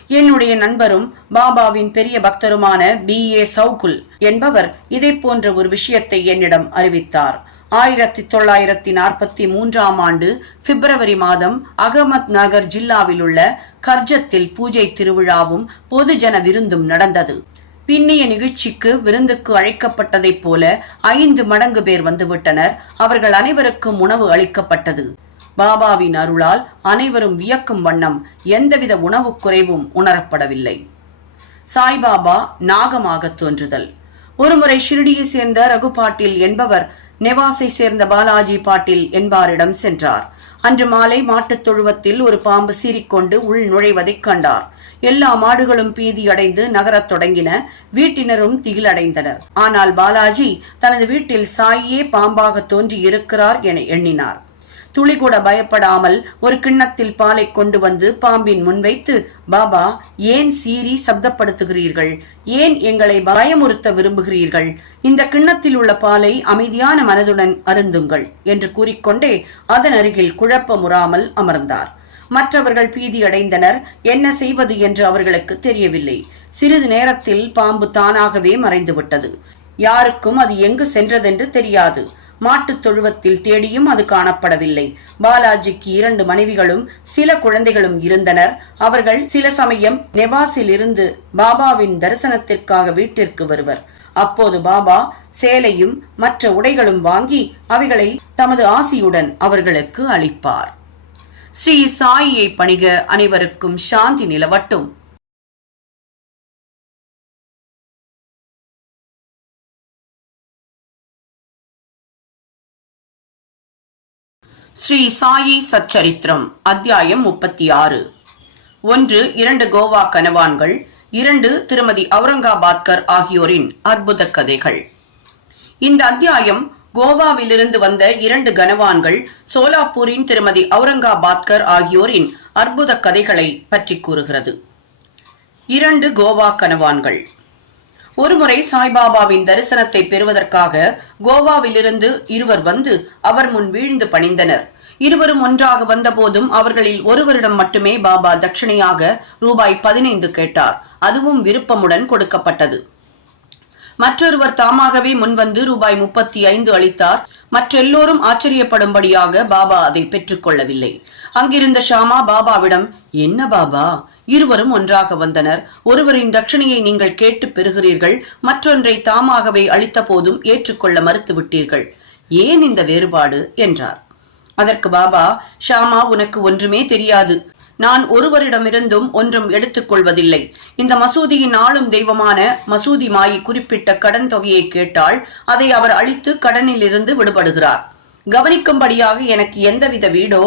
என்னுடைய நண்பரும் பாபாவின் பெரிய பக்தருமான B.A. சவுகுல் என்பவர் இதை போன்ற ஒரு விஷயத்தை என்னிடம் அறிவித்தார். 1943ஆம் ஆண்டு பிப்ரவரி மாதம் அகமத் நகர் ஜில்லாவில் உள்ள கர்ஜத்தில் பூஜை திருவிழாவும் பொதுஜன விருந்தும் நடந்தது. பின்னிய நிகழ்ச்சிக்கு விருந்துக்கு அழைக்கப்பட்டதைப் போல 5 மடங்கு பேர் வந்துவிட்டனர். அவர்கள் அனைவருக்கும் உணவு அளிக்கப்பட்டது. பாபாவின் அருளால் அனைவரும் வியக்கும் வண்ணம் எந்தவித உணவு குறைவும் உணரப்படவில்லை. சாய்பாபா நாகமாக தோன்றுதல். ஒருமுறை ஷிரடியை சேர்ந்த ரகு பாட்டில் என்பவர் நெவாஸை சேர்ந்த பாலாஜி பாட்டில் என்பாரிடம் சென்றார். அன்று மாலை மாட்டுத் தொழுவத்தில் ஒரு பாம்பு சீறிக்கொண்டு உள் நுழைவதைக் கண்டார். எல்லா மாடுகளும் பீதியடைந்து நகரத் தொடங்கின. வீட்டினரும் திகிலடைந்தனர். ஆனால் பாலாஜி தனது வீட்டில் சாயே பாம்பாக தோன்றி இருக்கிறார் என எண்ணினார். துளி கூட பயப்படாமல் ஒரு கிண்ணத்தில் பாலை கொண்டு வந்து பாம்பின் முன்வைத்து, பாபா, ஏன் சீறி சப்தப்படுத்துகிறீர்கள்? ஏன் எங்களை பயமுறுத்த விரும்புகிறீர்கள்? இந்த கிண்ணத்தில் உள்ள பாலை அமைதியான மனதுடன் அருந்துங்கள் என்று கூறிக்கொண்டே அதன் அருகில் குழப்பமுறாமல் அமர்ந்தார். மற்றவர்கள் பீதியடைந்தனர். என்ன செய்வது என்று அவர்களுக்கு தெரியவில்லை. சிறிது நேரத்தில் பாம்பு தானாகவே மறைந்துவிட்டது. யாருக்கும் அது எங்கு சென்றதென்று தெரியாது. மாட்டுத் தொழுவத்தில் தேடியும் அது காணப்படவில்லை. பாலாஜிக்கு 2 மனைவிகளும் சில குழந்தைகளும் இருந்தனர். அவர்கள் சில சமயம் நெவாஸில் இருந்து பாபாவின் தரிசனத்திற்காக வீட்டிற்கு வருவர். அப்போது பாபா சேலையும் மற்ற உடைகளும் வாங்கி அவைகளை தமது ஆசியுடன் அவர்களுக்கு அளிப்பார். ஸ்ரீ சாயியை பணிக. அனைவருக்கும் சாந்தி நிலவட்டும். ஸ்ரீ சாயி சச்சரித்திரம் அத்தியாயம் 36. 1. 2 கோவா கனவான்கள். 2. திருமதி அவுரங்காபாத்கர் ஆகியோரின் அற்புத கதைகள். இந்த அத்தியாயம் கோவாவிலிருந்து வந்த 2 கனவான்கள் சோலாப்பூரின் திருமதி அவுரங்காபாத்கர் ஆகியோரின் அற்புத கதைகளை பற்றி கூறுகிறது. 2 கோவா கனவான்கள். ஒருமுறை சாய்பாபாவின் தரிசனத்தை பெறுவதற்காக கோவாவிலிருந்து இருவர் வந்து அவர் முன் வீழ்ந்து பணிந்தனர். இருவரும் ஒன்றாக வந்த போதும் அவர்களில் ஒருவரிடம் மட்டுமே பாபா தட்சணையாக ரூபாய் 15 கேட்டார். அதுவும் விருப்பமுடன் கொடுக்கப்பட்டது. மற்றொருவர் தாமாகவே முன்வந்து ரூபாய் 35 அளித்தார். மற்றெல்லோரும் ஆச்சரியப்படும்படியாக பாபா அதை பெற்றுக் கொள்ளவில்லை. அங்கிருந்த ஷாமா பாபாவிடம், என்ன பாபா, இருவரும் ஒன்றாக வந்தனர், ஒருவரின் தட்சணையை நீங்கள் கேட்டு பெறுகிறீர்கள், மற்றொன்றை தாமாகவே அளித்த போதும் ஏற்றுக்கொள்ள மறுத்துவிட்டீர்கள், ஏன் இந்த வேறுபாடு என்றார். அதற்கு பாபா, ஷாமா, உனக்கு ஒன்றுமே தெரியாது. நான் ஒருவரிடமிருந்தும் ஒன்றும் எடுத்துக் கொள்வதில்லை. இந்த மசூதியின் ஆளும் தெய்வமான மசூதி மாயி குறிப்பிட்ட கடன் தொகையை கேட்டால் அதை அவர் அளித்து கடனில் இருந்து விடுபடுகிறார். கவனிக்கும்படியாக எனக்கு எந்தவித வீடோ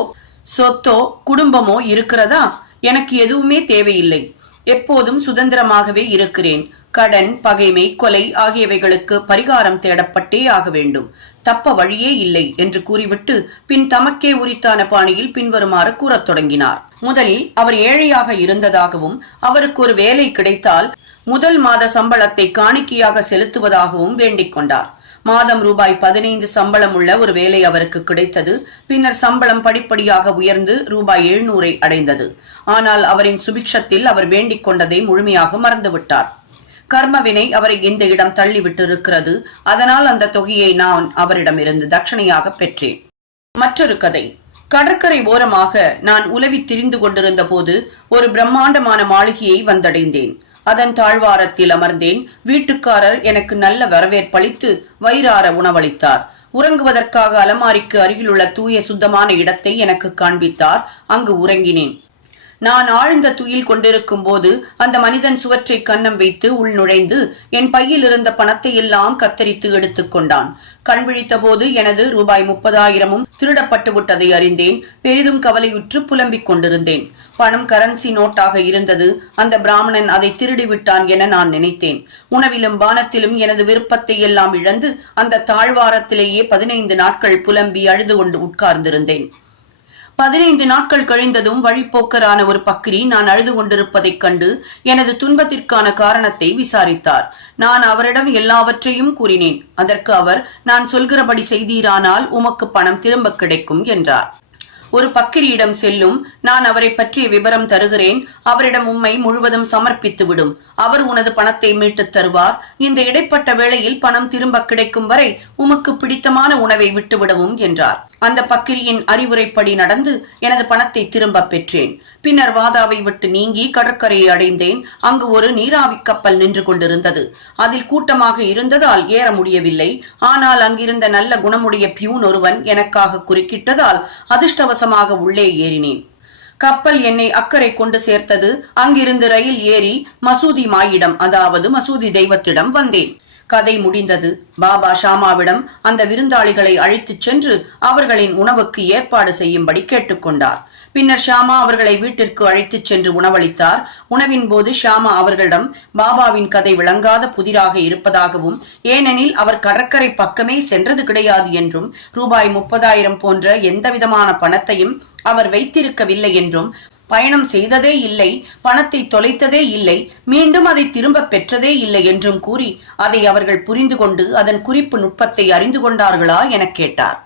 சொத்தோ குடும்பமோ இருக்கிறதா? எனக்கு எதுவுமே தேவையில்லை. எப்போதும் சுதந்திரமாகவே இருக்கிறேன். கடன், பகைமை, கொலை ஆகியவைகளுக்கு பரிகாரம் தேடப்பட்டே ஆக வேண்டும். தப்ப வழியே இல்லை என்று கூறிவிட்டு பின் தமக்கே உரித்தான பாணியில் பின்வருமாறு கூறத் தொடங்கினார். முதலில் அவர் ஏழையாக இருந்ததாகவும் அவருக்கு ஒரு வேலை கிடைத்தால் முதல் மாத சம்பளத்தை காணிக்கையாக செலுத்துவதாகவும் வேண்டிக் கொண்டார். மாதம் ரூபாய் 15 சம்பளம் உள்ள ஒரு வேலை அவருக்கு கிடைத்தது. பின்னர் சம்பளம் படிப்படியாக உயர்ந்து ரூபாய் 700 அடைந்தது. ஆனால் அவரின் சுபிக்ஷத்தில் அவர் வேண்டிக் கொண்டதை முழுமையாக மறந்துவிட்டார். கர்மவினை அவரை இந்த இடம் தள்ளிவிட்டு இருக்கிறது. அதனால் அந்த தொகையை நான் அவரிடமிருந்து தட்சணையாக பெற்றேன். மற்றொரு கதை. கடற்கரை ஓரமாக நான் உலவி திரிந்து கொண்டிருந்த போது ஒரு பிரம்மாண்டமான மாளிகையை வந்தடைந்தேன். அதன் தாழ்வாரத்தில் அமர்ந்தேன். வீட்டுக்காரர் எனக்கு நல்ல வரவேற்பளித்து வயிறார உணவளித்தார். உறங்குவதற்காக அலமாரிக்கு அருகிலுள்ள தூய சுத்தமான இடத்தை எனக்கு காண்பித்தார். அங்கு உறங்கினேன். நான் ஆழ்ந்த துயில் கொண்டிருக்கும் போது அந்த மனிதன் சுவற்றை கன்னம் வைத்து உள் நுழைந்து என் பையில் இருந்த பணத்தை எல்லாம் கத்தரித்து எடுத்துக் கொண்டான். கண் விழித்த போது எனது ரூபாய் 30,000 திருடப்பட்டு விட்டதை அறிந்தேன். பெரிதும் கவலையுற்று புலம்பிக் கொண்டிருந்தேன். பணம் கரன்சி நோட்டாக இருந்தது. அந்த பிராமணன் அதை திருடிவிட்டான் என நான் நினைத்தேன். உணவிலும் பானத்திலும் எனது விருப்பத்தை எல்லாம் இழந்து அந்த தாழ்வாரத்திலேயே 15 நாட்கள் புலம்பி அழுது கொண்டு உட்கார்ந்திருந்தேன். 15 நாட்கள் கழிந்ததும் வழிப்போக்கரான ஒரு பக்கிரி நான் அழுது கொண்டிருப்பதைக் கண்டு எனது துன்பத்திற்கான காரணத்தை விசாரித்தார். நான் அவரிடம் எல்லாவற்றையும் கூறினேன். அதற்கு அவர், நான் சொல்கிறபடி செய்தீரானால் உமக்கு பணம் திரும்ப கிடைக்கும் என்றார். ஒரு பக்கிரியிடம் செல்லும், நான் அவரை பற்றிய விபரம் தருகிறேன், அவரிடம் உம்மை முழுவதும் சமர்ப்பித்து விடும், அவர் உனது பணத்தை மீட்டுத் தருவார். இந்த இடைப்பட்ட வேளையில் பணம் திரும்ப கிடைக்கும் வரை உமக்கு பிடித்தமான உணவை விட்டுவிடவும் என்றார். அந்த பக்கிரியின் அறிவுரைப்படி நடந்து எனது பணத்தை திரும்ப பெற்றேன். பின்னர் வாதாவை விட்டு நீங்கி கடற்கரையை அடைந்தேன். அங்கு ஒரு நீராவி கப்பல் நின்று கொண்டிருந்தது. அதில் கூட்டமாக இருந்ததால் ஏற முடியவில்லை. ஆனால் அங்கிருந்த நல்ல குணமுடைய பியூன் ஒருவன் எனக்காக குறுக்கிட்டதால் அதிர்ஷ்டவசமாக உள்ளே ஏறினேன். கப்பல் என்னை அக்கறை கொண்டு சேர்த்தது. அங்கிருந்து ரயில் ஏறி மசூதி மாயிடம், அதாவது மசூதி தெய்வத்திடம் வந்தேன். கதை முடிந்தது. பாபா ஷாமாவிடம் அந்த விருந்தாளிகளை அழைத்துச் சென்று அவர்களின் உணவுக்கு ஏற்பாடு செய்யும்படி கேட்டுக்கொண்டார். பின்னர் ஷாமா அவர்களை வீட்டிற்கு அழைத்துச் சென்று உணவளித்தார். உணவின் போது ஷாமா அவர்களிடம் பாபாவின் கதை விளங்காத புதிராக இருப்பதாகவும், ஏனெனில் அவர் கடற்கரை பக்கமே சென்றது கிடையாது என்றும், ரூபாய் 30,000 போன்ற எந்தவிதமான பணத்தையும் அவர் வைத்திருக்கவில்லை என்றும், பயணம் செய்ததே இல்லை, பணத்தை தொலைத்ததே இல்லை, மீண்டும் அதை திரும்ப பெற்றதே இல்லை என்றும் கூறி அதை அவர்கள் புரிந்து கொண்டு அதன் குறிப்பு நுட்பத்தை அறிந்து கொண்டார்களா என கேட்டார்.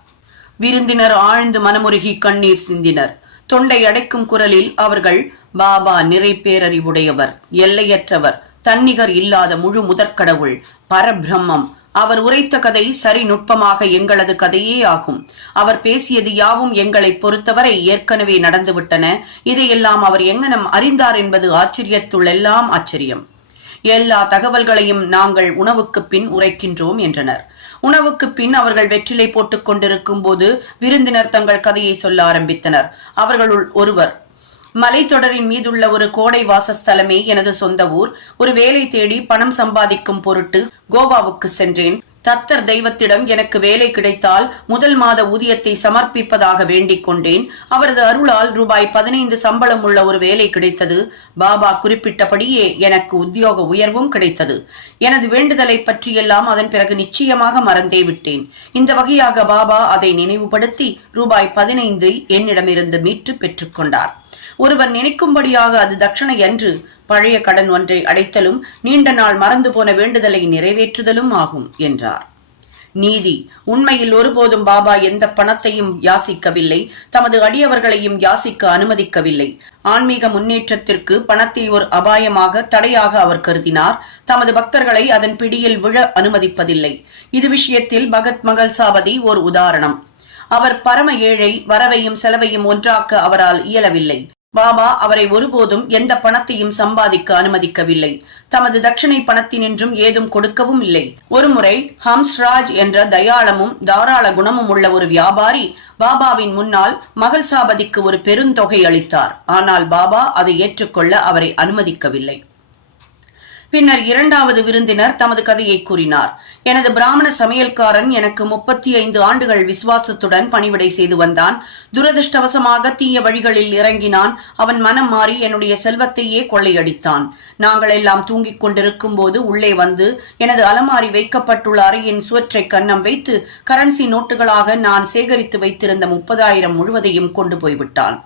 விருந்தினர் ஆழ்ந்து மனமுருகி கண்ணீர் சிந்தினர். தொண்டை அடைக்கும் குரலில் அவர்கள், பாபா நிறை பேரறிவுடையவர், எல்லையற்றவர், தன்னிகர் இல்லாத முழு முதற்கடவுள், பரபிரம்மம். அவர் உரைத்த கதை சரி நுட்பமாக எங்களது கதையே ஆகும். அவர் பேசியது யாவும் எங்களை பொறுத்தவரை ஏற்கனவே நடந்துவிட்டன. இதையெல்லாம் அவர் எங்கனம் அறிந்தார் என்பது ஆச்சரியத்துள்ளெல்லாம் ஆச்சரியம். எல்லா தகவல்களையும் நாங்கள் உணவுக்கு பின் உரைக்கின்றோம் என்றனர். உணவுக்கு பின் அவர்கள் வெற்றிலை போட்டுக் கொண்டிருக்கும் போது விருந்தினர் தங்கள் கதையை சொல்ல ஆரம்பித்தனர். அவர்களுள் ஒருவர், மலைத்தொடரின் மீதுள்ள ஒரு கோடை வாசஸ்தலமே எனது சொந்த ஊர். ஒரு வேலை தேடி பணம் சம்பாதிக்கும் பொருட்டு கோவாவுக்கு சென்றேன். தத்தர் தெய்வத்திடம் எனக்கு வேலை கிடைத்தால் முதல் மாத ஊதியத்தை சமர்ப்பிப்பதாக வேண்டிக் கொண்டேன். அவரது அருளால் ரூபாய் 15 சம்பளம் உள்ள ஒரு வேலை கிடைத்தது. பாபா குறிப்பிட்டபடியே எனக்கு உத்தியோக உயர்வும் கிடைத்தது. எனது வேண்டுதலை பற்றியெல்லாம் அதன் பிறகு நிச்சயமாக மறந்தே விட்டேன். இந்த வகையாக பாபா அதை நினைவுபடுத்தி ரூபாய் 15 என்னிடமிருந்து மீட்டு பெற்றுக்கொண்டார். ஒருவர் நினைக்கும்படியாக அது தட்சணை அன்று, பழைய கடன் ஒன்றை அடைத்தலும் நீண்ட நாள் மறந்து போன வேண்டுதலை நிறைவேற்றுதலும் ஆகும் என்றார். நீதி. உண்மையில் ஒருபோதும் பாபா எந்த பணத்தையும் யாசிக்கவில்லை, தமது அடியவர்களையும் யாசிக்க அனுமதிக்கவில்லை. ஆன்மீக முன்னேற்றத்திற்கு பணத்தை ஒரு அபாயமாக, தடையாக அவர் கருதினார். தமது பக்தர்களை அதன் பிடியில் விழ அனுமதிப்பதில்லை. இது விஷயத்தில் பகத் மகள்சாபதி ஒரு உதாரணம். அவர் பரம ஏழை, வரவையும் செலவையும் ஒன்றாக்க அவரால் இயலவில்லை. பாபா அவரை ஒருபோதும் எந்த பணத்தையும் சம்பாதிக்க அனுமதிக்கவில்லை. தமது தட்சணை பணத்தினின்றும் ஏதும் கொடுக்கவும் இல்லை. ஒருமுறை ஹம்ஸ்ராஜ் என்ற தயாளமும் தாராள குணமும் உள்ள ஒரு வியாபாரி பாபாவின் முன்னால் மகள்சாபதிக்கு ஒரு பெருந்தொகை அளித்தார். ஆனால் பாபா அதை ஏற்றுக்கொள்ள அவரை அனுமதிக்கவில்லை. பின்னர் இரண்டாவது விருந்தினர் தமது கதையை கூறினார். எனது பிராமண சமையல்காரன் எனக்கு 35 ஆண்டுகள் விசுவாசத்துடன் பணிவிடை செய்து வந்தான். துரதிருஷ்டவசமாக தீய வழிகளில் இறங்கினான். அவன் மனம் மாறி என்னுடைய செல்வத்தையே கொள்ளையடித்தான். நாங்கள் எல்லாம் தூங்கிக் கொண்டிருக்கும் போது உள்ளே வந்து எனது அலமாரி வைக்கப்பட்டுள்ள அறையின் சுவற்றை கன்னம் வைத்து கரன்சி நோட்டுகளாக நான் சேகரித்து வைத்திருந்த 30,000 முழுவதையும் கொண்டு போய்விட்டான்.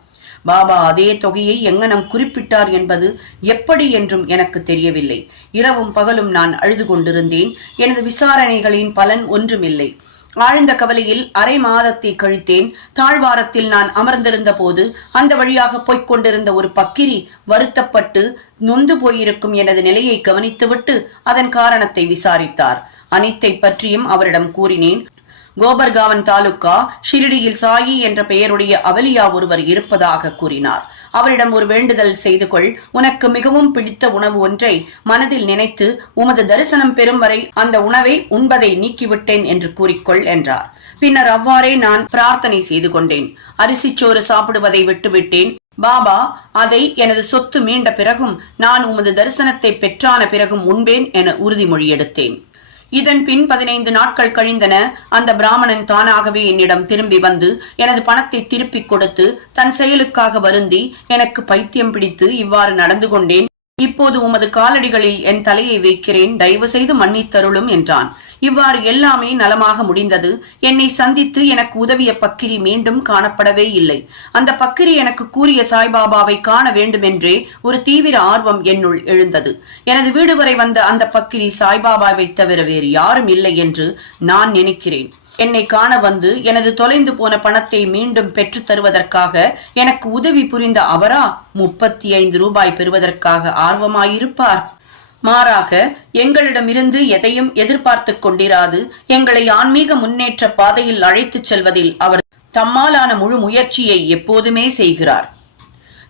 பாபா அதே தொகையை எங்கனம் குறிப்பிட்டார் என்பது எப்படி என்றும் எனக்கு தெரியவில்லை. இரவும் பகலும் நான் அழுது கொண்டிருந்தேன். எனது விசாரணைகளின் பலன் ஒன்றுமில்லை. ஆழ்ந்த கவலையில் அரை மாதத்தை கழித்தேன். தாழ்வாரத்தில் நான் அமர்ந்திருந்த போது அந்த வழியாக போய்க் கொண்டிருந்த ஒரு பக்கிரி வருத்தப்பட்டு நொந்து போயிருக்கும் எனது நிலையை கவனித்துவிட்டு அதன் காரணத்தை விசாரித்தார். அனைத்தை பற்றியும் அவரிடம் கூறினேன். கோபர்காவன் தாலுகா ஷிரடியில் சாயி என்ற பெயருடைய அவலியா ஒருவர் இருப்பதாக கூறினார். அவரிடம் ஒரு வேண்டுதல் செய்து கொள். உனக்கு மிகவும் பிடித்த உணவு ஒன்றை மனதில் நினைத்து உமது தரிசனம் பெறும் வரை அந்த உணவை உண்பதை நீக்கிவிட்டேன் என்று கூறிக்கொள் என்றார். பின்னர் அவ்வாறே நான் பிரார்த்தனை செய்து கொண்டேன். அரிசிச்சோறு சாப்பிடுவதை விட்டுவிட்டேன். பாபா அதை எனது சொத்து மீண்ட பிறகும் நான் உமது தரிசனத்தை பெற்றான பிறகும் உண்பேன் என உறுதிமொழி எடுத்தேன். இதன் பின் 15 நாட்கள் கழிந்தன. அந்த பிராமணன் தானாகவே என்னிடம் திரும்பி வந்து எனது பணத்தை திருப்பிக் கொடுத்து தன் செயலுக்காக வருந்தி, எனக்கு பைத்தியம் பிடித்து இவ்வாறு நடந்து கொண்டேன். இப்போது உமது காலடிகளில் என் தலையை வைக்கிறேன், தயவு செய்து மன்னித்தருளும் என்றான். இவ்வாறு எல்லாமே நலமாக முடிந்தது. என்னை சந்தித்து எனக்கு உதவிய பக்கிரி மீண்டும் காணப்படவே இல்லை. அந்த பக்கிரி எனக்கு கூறிய சாய்பாபாவை காண வேண்டுமென்றே ஒரு தீவிர ஆர்வம் என்னுள் எழுந்தது. எனது வீடு வரை வந்த அந்த பக்கிரி சாய்பாபாவை தவிர வேறு யாரும் இல்லை என்று நான் நினைக்கிறேன். என்னை காண வந்து எனது தொலைந்து போன பணத்தை மீண்டும் பெற்று தருவதற்காக எனக்கு உதவி புரிந்த அவரா 35 ரூபாய் பெறுவதற்காக ஆர்வமாயிருப்பார்? மாறாக எங்களிடமிருந்து எதையும் எதிர்பார்த்து கொண்டிராது எங்களை ஆன்மீக முன்னேற்ற பாதையில் அழைத்துச் செல்வதில் அவர் தம்மாலான முழு முயற்சியை எப்போதுமே செய்கிறார்.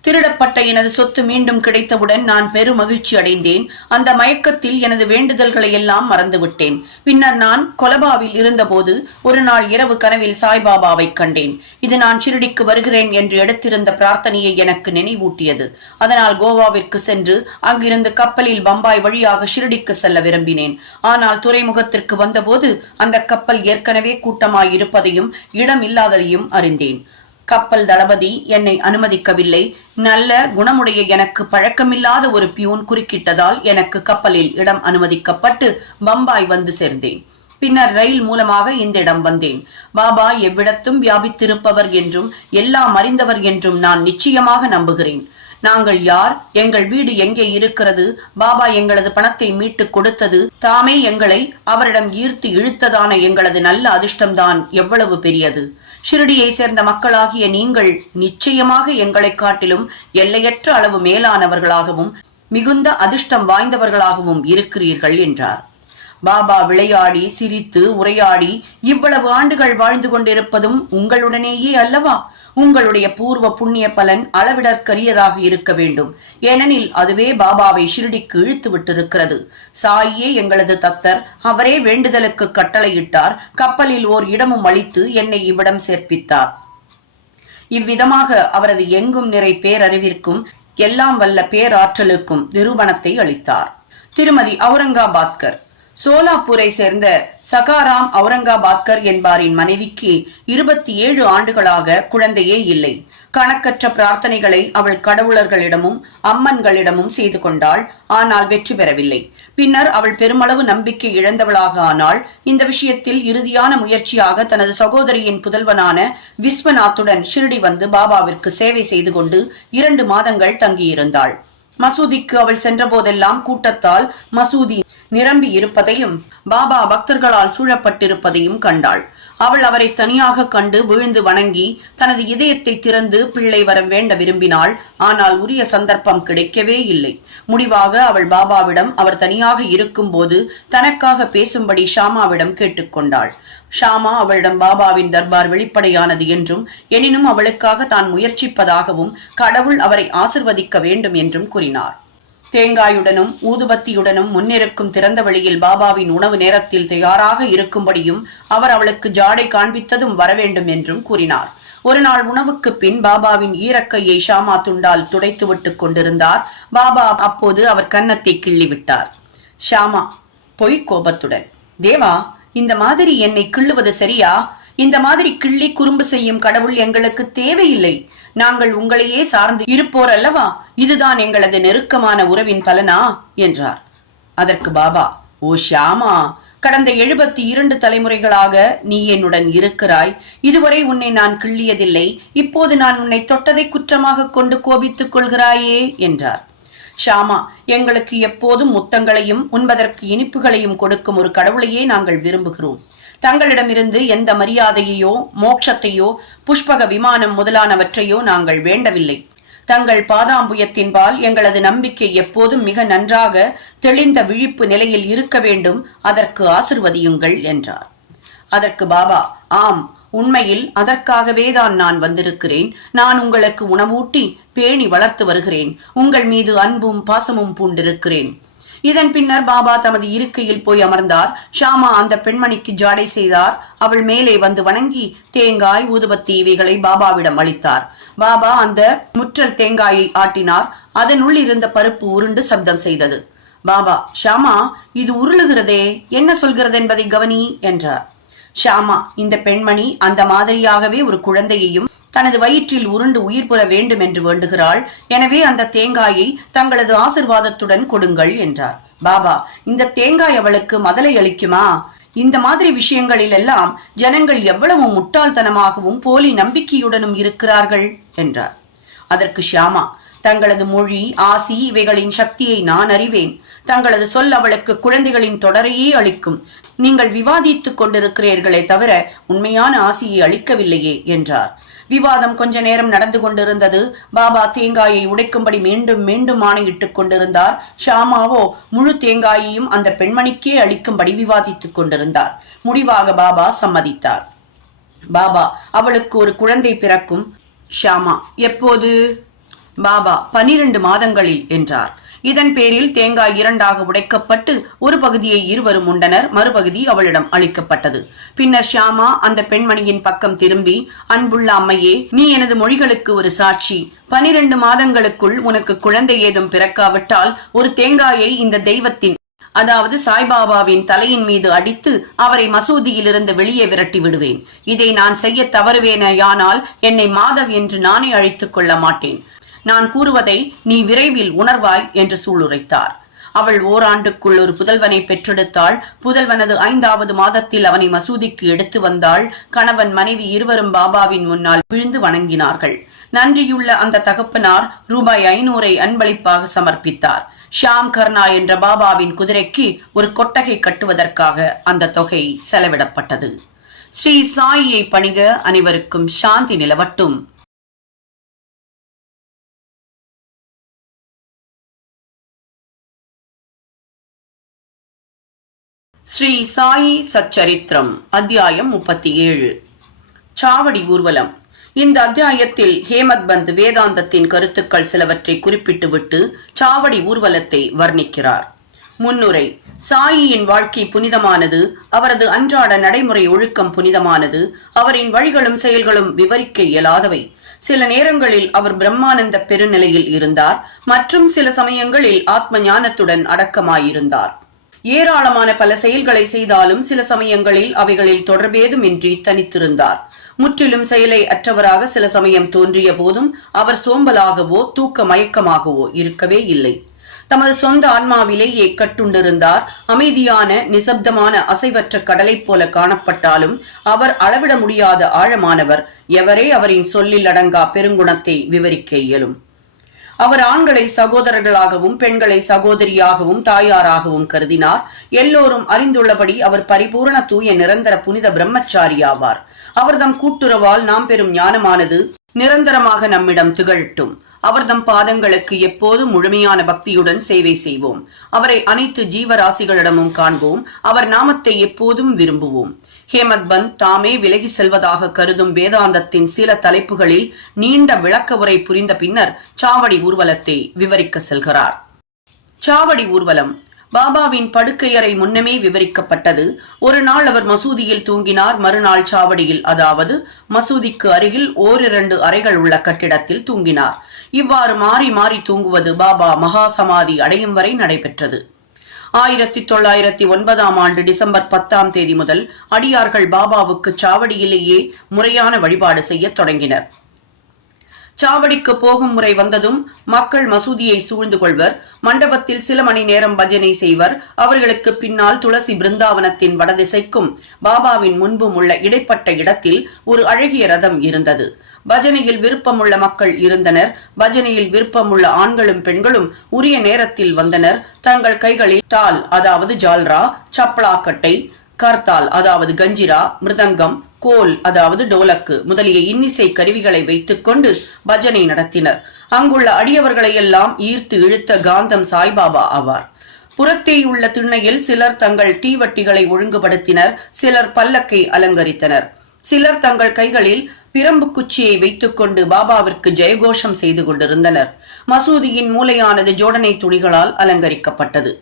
திருடப்பட்ட எனது சொத்து மீண்டும் கிடைத்தவுடன் நான் பெரும் மகிழ்ச்சி அடைந்தேன். அந்த மயக்கத்தில் எனது வேண்டுதல்களை எல்லாம் மறந்துவிட்டேன். பின்னர் நான் கொலபாவில் இருந்தபோது ஒரு நாள் இரவு கனவில் சாய்பாபாவை கண்டேன். இது நான் ஷிரடிக்கு வருகிறேன் என்று எடுத்திருந்த பிரார்த்தனையை எனக்கு நினைவூட்டியது. அதனால் கோவாவிற்கு சென்று அங்கிருந்து கப்பலில் பம்பாய் வழியாக ஷிரடிக்கு செல்ல விரும்பினேன். ஆனால் துறைமுகத்திற்கு வந்தபோது அந்த கப்பல் ஏற்கனவே கூட்டமாய் இருப்பதையும் இடம் இல்லாததையும் அறிந்தேன். கப்பல் தளபதி என்னை அனுமதிக்கவில்லை. நல்ல குணமுடைய எனக்கு பழக்கமில்லாத ஒரு பியூன் குறுக்கிட்டதால் எனக்கு கப்பலில் இடம் அனுமதிக்கப்பட்டு பம்பாய் வந்து சேர்ந்தேன். பின்னர் ரயில் மூலமாக இந்த இடம் வந்தேன். பாபா எவ்விடத்தும் வியாபித்திருப்பவர் என்றும் எல்லாம் அறிந்தவர் என்றும் நான் நிச்சயமாக நம்புகிறேன். நாங்கள் யார், எங்கள் வீடு எங்கே இருக்கிறது, பாபா எங்களது பணத்தை மீட்டு கொடுத்தது, தாமே எங்களை அவரிடம் ஈர்த்து இழுத்ததான எங்களது நல்ல அதிர்ஷ்டம்தான் எவ்வளவு பெரியது. ஷிரடியை சேர்ந்த மக்களாகிய நீங்கள் நிச்சயமாக எங்களை காட்டிலும் எல்லையற்ற அளவு மேலானவர்களாகவும் மிகுந்த அதிர்ஷ்டம் வாய்ந்தவர்களாகவும் இருக்கிறீர்கள் என்றார். பாபா விளையாடி சிரித்து உரையாடி இவ்வளவு ஆண்டுகள் வாழ்ந்து கொண்டிருப்பதும் உங்களுடனேயே அல்லவா? உங்களுடைய பூர்வ புண்ணிய பலன் அளவிடற்கரியதாக இருக்க வேண்டும். ஏனெனில் அதுவே பாபாவை ஷிரடிக்கு இழுத்து விட்டிருக்கிறது. சாயியே எங்களது தத்தர். அவரே வேண்டுதலுக்கு கட்டளையிட்டார். கப்பலில் ஓர் இடமும் அளித்து என்னை இவ்விடம் சேர்ப்பித்தார். இவ்விதமாக அவரது எங்கும் நிறை பேரறிவிற்கும் எல்லாம் வல்ல பேராற்றலுக்கும் நிரூபணத்தை அளித்தார். திருமதி அவுரங்காபாத்கர். சோலாப்பூரை சேர்ந்த சகாராம் அவுரங்காபாத்கர் என்பாரின் மனைவிக்கு 27 ஆண்டுகளாக குழந்தையே இல்லை. கணக்கற்ற பிரார்த்தனைகளை அவள் கடவுளர்களிடமும் அம்மன்களிடமும் செய்து கொண்டாள். ஆனால் வெற்றி பெறவில்லை. பின்னர் அவள் பெருமளவு நம்பிக்கை இழந்தவளாக ஆனாள். இந்த விஷயத்தில் இறுதியான முயற்சியாக தனது சகோதரியின் புதல்வனான விஸ்வநாத்துடன் ஷிரடி வந்து பாபாவிற்கு சேவை செய்து கொண்டு 2 மாதங்கள் தங்கியிருந்தாள். மசூதிக்கு அவள் சென்ற போதெல்லாம் கூட்டத்தால் மசூதி நிரம்பி இருப்பதையும் பாபா பக்தர்களால் சூழப்பட்டிருப்பதையும் கண்டாள். அவள் அவரை தனியாக கண்டு விழுந்து வணங்கி தனது இதயத்தை திறந்து பிள்ளை வரம் வேண்ட விரும்பினாள். ஆனால் உரிய சந்தர்ப்பம் கிடைக்கவே இல்லை. முடிவாக அவள் பாபாவிடம் அவர் தனியாக இருக்கும் போது தனக்காக பேசும்படி ஷாமாவிடம் கேட்டுக்கொண்டாள். ஷாமா அவளிடம் பாபாவின் தர்பார் வெளிப்படையானது என்றும் எனினும் அவளுக்காக தான் முயற்சிப்பதாகவும் கடவுள் அவரை ஆசிர்வதிக்க வேண்டும் என்றும் கூறினார். தேங்காயுடனும் ஊதுபத்தியுடனும் முன்னிருக்கும் திறந்த வழியில் பாபாவின் உணவு நேரத்தில் தயாராக இருக்கும்படியும் அவர் அவளுக்கு ஜாடை காண்பித்ததும் வரவேண்டும் என்றும் கூறினார். ஒரு நாள் உணவுக்கு பின் பாபாவின் ஈரக்கையை ஷாமா துண்டால் துடைத்து விட்டுக் கொண்டிருந்தார். பாபா அப்போது அவர் கன்னத்தை கிள்ளிவிட்டார். ஷாமா பொய் கோபத்துடன், தேவா, இந்த மாதிரி என்னை கிள்ளுவது சரியா? இந்த மாதிரி கிள்ளி குறும்பு செய்யும் கடவுள் எங்களுக்கு தேவையில்லை. நாங்கள் உங்களையே சார்ந்து இருப்போர் அல்லவா? இதுதான் எங்களது நெருக்கமான உறவின் பலனா என்றார். அதற்கு பாபா, ஓ ஷியாமா, கடந்த 72 தலைமுறைகளாக நீ என்னுடன் இருக்கிறாய். இதுவரை உன்னை நான் கிள்ளியதில்லை. இப்போது நான் உன்னை தொட்டதை குற்றமாக கொண்டு கோபித்துக் கொள்கிறாயே என்றார். ஷாமா, எங்களுக்கு எப்போதும் முத்தங்களையும் உண்பதற்கு இனிப்புகளையும் கொடுக்கும் ஒரு கடவுளையே நாங்கள் விரும்புகிறோம். தங்களிடமிருந்து எந்த மரியாதையோ மோட்சத்தையோ புஷ்பக விமானம் முதலானவற்றையோ நாங்கள் வேண்டவில்லை. தங்கள் பாதாம்புயத்தின்பால் எங்களது நம்பிக்கை எப்போதும் மிக நன்றாக தெளிந்த விழிப்பு நிலையில் இருக்க வேண்டும். அதற்கு ஆசிர்வதியுங்கள் என்றார். அதற்கு பாபா, ஆம், உண்மையில் அதற்காகவே தான் நான் வந்திருக்கிறேன். நான் உங்களுக்கு உணவூட்டி பேணி வளர்த்து வருகிறேன். உங்கள் மீது அன்பும் பாசமும் பூண்டிருக்கிறேன். இதன் பின்னர் பாபா தமது இருக்கையில் போய் அமர்ந்தார். ஷாமா அந்த பெண்மணிக்கு ஜாடை செய்தார். அவள் மேலே வந்து வணங்கி தேங்காய் ஊதுபத்தி இவைகளை பாபாவிடம் அளித்தார். பாபா அந்த முற்றல் தேங்காயை ஆட்டினார். அதனுள் இருந்த பருப்பு உருண்டு சப்தம் செய்தது. பாபா, ஷாமா, இது உருளுகிறதே, என்ன சொல்கிறது என்பதை கவனி என்றார். ஷாமா, இந்த பெண்மணி அந்த மாதிரியாகவே ஒரு குழந்தையையும் தனது வயிற்றில் உருண்டு உயிர் பெற வேண்டும் என்று வேண்டுகிறாள். எனவே அந்த தேங்காயை தங்களது ஆசிர்வாதத்துடன் கொடுங்கள் என்றார். பாபா, இந்த தேங்காய் அவளுக்கு மதலை அளிக்குமா? இந்த மாதிரி விஷயங்களில் எல்லாம் ஜனங்கள் எவ்வளவு முட்டாள்தனமாகவும் போலி நம்பிக்கையுடனும் இருக்கிறார்கள் என்றார். அதற்கு ஷியாமா, தங்களது மொழி ஆசி இவைகளின் சக்தியை நான் அறிவேன். தங்களது சொல் அவளுக்கு குழந்தைகளின் தொடரையே அளிக்கும். நீங்கள் விவாதித்துக் கொண்டிருக்கிறீர்களே தவிர உண்மையான ஆசியை அளிக்கவில்லையே என்றார். விவாதம் கொஞ்ச நேரம் நடந்து கொண்டிருந்தது. பாபா தேங்காயை உடைக்கும்படி மீண்டும் மீண்டும் ஆணையிட்டுக் கொண்டிருந்தார். ஷாமாவோ முழு தேங்காயையும் அந்த பெண்மணிக்கே அளிக்கும்படி விவாதித்துக் கொண்டிருந்தார். முடிவாக பாபா சம்மதித்தார். பாபா, அவளுக்கு ஒரு குழந்தை பிறக்கும். ஷாமா, எப்போது? பாபா, 12 மாதங்களில் என்றார். இதன் பேரில் தேங்காய் 2ஆக உடைக்கப்பட்டு ஒரு பகுதியை இருவரும் உண்டனர். மறுபகுதி அவளிடம் அளிக்கப்பட்டது. பின்னர் ஷியாமா அந்த பெண்மணியின் பக்கம் திரும்பி, அன்புள்ள அம்மையே, நீ எனது மொழிகளுக்கு ஒரு சாட்சி. 12 மாதங்களுக்குள் உனக்கு குழந்தை ஏதும் பிறக்காவிட்டால் ஒரு தேங்காயை இந்த தெய்வத்தின், அதாவது சாய்பாபாவின் தலையின் மீது அடித்து அவரை மசூதியிலிருந்து வெளியே விரட்டி விடுவேன். இதை நான் செய்ய தவறுவேனேயானால் என்னை மாதவ் என்று நானே அழைத்துக் கொள்ள மாட்டேன். நான் கூறுவதை நீ விரைவில் உணர்வாய் என்று சூளுரைத்தார். அவள் ஓராண்டுக்குள் ஒரு புதல்வனை பெற்றெடுத்தாள். புதல்வனது 5வது மாதத்தில் அவனை மசூதிக்கு எடுத்து வந்தாள். கணவன் மனைவி இருவரும் பாபாவின் முன்னால் விழுந்து வணங்கினார்கள். நன்றியுள்ள அந்த தகப்பனார் ரூபாய் 500 அன்பளிப்பாக சமர்ப்பித்தார். ஷாம் கர்ணா என்ற பாபாவின் குதிரைக்கு ஒரு கொட்டகை கட்டுவதற்காக அந்த தொகை செலவிடப்பட்டது. ஸ்ரீ சாயியை பணிக. அனைவருக்கும் சாந்தி நிலவட்டும். ஸ்ரீ சாயி சச்சரித்திரம் அத்தியாயம் 37. சாவடி ஊர்வலம். இந்த அத்தியாயத்தில் ஹேமத் பந்த் வேதாந்தத்தின் கருத்துக்கள் சிலவற்றை குறிப்பிட்டுவிட்டு சாவடி ஊர்வலத்தை வர்ணிக்கிறார். முன்னுரை. சாயியின் வாழ்க்கை புனிதமானது, அவரது அன்றாட நடைமுறை ஒழுக்கம் புனிதமானது, அவரின் வழிகளும் செயல்களும் விவரிக்க இயலாதவை. சில நேரங்களில் அவர் பிரம்மானந்த பெருநிலையில் இருந்தார், மற்றும் சில சமயங்களில் ஆத்ம ஞானத்துடன் அடக்கமாயிருந்தார். ஏராளமான பல செயல்களை செய்தாலும் சில சமயங்களில் அவைகளில் தொடர்பேதுமின்றி தனித்திருந்தார். முற்றிலும் செயலை அற்றவராக சில சமயம் தோன்றிய போதும் அவர் சோம்பலாகவோ தூக்க மயக்கமாகவோ இருக்கவே இல்லை. தமது சொந்த ஆன்மாவிலேயே கட்டுண்டிருந்தார். அமைதியான நிசப்தமான அசைவற்ற கடலை போல காணப்பட்டாலும் அவர் அளவிட முடியாத ஆழமானவர். எவரே அவரின் சொல்லில் அடங்கா பெருங்குணத்தை விவரிக்க இயலும். அவர் ஆண்களை சகோதரர்களாகவும் பெண்களை சகோதரியாகவும் தாயாராகவும் கருதினார். எல்லோரும் அறிந்துள்ளபடி அவர் பரிபூரண தூய நிரந்தர புனித பிரம்மச்சாரி ஆவார். அவர்தம் கூட்டுறவால் நாம் பெறும் ஞானமானது நிரந்தரமாக நம்மிடம் திகழட்டும். அவர்தம் பாதங்களுக்கு எப்போது முழுமையான பக்தியுடன் சேவை செய்வோம். அவரை அனைத்து ஜீவராசிகளிடமும் காண்போம். அவர் நாமத்தை எப்போதும் விரும்புவோம். ஹேமத் பந்த் தாமே விலகி செல்வதாக கருதும் வேதாந்தத்தின் சில தலைப்புகளில் நீண்ட விளக்க உரை புரிந்த பின்னர் சாவடி ஊர்வலத்தை விவரிக்க செல்கிறார். சாவடி ஊர்வலம். பாபாவின் படுக்கையறை முன்னமே விவரிக்கப்பட்டது. ஒரு நாள் அவர் மசூதியில் தூங்கினார். மறுநாள் சாவடியில், அதாவது மசூதிக்கு அருகில் ஓரிரண்டு அறைகள் உள்ள கட்டிடத்தில் தூங்கினார். இவ்வாறு மாறி மாறி தூங்குவது பாபா மகா சமாதி அடையும் வரை நடைபெற்றது. 1909 டிசம்பர் 10 முதல் அடியார்கள் பாபாவுக்கு சாவடியிலேயே முறையான வழிபாடு செய்ய தொடங்கினர். சாவடிக்கு போகும் முறை வந்ததும் மக்கள் மசூதியை சூழ்ந்து கொள்வர். மண்டபத்தில் சில மணி நேரம் பஜனை செய்வர். அவர்களுக்கு பின்னால் துளசி பிருந்தாவனத்தின் வடதிசைக்கும் பாபாவின் முன்பும் உள்ள இடைப்பட்ட இடத்தில் ஒரு அழகிய ரதம் இருந்தது. பஜனையில் விருப்பமுள்ள மக்கள் இருந்தனர். பஜனையில் விருப்பமுள்ள ஆண்களும் பெண்களும் உரிய நேரத்தில் வந்தனர். தங்கள் கைகளில் தால், அதாவது ஜால்ரா, சப்ளாக்கட்டை, கர்த்தால், அதாவது கஞ்சிரா, மிருதங்கம், கோல், அதாவது டோலக்கு முதலிய இன்னிசை கருவிகளை வைத்துக் கொண்டு பஜனை நடத்தினர். அங்குள்ள அடியவர்களை எல்லாம் ஈர்த்து இழுத்த காந்தம் சாய்பாபா ஆவார். புறத்தே உள்ள திண்ணையில் சிலர் தங்கள் தீவட்டிகளை ஒழுங்குபடுத்தினர். சிலர் பல்லக்கை அலங்கரித்தனர். சிலர் தங்கள் கைகளில் பிரம்பு குச்சியை வைத்துக் கொண்டு பாபாவிற்கு ஜெயகோஷம் செய்து கொண்டிருந்தனர். மசூதியின் மூலையானது ஜோடனை துணிகளால் அலங்கரிக்கப்பட்டது.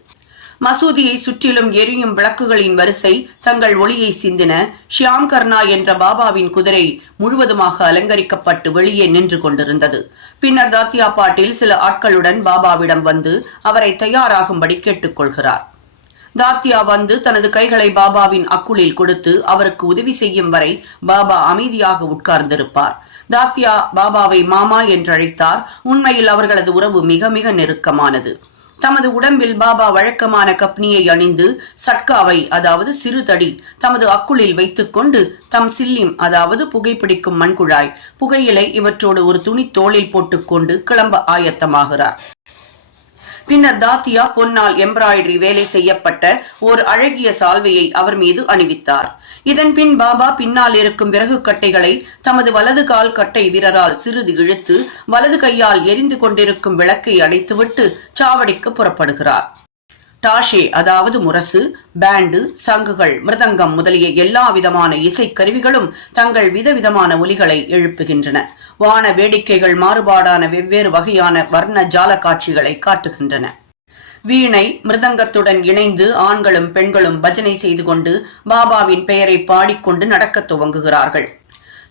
மசூதியை சுற்றிலும் எரியும் விளக்குகளின் வரிசை தங்கள் ஒளியை சிந்தின. ஷியாம் கர்னா என்ற பாபாவின் குதிரை முழுவதுமாக அலங்கரிக்கப்பட்டு வெளியே நின்று கொண்டிருந்தது. பின்னர் தாத்தியா பாட்டில் சில ஆட்களுடன் பாபாவிடம் வந்து அவரை தயாராகும்படி கேட்டுக்கொள்கிறார். தாத்தியா வந்து தனது கைகளை பாபாவின் அக்குளில் கொடுத்து அவருக்கு உதவி செய்யும் வரை பாபா அமைதியாக உட்கார்ந்திருப்பார். தாத்தியா பாபாவை மாமா என்றழைத்தார். உண்மையில் அவர்களது உறவு மிக மிக நெருக்கமானது. தமது உடம்பில் பாபா வழக்கமான கப்னியை அணிந்து சட்காவை, அதாவது சிறு தடி, தமது அக்குளில் வைத்துக் கொண்டு தம் சில்லிம், அதாவது புகைப்பிடிக்கும் மண்குழாய், புகையிலை இவற்றோடு ஒரு துணி தோளில் போட்டுக்கொண்டு கிளம்ப ஆயத்தமாகிறார். பின்னர் தாத்தியா பொன்னால் எம்ப்ராய்டரி வேலை செய்யப்பட்ட ஓர் அழகிய சால்வையை அவர் மீது அணிவித்தார். இதன் பின் பாபா பின்னால் இருக்கும் விறகு கட்டைகளை தமது வலது கால் கட்டை வீரரால் சிறிது இழுத்து வலது கையால் எரிந்து கொண்டிருக்கும் விளக்கை அணைத்துவிட்டு சாவடிக்கு புறப்படுகிறார். டாஷே, அதாவது முரசு, பேண்டு, சங்குகள், மிருதங்கம் முதலிய எல்லா விதமான இசைக்கருவிகளும் தங்கள் விதவிதமான ஒலிகளை எழுப்புகின்றன. வான வேடிக்கைகள் மாறுபாடான வெவ்வேறு வகையான வர்ண ஜால காட்சிகளை காட்டுகின்றன. வீணை, மிருதங்கத்துடன் இணைந்து ஆண்களும் பெண்களும் பஜனை செய்து கொண்டு பாபாவின் பெயரை பாடிக்கொண்டு நடக்க துவங்குகிறார்கள்.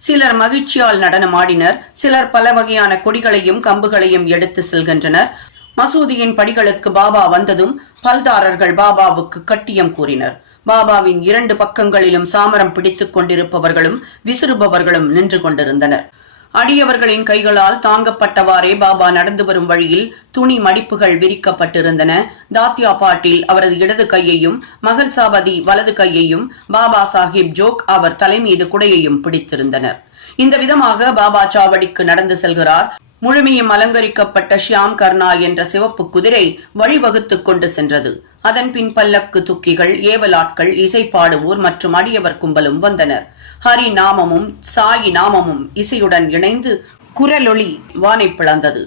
சிலர் மகிழ்ச்சியால் நடனமாடினர். சிலர் பல வகையான கொடிகளையும் கம்புகளையும் எடுத்து செல்கின்றனர். மசூதியின் படிகளுக்கு பாபா வந்ததும் பல்தாரர்கள் பாபாவுக்கு கட்டியம் கூறினர். பாபாவின் 2 பக்கங்களிலும் சாமரம் பிடித்துக் கொண்டிருப்பவர்களும் விசிறுபவர்களும் நின்று கொண்டிருந்தனர். அடியவர்களின் கைகளால் தாங்கப்பட்டவாறே பாபா நடந்து வரும் வழியில் துணி மடிப்புகள் விரிக்கப்பட்டிருந்தன. தாத்தியா பாட்டில் அவரது இடது கையையும் மகள் சாபதி வலது கையையும் பாபா சாஹிப் ஜோக் அவர் தலைமீது குடையையும் பிடித்திருந்தனர். இந்த விதமாக பாபா சாவடிக்கு நடந்து செல்கிறார். முழுமையும் அலங்கரிக்கப்பட்ட ஷியாம் கர்னா என்ற சிவப்பு குதிரை வழிவகுத்துக் கொண்டு சென்றது. அதன் பின் பல்லக்கு, துக்கிகள், ஏவலாட்கள், இசைப்பாடுவோர் மற்றும் அடியவர் கும்பலும் வந்தனர். ஹரி நாமமும் சாயி நாமமும் இசையுடன் இணைந்து குரலொளி வானை பிளந்தது.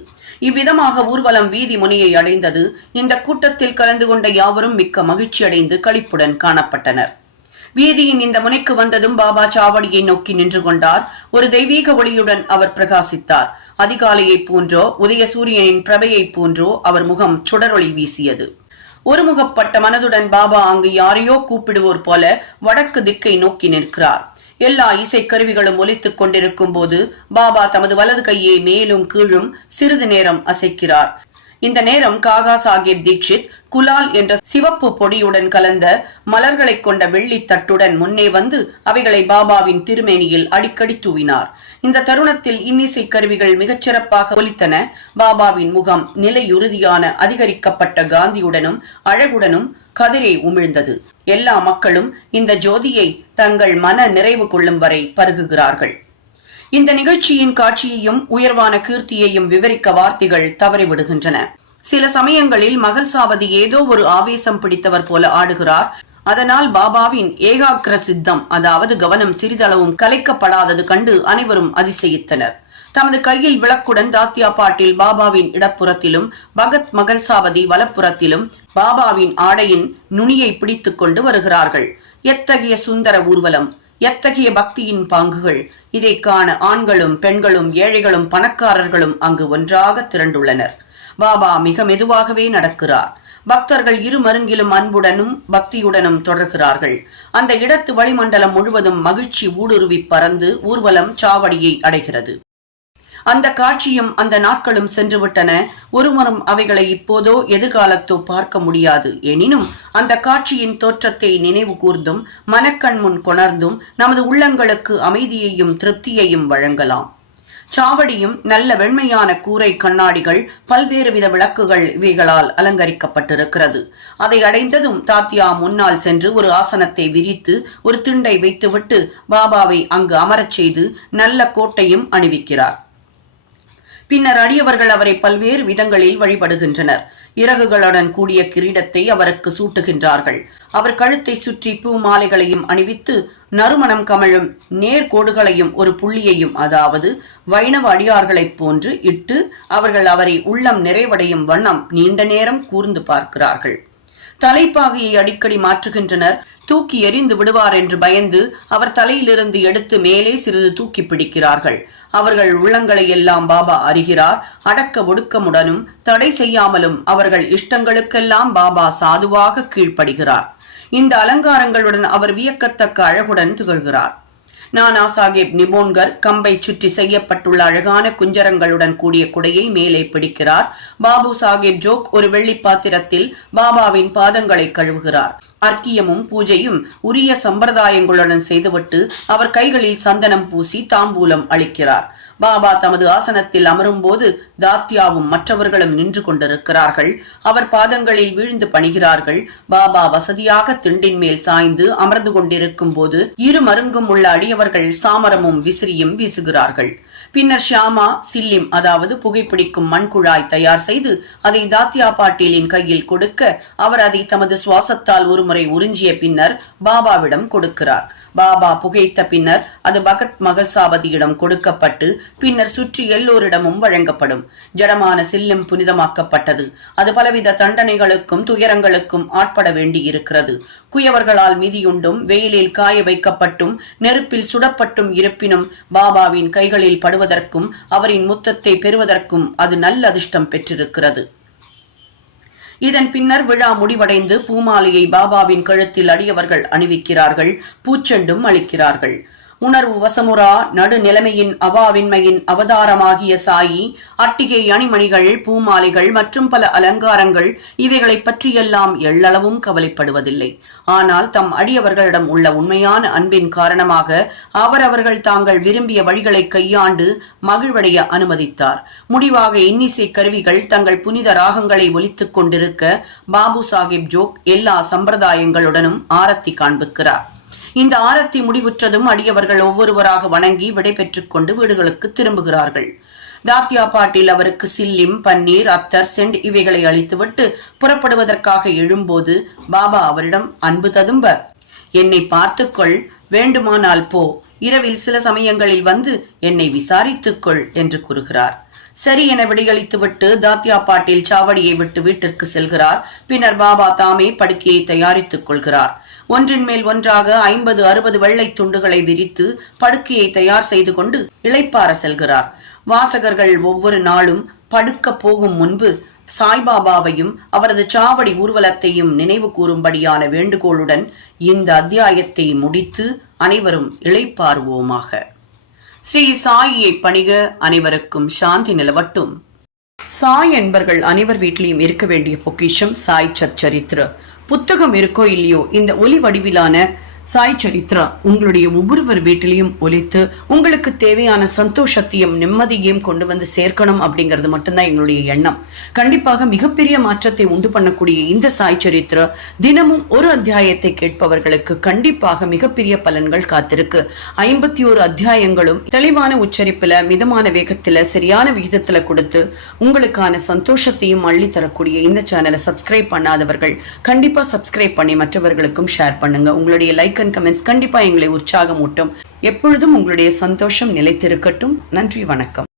இவ்விதமாக ஊர்வலம் வீதி முனையை அடைந்தது. இந்த கூட்டத்தில் கலந்து கொண்ட யாவரும் மிக்க மகிழ்ச்சி அடைந்து களிப்புடன் காணப்பட்டனர். வீதியின் இந்த முனைக்கு வந்ததும் பாபா சாவடியை நோக்கி நின்று கொண்டார். ஒரு தெய்வீக ஒளியுடன் அவர் பிரகாசித்தார். அதிகாலையைப் போன்றோ உதய சூரியனின் பிரபையைப் போன்றோ அவர் முகம் சுடரொளி வீசியது. ஒருமுகப்பட்ட மனதுடன் பாபா அங்கு யாரையோ கூப்பிடுவோர் போல வடக்கு திக்கை நோக்கி நிற்கிறார். எல்லா இசைக்கருவிகளும் ஒலித்துக் கொண்டிருக்கும் போது பாபா தமது வலது கையை மேலும் கீழும் சிறிது நேரம் அசைக்கிறார். இந்த நேரம் காகா சாஹேப் தீக்ஷித் குலால் என்ற சிவப்பு பொடியுடன் கலந்த மலர்களை கொண்ட வெள்ளி தட்டுடன் முன்னே வந்து அவைகளை பாபாவின் திருமேனியில் அடிக்கடி தூவினார். இந்த தருணத்தில் இன்னிசை கருவிகள் மிகச்சிறப்பாக ஒலித்தன. பாபாவின் முகம் நிலையுறுதியான அதிகரிக்கப்பட்ட காந்தியுடனும் அழகுடனும் கதிரை உமிழ்ந்தது. எல்லா மக்களும் இந்த ஜோதியை தங்கள் மன நிறைவு கொள்ளும் வரை பருகுகிறார்கள். இந்த நிகழ்ச்சியின் காட்சியையும் உயர்வான கீர்த்தியையும் விவரிக்க வார்த்தைகள் தவறிவிடுகின்றன. சில சமயங்களில் மகள் சாவதி ஏதோ ஒரு ஆவேசம் பிடித்தவர் போல ஆடுகிறார். அதனால் பாபாவின் ஏகாகிர சித்தம், அதாவது கவனம் சிறிதளவும் கலைக்கப்படாதது கண்டு அனைவரும் அதிசயித்தனர். தமது கையில் விளக்குடன் தாத்தியா பாட்டில் பாபாவின் இடப்புறத்திலும் பகத் மகள் சாவதி வலப்புறத்திலும் பாபாவின் ஆடையின் நுனியை பிடித்துக் கொண்டு வருகிறார்கள். எத்தகைய சுந்தர ஊர்வலம்! எத்தகைய பக்தியின் பாங்குகள்! இதை காண ஆண்களும் பெண்களும் ஏழைகளும் பணக்காரர்களும் அங்கு ஒன்றாக திரண்டுள்ளனர். பாபா மிக மெதுவாகவே நடக்கிறார். பக்தர்கள் இரு மருங்கிலும் அன்புடனும் பக்தியுடனும் தொடர்கிறார்கள். அந்த இடத்து வளிமண்டலம் முழுவதும் மகிழ்ச்சி ஊடுருவி பறந்து ஊர்வலம் சாவடியை அடைகிறது. அந்த காட்சியும் அந்த நாட்களும் சென்றுவிட்டன. ஒருவரும் அவைகளை இப்போதோ எதிர்காலத்தோ பார்க்க முடியாது. எனினும் அந்த காட்சியின் தோற்றத்தை நினைவு கூர்ந்தும் மனக்கண் முன் கொணர்ந்தும் நமது உள்ளங்களுக்கு அமைதியையும் திருப்தியையும் வழங்கலாம். சாவடியும் நல்ல வெண்மையான கூரை கண்ணாடிகள், பல்வேறு வித விளக்குகள் இவைகளால் அலங்கரிக்கப்பட்டிருக்கிறது. அதை அடைந்ததும் தாத்தியா முன்னால் சென்று ஒரு ஆசனத்தை விரித்து ஒரு திண்டை வைத்துவிட்டு பாபாவை அங்கு அமரச் செய்து நல்ல கோட்டையும் அணிவிக்கிறார். பின்னர் அடியவர்கள் அவரை பல்வேறு விதங்களில் வழிபடுகின்றனர். இறகுகளுடன் கூடிய கிரீடத்தை அவருக்கு சூட்டுகின்றார்கள். அவர் கழுத்தை சுற்றி பூ மாலைகளையும் அணிவித்து நறுமணம் கமழும் நேர்கோடுகளையும் ஒரு புள்ளியையும், அதாவது வைணவ அடியார்களைப் போன்று இட்டு அவர்கள் அவரை உள்ளம் நிறைவடையும் வண்ணம் நீண்ட நேரம் கூர்ந்து பார்க்கிறார்கள். தலைப்பாகையை அடிக்கடி மாற்றுகின்றனர். தூக்கி எறிந்து விடுவார் என்று பயந்து அவர் தலையிலிருந்து எடுத்து மேலே சிறிது தூக்கி பிடிக்கிறார்கள். அவர்கள் உள்ளங்களை எல்லாம் பாபா அறிகிறார். அடக்க ஒடுக்கமுடனும் தடை செய்யாமலும் அவர்கள் இஷ்டங்களுக்கெல்லாம் பாபா சாதுவாக கீழ்ப்படுகிறார். இந்த அலங்காரங்களுடன் அவர் வியக்கத்தக்க அழகுடன் திகழ்கிறார். நானா சாஹேப் நிபோன்கர் கம்பை சுற்றி செய்யப்பட்டுள்ள அழகான குஞ்சரங்களுடன் கூடிய குடையை மேலே பிடிக்கிறார். பாபு சாஹேப் ஜோக் ஒரு வெள்ளி பாத்திரத்தில் பாபாவின் பாதங்களை கழுவுகிறார். அர்க்கியமும் பூஜையும் உரிய சம்பிரதாயங்களுடன் செய்துவிட்டு அவர் கைகளில் சந்தனம் பூசி தாம்பூலம் அளிக்கிறார். பாபா தமது ஆசனத்தில் அமரும் போது தாத்தியாவும் மற்றவர்களும் நின்று கொண்டிருக்கிறார்கள். அவர் பாதங்களில் வீழ்ந்து பணிகிறார்கள். பாபா வசதியாக திண்டின் மேல் சாய்ந்து அமர்ந்து கொண்டிருக்கும் போது இரு மருங்கும் உள்ள அடியவர்கள் சாமரமும் விசிறியும் வீசுகிறார்கள். பின்னர் ஷியாமா சில்லிம், அதாவது புகைப்பிடிக்கும் மண்குழாய் தயார் செய்து அதை தாத்தியா பாட்டீலின் கையில் கொடுக்க அவர் அதை தமது சுவாசத்தால் ஒருமுறை உறிஞ்சிய பின்னர் பாபாவிடம் கொடுக்கிறார். பாபா புகைத்த பின்னர் அது பகத் மகள் சாவதியிடம் கொடுக்கப்பட்டு பின்னர் சுற்றி எல்லோரிடமும் வழங்கப்படும். ஜடமான சில்லும் புனிதமாக்கப்பட்டது. அது பலவித தண்டனைகளுக்கும் துயரங்களுக்கும் ஆட்பட வேண்டி இருக்கிறது. குயவர்களால் மிதியுண்டும் வெயிலில் காய வைக்கப்பட்டும் நெருப்பில் சுடப்பட்டும் இருப்பினும் பாபாவின் கைகளில் படுவதற்கும் அவரின் முத்தத்தை பெறுவதற்கும் அது நல்ல அதிர்ஷ்டம் பெற்றிருக்கிறது. இதன் பின்னர் விழா முடிவடைந்து பூமாலையை பாபாவின் கழுத்தில் அடியவர்கள் அணிவிக்கிறார்கள். பூச்செண்டும் அளிக்கிறார்கள். உணர்வு வசமுறா நடுநிலைமையின் அவாவின்மையின் அவதாரமாகிய சாயி அட்டிகை அணிமணிகள் பூமாலைகள் மற்றும் பல அலங்காரங்கள் இவைகளை பற்றியெல்லாம் எள்ளளவும் கவலைப்படுவதில்லை. ஆனால் தம் அடியவர்களிடம் உள்ள உண்மையான அன்பின் காரணமாக அவர்கள் தாங்கள் விரும்பிய வழிகளை கையாண்டு மகிழ்வடைய அனுமதித்தார். முடிவாக இன்னிசை கருவிகள் தங்கள் புனித ராகங்களை ஒலித்துக் கொண்டிருக்க பாபு சாஹேப் ஜோக் எல்லா சம்பிரதாயங்களுடனும் ஆரத்தி காண்பிக்கிறார். இந்த ஆரத்தி முடிவுற்றதும் அடியவர்கள் ஒவ்வொருவராக வணங்கி விடை பெற்றுக் கொண்டு வீடுகளுக்கு திரும்புகிறார்கள். தாத்தியா பாட்டில் அவருக்கு சில்லிம், பன்னீர், அத்தர், சென்ட் இவைகளை அளித்துவிட்டு புறப்படுவதற்காக எழும்போது பாபா அவரிடம் அன்பு ததும்ப, என்னை பார்த்துக்கொள், வேண்டுமானால் போ, இரவில் சில சமயங்களில் வந்து என்னை விசாரித்துக்கொள் என்று கூறுகிறார். சரி என விடையளித்துவிட்டு தாத்யா பாட்டீல் சாவடியை விட்டு வீட்டிற்கு செல்கிறார். பின்னர் பாபா தாமே படுக்கையை தயாரித்துக் கொள்கிறார். ஒன்றின் மேல் ஒன்றாக 50-60 வெள்ளை துண்டுகளை விரித்து படுக்கையை தயார் செய்து கொண்டு இளைப்பாற செல்கிறார். வாசகர்கள் ஒவ்வொரு நாளும் படுக்க போகும் முன்பு சாய்பாபாவையும் அவரது சாவடி ஊர்வலத்தையும் நினைவு கூறும்படியான வேண்டுகோளுடன் இந்த அத்தியாயத்தை முடித்து அனைவரும் இளைப்பாறுவோமாக. ஸ்ரீ சாயியை பணிக. அனைவருக்கும் சாந்தி நிலவட்டும். சாய் என்பர்கள் அனைவர் வீட்டிலையும் இருக்க வேண்டிய பொக்கிஷம் சாய் சச்சரித்ர. புத்தகம் இருக்கோ இல்லையோ, இந்த ஒலி வடிவிலான சாய் சரித்ரா உங்களுடைய ஒவ்வொருவர் வீட்டிலையும் ஒலித்து உங்களுக்கு தேவையான சந்தோஷத்தையும் நிம்மதியையும் கொண்டு வந்து சேர்க்கணும் அப்படிங்கிறது மட்டும்தான் எங்களுடைய எண்ணம். கண்டிப்பாக மிகப்பெரிய மாற்றத்தை உண்டு பண்ணக்கூடிய இந்த சாய் சரித்ரா தினமும் ஒரு அத்தியாயத்தை கேட்பவர்களுக்கு கண்டிப்பாக மிகப்பெரிய பலன்கள் காத்திருக்கு. 51 அத்தியாயங்களும் தெளிவான உச்சரிப்புல, மிதமான வேகத்துல, சரியான விகிதத்துல கொடுத்து உங்களுக்கான சந்தோஷத்தையும் அள்ளி தரக்கூடிய இந்த சேனலை சப்ஸ்கிரைப் பண்ணாதவர்கள் கண்டிப்பா சப்ஸ்கிரைப் பண்ணி மற்றவர்களுக்கும் ஷேர் பண்ணுங்க. உங்களுடைய லைக் அண்ட் கமெண்ட்ஸ் கண்டிப்பா எங்களை உற்சாகமூட்டும். எப்பொழுதும் உங்களுடைய சந்தோஷம் நிலைத்திருக்கட்டும். நன்றி, வணக்கம்.